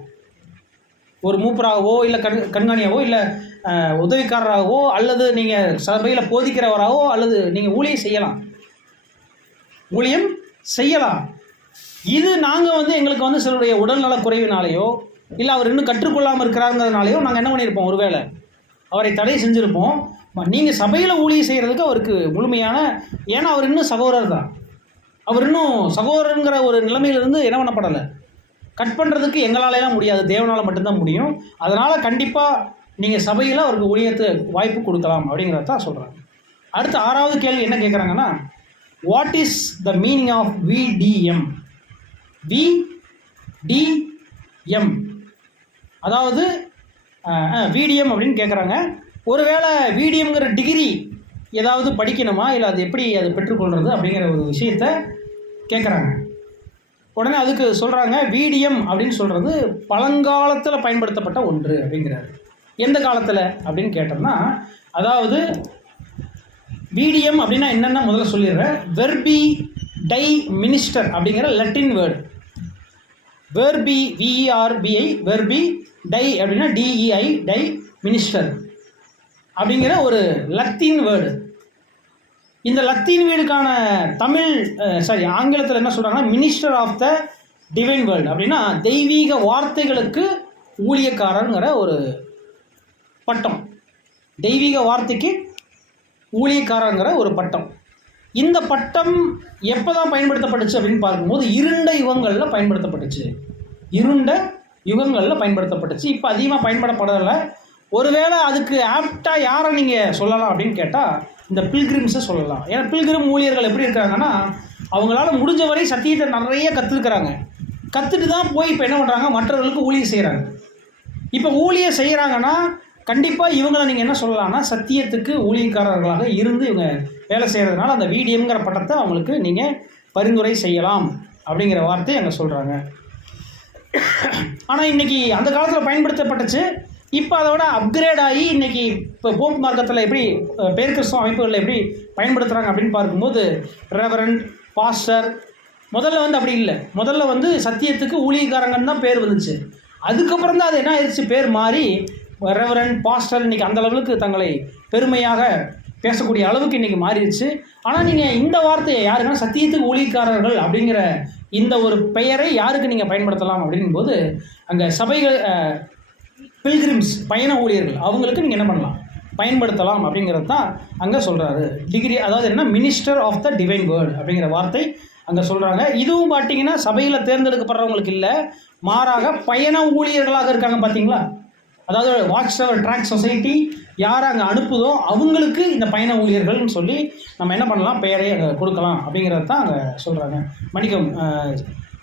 ஒரு மூப்பராகவோ இல்லை கண்காணியாவோ இல்லை உதவிக்காரராகவோ அல்லது நீங்கள் சபையில் போதிக்கிறவராகவோ அல்லது நீங்கள் ஊழியம் செய்யலாம். இது நாங்கள் எங்களுக்கு சிலருடைய உடல்நல குறைவினாலேயோ இல்லை அவர் இன்னும் கற்றுக்கொள்ளாமல் இருக்கிறாங்கிறதுனாலையோ நாங்கள் என்ன பண்ணியிருப்போம், ஒருவேளை அவரை தடை செஞ்சுருப்போம். நீங்கள் சபையில் ஊழியம் செய்கிறதுக்கு அவருக்கு முழுமையான, ஏன்னா அவர் இன்னும் சகோதரர் தான், அவர் இன்னும் சகோதரங்கிற ஒரு நிலைமையிலிருந்து என்ன பண்ணப்படலை, கட் பண்ணுறதுக்கு எங்களாலேலாம் முடியாது, தேவனால் மட்டும்தான் முடியும். அதனால் கண்டிப்பாக நீங்கள் சபையில் அவருக்கு ஊழியத்து வாய்ப்பு கொடுக்கலாம் அப்படிங்கிறத தான் சொல்கிறாங்க. அடுத்து 6வது கேள்வி என்ன கேட்குறாங்கன்னா, what is the meaning of VDM? VDM அதாவது விடிஎம் அப்படின்னு கேட்குறாங்க. ஒருவேளை விடிஎம்ங்கிற டிகிரி ஏதாவது படிக்கணுமா, இல்லை அது எப்படி அதை பெற்றுக்கொள்கிறது அப்படிங்கிற ஒரு விஷயத்த கேட்குறாங்க. உடனே அதுக்கு சொல்கிறாங்க, விடிஎம் அப்படின்னு சொல்கிறது பழங்காலத்தில் பயன்படுத்தப்பட்ட ஒன்று அப்படிங்கிறாரு. எந்த காலத்தில் அப்படின்னு கேட்டோம்னா, அதாவது விடிஎம் அப்படின்னா என்னென்ன முதல்ல சொல்லிடுறேன். வெர்பி டை மினிஸ்டர் அப்படிங்கிற லட்டின் வேர்டு. வெர்பி விஇஆர்பிஐ, வெர்பி டை அப்படின்னா டிஇஐ, டை மினிஸ்டர் அப்படிங்கிற ஒரு லத்தீன் வேர்டு. இந்த லத்தீன் வேர்டுக்கான ஆங்கிலத்தில் என்ன சொல்கிறாங்கன்னா, minister of the divine world அப்படின்னா தெய்வீக வார்த்தைகளுக்கு ஊழியக்காரங்கிற ஒரு பட்டம். தெய்வீக வார்த்தைக்கு ஊழியக்காரங்கிற ஒரு பட்டம். இந்த பட்டம் எப்போ தான் பயன்படுத்தப்பட்டுச்சு அப்படின்னு பார்க்கும்போது இருண்ட யுகங்களில் பயன்படுத்தப்பட்டுச்சு. இப்போ அதிகமாக பயன்படப்படலை. ஒருவேளை அதுக்கு ஆப்டாக யாரை நீங்கள் சொல்லலாம் அப்படின்னு கேட்டால் இந்த பில்கிரிம்ஸை சொல்லலாம். ஏன்னா பில்கிரிம் ஊழியர்கள் எப்படி இருக்காங்கன்னா, அவங்களால முடிஞ்ச வரை சத்தியத்தை நிறைய கற்றுட்டு தான் போய் இப்போ என்ன பண்ணுறாங்க, மற்றவர்களுக்கு ஊழியம் செய்கிறாங்க. இப்போ ஊழியம் செய்கிறாங்கன்னா கண்டிப்பாக இவங்களை நீங்கள் என்ன சொல்லலாம்னா, சத்தியத்துக்கு ஊழியக்காரர்களாக இருந்து இவங்க வேலை செய்கிறதுனால அந்த விடிஎம்ங்கிற பட்டத்தை அவங்களுக்கு நீங்கள் பரிந்துரை செய்யலாம் அப்படிங்கிற வார்த்தையை அங்கே சொல்கிறாங்க. ஆனால் இன்றைக்கி அந்த காலத்தில் பயன்படுத்தப்பட்டுச்சு. இப்போ அதோட அப்கிரேட் ஆகி இன்றைக்கி இப்போ போப் மார்க்கத்தில் எப்படி பேர்கிறிஸ்தவ அமைப்புகளில் எப்படி பயன்படுத்துகிறாங்க அப்படின்னு பார்க்கும்போது ரெவரண்ட், பாஸ்டர், முதல்ல அப்படி இல்லை. முதல்ல சத்தியத்துக்கு ஊழியக்காரங்கன்னு தான் பேர் வந்துச்சு. அதுக்கப்புறம் தான் அது என்ன ஆயிடுச்சு, பேர் மாறி ரெவரண்ட், பாஸ்டர் இன்றைக்கி அந்த லெவலுக்கு தங்களை பெருமையாக பேசக்கூடிய அளவுக்கு இன்றைக்கி மாறிடுச்சு. ஆனால் நீங்கள் இந்த வார்த்தையை யாருன்னா சத்தியத்துக்கு ஊழியக்காரர்கள் அப்படிங்கிற இந்த ஒரு பெயரை யாருக்கு நீங்கள் பயன்படுத்தலாம் அப்படிங்கும்போது அங்கே சபைகள் பில்கிரிம்ஸ் பயண ஊழியர்கள் அவங்களுக்கு நீங்கள் என்ன பண்ணலாம், பயன்படுத்தலாம் அப்படிங்கிறது தான் அங்கே சொல்கிறாரு. டிகிரி அதாவது என்ன, minister of the divine word அப்படிங்கிற வார்த்தை அங்கே சொல்கிறாங்க. இதுவும் பார்த்தீங்கன்னா சபையில் தேர்ந்தெடுக்கப்படுறவங்களுக்கு இல்லை, மாறாக பயண ஊழியர்களாக இருக்காங்க பார்த்தீங்களா. அதாவது வாட்ச் டவர் ட்ராக் சொசைட்டி யார் அங்கே அனுப்புதோ அவங்களுக்கு இந்த பயண ஊழியர்கள்னு சொல்லி நம்ம என்ன பண்ணலாம், பெயரை அங்கே கொடுக்கலாம் அப்படிங்கிறது தான் அங்கே சொல்கிறாங்க. மன்னிக்கும்,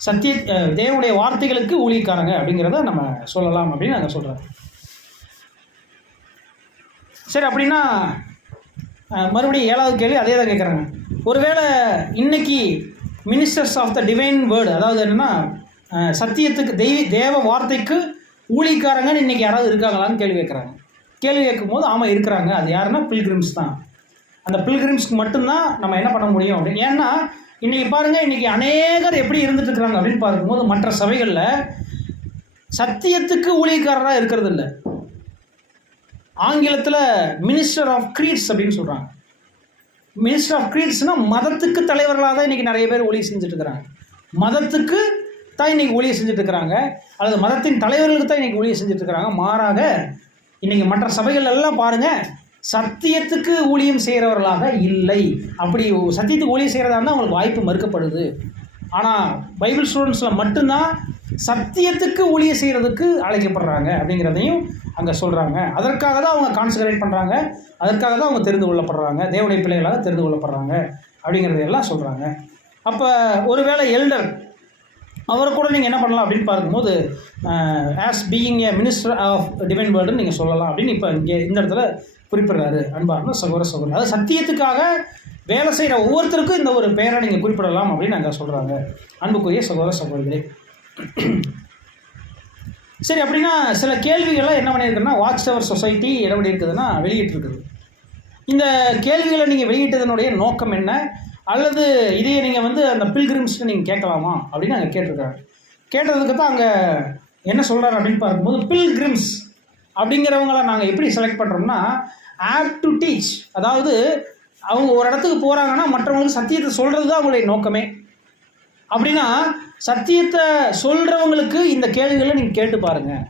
சத்திய தேவனுடைய வார்த்தைகளுக்கு ஊழியக்காரங்க அப்படிங்கிறத நம்ம சொல்லலாம் அப்படின்னு அங்கே சொல்கிறாங்க. சரி, அப்படின்னா மறுபடியும் 7வது கேள்வி அதே தான் கேட்குறாங்க. ஒருவேளை இன்னைக்கு ministers of the divine word, அதாவது என்னென்னா சத்தியத்துக்கு தேவ வார்த்தைக்கு ஊழியக்காரங்கன்னு இன்றைக்கி யாராவது இருக்காங்களான்னு கேள்வி கேட்குறாங்க. கேள்வி கேட்கும் போது ஆமாம் இருக்கிறாங்க. அது யாருன்னா பில்கிரிம்ஸ் தான். அந்த பில்கிரிம்ஸ்க்கு மட்டும்தான் நம்ம என்ன பண்ண முடியும் அப்படின்னு. ஏன்னா இன்றைக்கி பாருங்கள், இன்றைக்கி அநேகர் எப்படி இருந்துட்டு இருக்கிறாங்க அப்படின்னு பார்க்கும்போது மற்ற சபைகளில் சத்தியத்துக்கு ஊழியக்காரராக இருக்கிறது இல்லை. ஆங்கிலத்தில் மினிஸ்டர் ஆஃப் க்ரீட்ஸ் அப்படின்னு சொல்கிறாங்க. மினிஸ்டர் ஆஃப் க்ரீட்ஸ்னால் மதத்துக்கு தலைவர்களாக தான் இன்றைக்கி நிறைய பேர் ஊழியம் செஞ்சுட்டு இருக்கிறாங்க. மதத்துக்கு தான் இன்றைக்கி ஊழியம் செஞ்சுட்டு இருக்கிறாங்க, அல்லது மதத்தின் தலைவர்களுக்கு தான் இன்றைக்கி ஊழியம் செஞ்சுட்டு இருக்கிறாங்க. மாறாக இன்றைக்கி மற்ற சபைகள் எல்லாம் பாருங்கள், சத்தியத்துக்கு ஊழியம் செய்கிறவர்களாக இல்லை. அப்படி சத்தியத்துக்கு ஊழியம் செய்கிறதா இருந்தால் அவங்களுக்கு வாய்ப்பு மறுக்கப்படுது. ஆனால் பைபிள் ஸ்டூடெண்ட்ஸில் மட்டும்தான் சத்தியத்துக்கு ஊழியம் செய்கிறதுக்கு அழைக்கப்படுறாங்க அப்படிங்கிறதையும் அங்கே சொல்கிறாங்க. அதற்காக தான் அவங்க கான்சன்ட்ரேட் பண்ணுறாங்க, அதற்காக தான் அவங்க தெரிந்து கொள்ளப்படுறாங்க, தேவனுடைய பிள்ளைகளாக தெரிந்து கொள்ளப்படுறாங்க அப்படிங்கிறதையெல்லாம் சொல்கிறாங்க. அப்போ ஒருவேளை எல்டர் அவரை கூட நீங்கள் என்ன பண்ணலாம் அப்படின்னு பார்க்கும்போது as being a minister of divine வேர்டுன்னு நீங்கள் சொல்லலாம் அப்படின்னு இப்போ இங்கே இந்த இடத்துல குறிப்பிடுறாரு. அன்பார்ந்த சகோதர சகோதரி, அதாவது சத்தியத்துக்காக வேலை செய்கிற ஒவ்வொருத்தருக்கும் இந்த ஒரு பெயரை நீங்கள் குறிப்பிடலாம் அப்படின்னு அங்கே சொல்கிறாங்க. அன்புக்குரிய சகோதர சகோதரிகளே, சரி, அப்படின்னா சில கேள்விகள்லாம் என்ன பண்ணியிருக்குன்னா வாட்ச் டவர் சொசைட்டி என்ன பண்ணியிருக்குதுன்னா வெளியிட்டிருக்குது. இந்த கேள்விகளை நீங்கள் வெளியிட்டதனுடைய நோக்கம் என்ன, அல்லது இதையே நீங்கள் அந்த பில்கிரிம்ஸ்க்கு நீங்கள் கேட்கலாமா அப்படின்னு அங்கே கேட்டிருக்காங்க. கேட்டதுக்கு தான் அங்கே என்ன சொல்கிறாரு அப்படின்னு பார்க்கும்போது, பில்கிரிம்ஸ் அப்படிங்கிறவங்கள நாங்கள் எப்படி செலக்ட் பண்ணுறோம்னா ஆப் டு டீச், அதாவது அவங்க ஒரு இடத்துக்கு போகிறாங்கன்னா மற்றவங்களுக்கு சத்தியத்தை சொல்கிறது தான் அவங்களுடைய நோக்கமே. அப்படின்னா சத்தியத்தை சொல்கிறவங்களுக்கு இந்த கேள்விகளை நீங்கள் கேட்டு பாருங்கள்.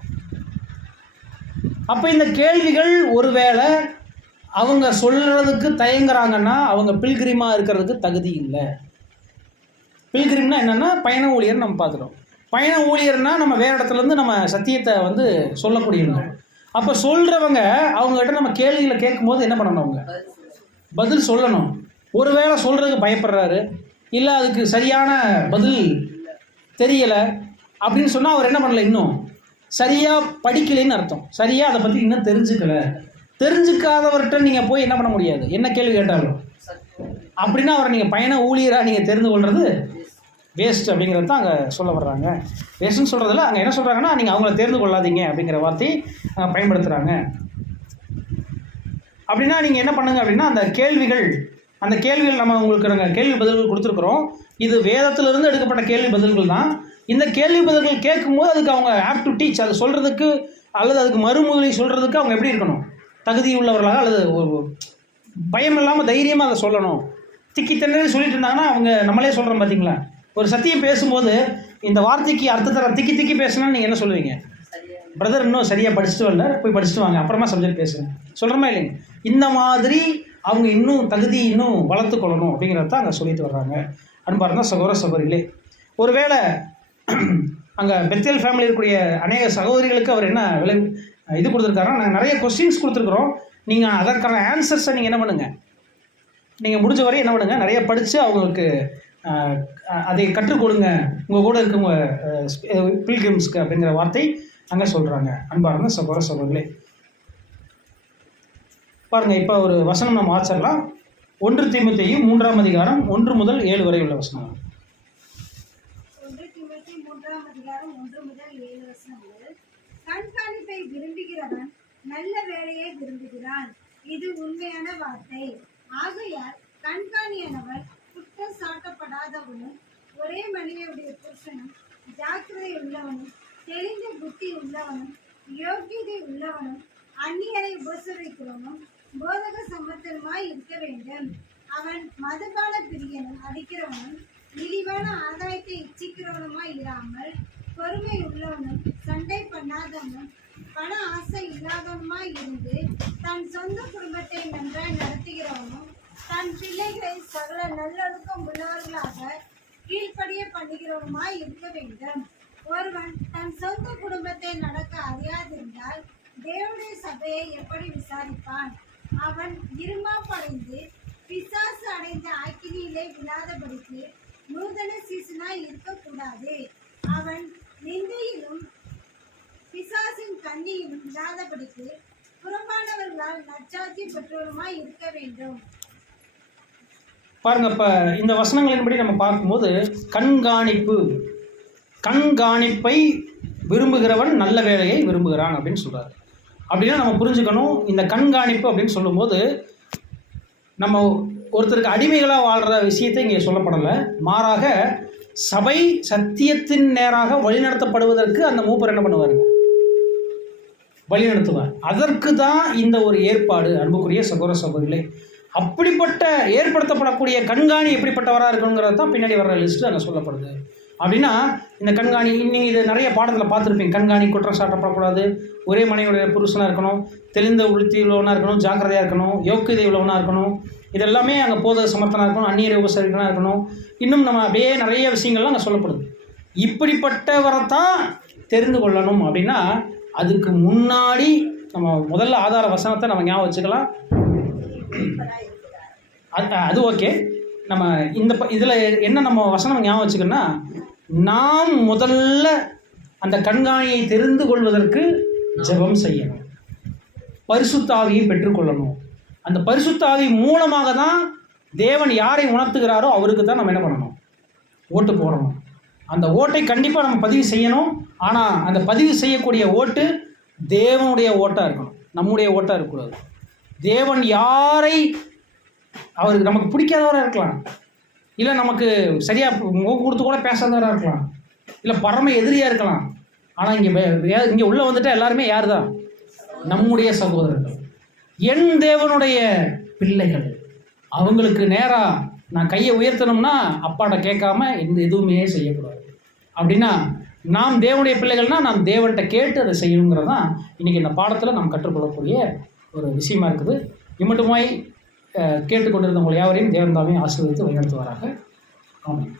அப்போ இந்த கேள்விகள் ஒருவேளை அவங்க சொல்கிறதுக்கு தயங்குறாங்கன்னா அவங்க பில்கிரிமாக இருக்கிறதுக்கு தகுதி இல்லை. பில்கிரிம்னா என்னென்னா பயண ஊழியர் நம்ம பார்த்துட்டோம். பயண ஊழியர்னால் நம்ம வேறு இடத்துலேருந்து நம்ம சத்தியத்தை சொல்லக்கூடியவங்க. அப்போ சொல்கிறவங்க அவங்ககிட்ட நம்ம கேள்விகளை கேட்கும்போது என்ன பண்ணணும், அவங்க பதில் சொல்லணும். ஒருவேளை சொல்கிறதுக்கு பயப்படுறாரு, இல்லை அதுக்கு சரியான பதில் தெரியலை அப்படின்னு சொன்னால் அவர் என்ன பண்ணல, இன்னும் சரியாக படிக்கலைன்னு அர்த்தம். சரியாக அதை பற்றி இன்னும் தெரிஞ்சுக்கலை. தெரிஞ்சுக்காதவர்கிட்ட நீங்கள் போய் என்ன பண்ண முடியாது, என்ன கேள்வி கேட்டாலும். அப்படின்னா அவரை நீங்கள் பயண ஊழியராக நீங்கள் தெரிந்து கொள்வது வேஸ்ட் அப்படிங்கிறது தான் அங்கே சொல்ல வர்றாங்க. வேஸ்ட்டுன்னு சொல்கிறதில்ல, அங்கே என்ன சொல்கிறாங்கன்னா நீங்கள் அவங்கள தெரிந்து கொள்ளாதீங்க அப்படிங்கிற வார்த்தையை அங்கே பயன்படுத்துகிறாங்க. அப்படின்னா நீங்கள் என்ன பண்ணுங்க அப்படின்னா அந்த கேள்விகள் நம்ம உங்களுக்கு நாங்கள் கேள்வி பதில்கள் கொடுத்துருக்குறோம். இது வேதத்திலிருந்து எடுக்கப்பட்ட கேள்வி பதில்கள் தான். இந்த கேள்வி பதில்கள் கேட்கும்போது அதுக்கு அவங்க ஆப் டு டீச், அது சொல்கிறதுக்கு அல்லது அதுக்கு மறுமொழி சொல்கிறதுக்கு அவங்க எப்படி இருக்கணும், தகுதி உள்ளவர்களாக, அல்லது ஒரு பயம் இல்லாமல் தைரியமாக அதை சொல்லணும். திக்கி திணறி சொல்லிட்டு இருந்தாங்கன்னா அவங்க நம்மளே சொல்கிறோம் பார்த்தீங்களா, ஒரு சத்தியம் பேசும்போது இந்த வார்த்தைக்கு அர்த்தத்தை திக்கி திக்கி பேசுனா நீங்கள் என்ன சொல்லுவீங்க, பிரதர் இன்னும் சரியாக படிச்சுட்டு வரல, போய் படிச்சுட்டு வாங்க, அப்புறமா சப்ஜெக்ட் பேசுங்க சொல்கிறோமா இல்லைங்க. இந்த மாதிரி அவங்க இன்னும் தகுதி இன்னும் வளர்த்துக்கொள்ளணும் அப்படிங்கிறத தான் அங்கே சொல்லிட்டு வர்றாங்க. அன்பார்ந்த சகோதர சகோதரிகளே, ஒருவேளை அங்கே பெத்தேல் ஃபேமிலி இருக்கக்கூடிய அநேக சகோதரிகளுக்கு அவர் என்ன இது கொடுத்துருக்காருன்னா, நாங்கள் நிறைய கொஸ்டின்ஸ் கொடுத்துருக்குறோம். நீங்கள் அதற்கான ஆன்சர்ஸை நீங்கள் என்ன பண்ணுங்கள், நீங்கள் முடிஞ்ச வரை என்ன பண்ணுங்கள், நிறைய படித்து அவங்களுக்கு அதை கற்றுக் கொடுங்க உங்கள் கூட இருக்கவங்க பில்கிரிம்ஸ்க்கு அப்படிங்கிற வார்த்தை அங்கே சொல்கிறாங்க. அன்பார்ந்த சகோதர சகோதரிகளே, பாருங்கள், இப்போ ஒரு வசனம் நம்ம வாசிடலாம். 1 தீமோத்தேயு 3ஆம் அதிகாரம் 1 முதல் 7 வரை உள்ள வசனம். 1 தீமோத்தேயு 3ஆம் அதிகாரம் 1 முதல் 7 வசனங்கள். கண்காணிப்பை விரும்புகிறவன் நல்ல வேலையை விரும்புகிறான், இது உண்மையான வார்த்தை. ஆகையால் கண்காணியானவன் குற்றம் சாட்டப்படாதவனும் ஒரே மனைவியுடைய புருஷனும் ஜாக்கிரதை உள்ளவனும் தெளிந்த புத்தி உள்ளவனும் யோகியதை உள்ளவனும் அந்நியரை உபசரிக்கிறவனும் போதக சம்பத்தருமாய் இருக்க வேண்டும். அவன் மதுபான பிரியனும் அடிக்கிறவனும் இழிவான ஆதாயத்தை இச்சிக்கிறவனுமாய் இராமல் பொறுமை உள்ளவனும் சண்டை பண்ணாதவனும் பண ஆசை இல்லாதவனுமாய் இருந்து தன் சொந்த குடும்பத்தை நன்றாய் நடத்துகிறவனும் தன் பிள்ளைகளை சகல நல்லொழுக்கம் உள்ளவர்களாக கீழ்ப்படிய பண்ணுகிறவனுமாய் இருக்க வேண்டும். ஒருவன் தன் சொந்த குடும்பத்தை நடக்க அறியாதிருந்தால் தேவனுடைய சபையை எப்படி விசாரிப்பான்? அவன் இருமாப்படைந்து பிசாசு அடைந்த ஆக்கினியிலே விழாதபடிக்கு நூதன சீசனாய் இருக்கக்கூடாது. அவன் நிந்தையிலும் பிசாசின் கண்ணியிலும் விழாதபடிக்கு புறம்பானவர்களால் நற்சாட்சி பெற்றோருமாய் இருக்க வேண்டும். பாருங்க, இப்போ இந்த வசனங்களின்படி நம்ம பார்க்கும்போது கண்காணிப்பை விரும்புகிறவன் நல்ல வேலையை விரும்புகிறான் அப்படின்னு சொல்கிறார். அப்படின்னா நம்ம புரிஞ்சுக்கணும், இந்த கண்காணிப்பு அப்படின்னு சொல்லும்போது நம்ம ஒருத்தருக்கு அடிமைகளாக வாழ்கிற விஷயத்தை இங்கே சொல்லப்படலை. மாறாக சபை சத்தியத்தின் நேராக வழிநடத்தப்படுவதற்கு அந்த மூப்பர் என்ன பண்ணுவாருங்க? வழிநடத்துவார். அதற்கு தான் இந்த ஒரு ஏற்பாடு. அன்புக்குரிய சகோதர சகோதரிகளே, அப்படிப்பட்ட ஏற்படுத்தப்படக்கூடிய கண்காணி எப்படிப்பட்டவராக இருக்கணுங்கிறது தான் பின்னாடி வர்ற லிஸ்ட்டு அங்கே சொல்லப்படுது. அப்படின்னா இந்த கண்காணி நீங்கள் இது நிறைய பாடத்தில் பார்த்துருப்பீங்க. கண்காணி குற்றம் சாட்டப்படக்கூடாது, ஒரே மனைவியுடைய புருஷனாக இருக்கணும், தெளிந்த உளுத்தி உள்ளவனாக இருக்கணும், ஜாக்கிரதையாக இருக்கணும், யோக்கியதை உள்ளவனாக இருக்கணும், இதெல்லாமே அங்கே போத சமர்த்தனாக இருக்கணும், அந்நியரை உபசரிக்கனாக இருக்கணும். இன்னும் நம்ம அப்படியே நிறைய விஷயங்கள்லாம் அங்கே சொல்லப்படுது. இப்படிப்பட்டவரை தான் தெரிந்து கொள்ளணும். அப்படின்னா அதுக்கு முன்னாடி நம்ம முதல்ல ஆதார வசனத்தை நம்ம ஞாபகம் வச்சுக்கலாம். அது ஓகே. நம்ம இதில் என்ன நம்ம வசனம் ஞாபகம் வச்சுக்கணும்னா, நாம் முதல்ல அந்த கண்காணியை தெரிந்து கொள்வதற்கு ஜெபம் செய்யணும், பரிசுத்த ஆவியை பெற்றுக்கொள்ளணும். அந்த பரிசுத்த ஆவி மூலமாக தான் தேவன் யாரை உணர்த்துகிறாரோ அவருக்கு தான் நம்ம என்ன பண்ணணும்? ஓட்டு போடணும். அந்த ஓட்டை கண்டிப்பாக நம்ம பதிவு செய்யணும். ஆனால் அந்த பதிவு செய்யக்கூடிய ஓட்டு தேவனுடைய ஓட்டாக இருக்கணும், நம்முடைய ஓட்டாக இருக்கக்கூடாது. தேவன் யாரை அவருக்கு நமக்கு பிடிக்காதவராக இருக்கலாம், இல்லை நமக்கு சரியாக முகம் கொடுத்து கூட பேசாதவராக இருக்கலாம், இல்லை பரம எதிரியாக இருக்கலாம். ஆனால் இங்கே உள்ளே வந்துட்டால் எல்லாருமே யார் தான்? நம்முடைய சகோதரர்கள், என் தேவனுடைய பிள்ளைகள். அவங்களுக்கு நேராக நான் கையை உயர்த்தணும்னா அப்பாட்ட கேட்காம எதுவுமே செய்யக்கூடாது. அப்படின்னா நாம் தேவனுடைய பிள்ளைகள்னால் நாம் தேவன்கிட்ட கேட்டு அதை செய்யணுங்கிறது தான் இன்றைக்கி இந்த பாடத்தில் நாம் கற்றுக்கொள்ளக்கூடிய ஒரு விஷயமா இருக்குது. இம்மட்டுமாய் கேட்டுக்கொண்டிருந்தவங்களை யாவரையும் தேவன் தாமே ஆசீர்வதித்து வழிநடத்துவாராக. ஆமென்.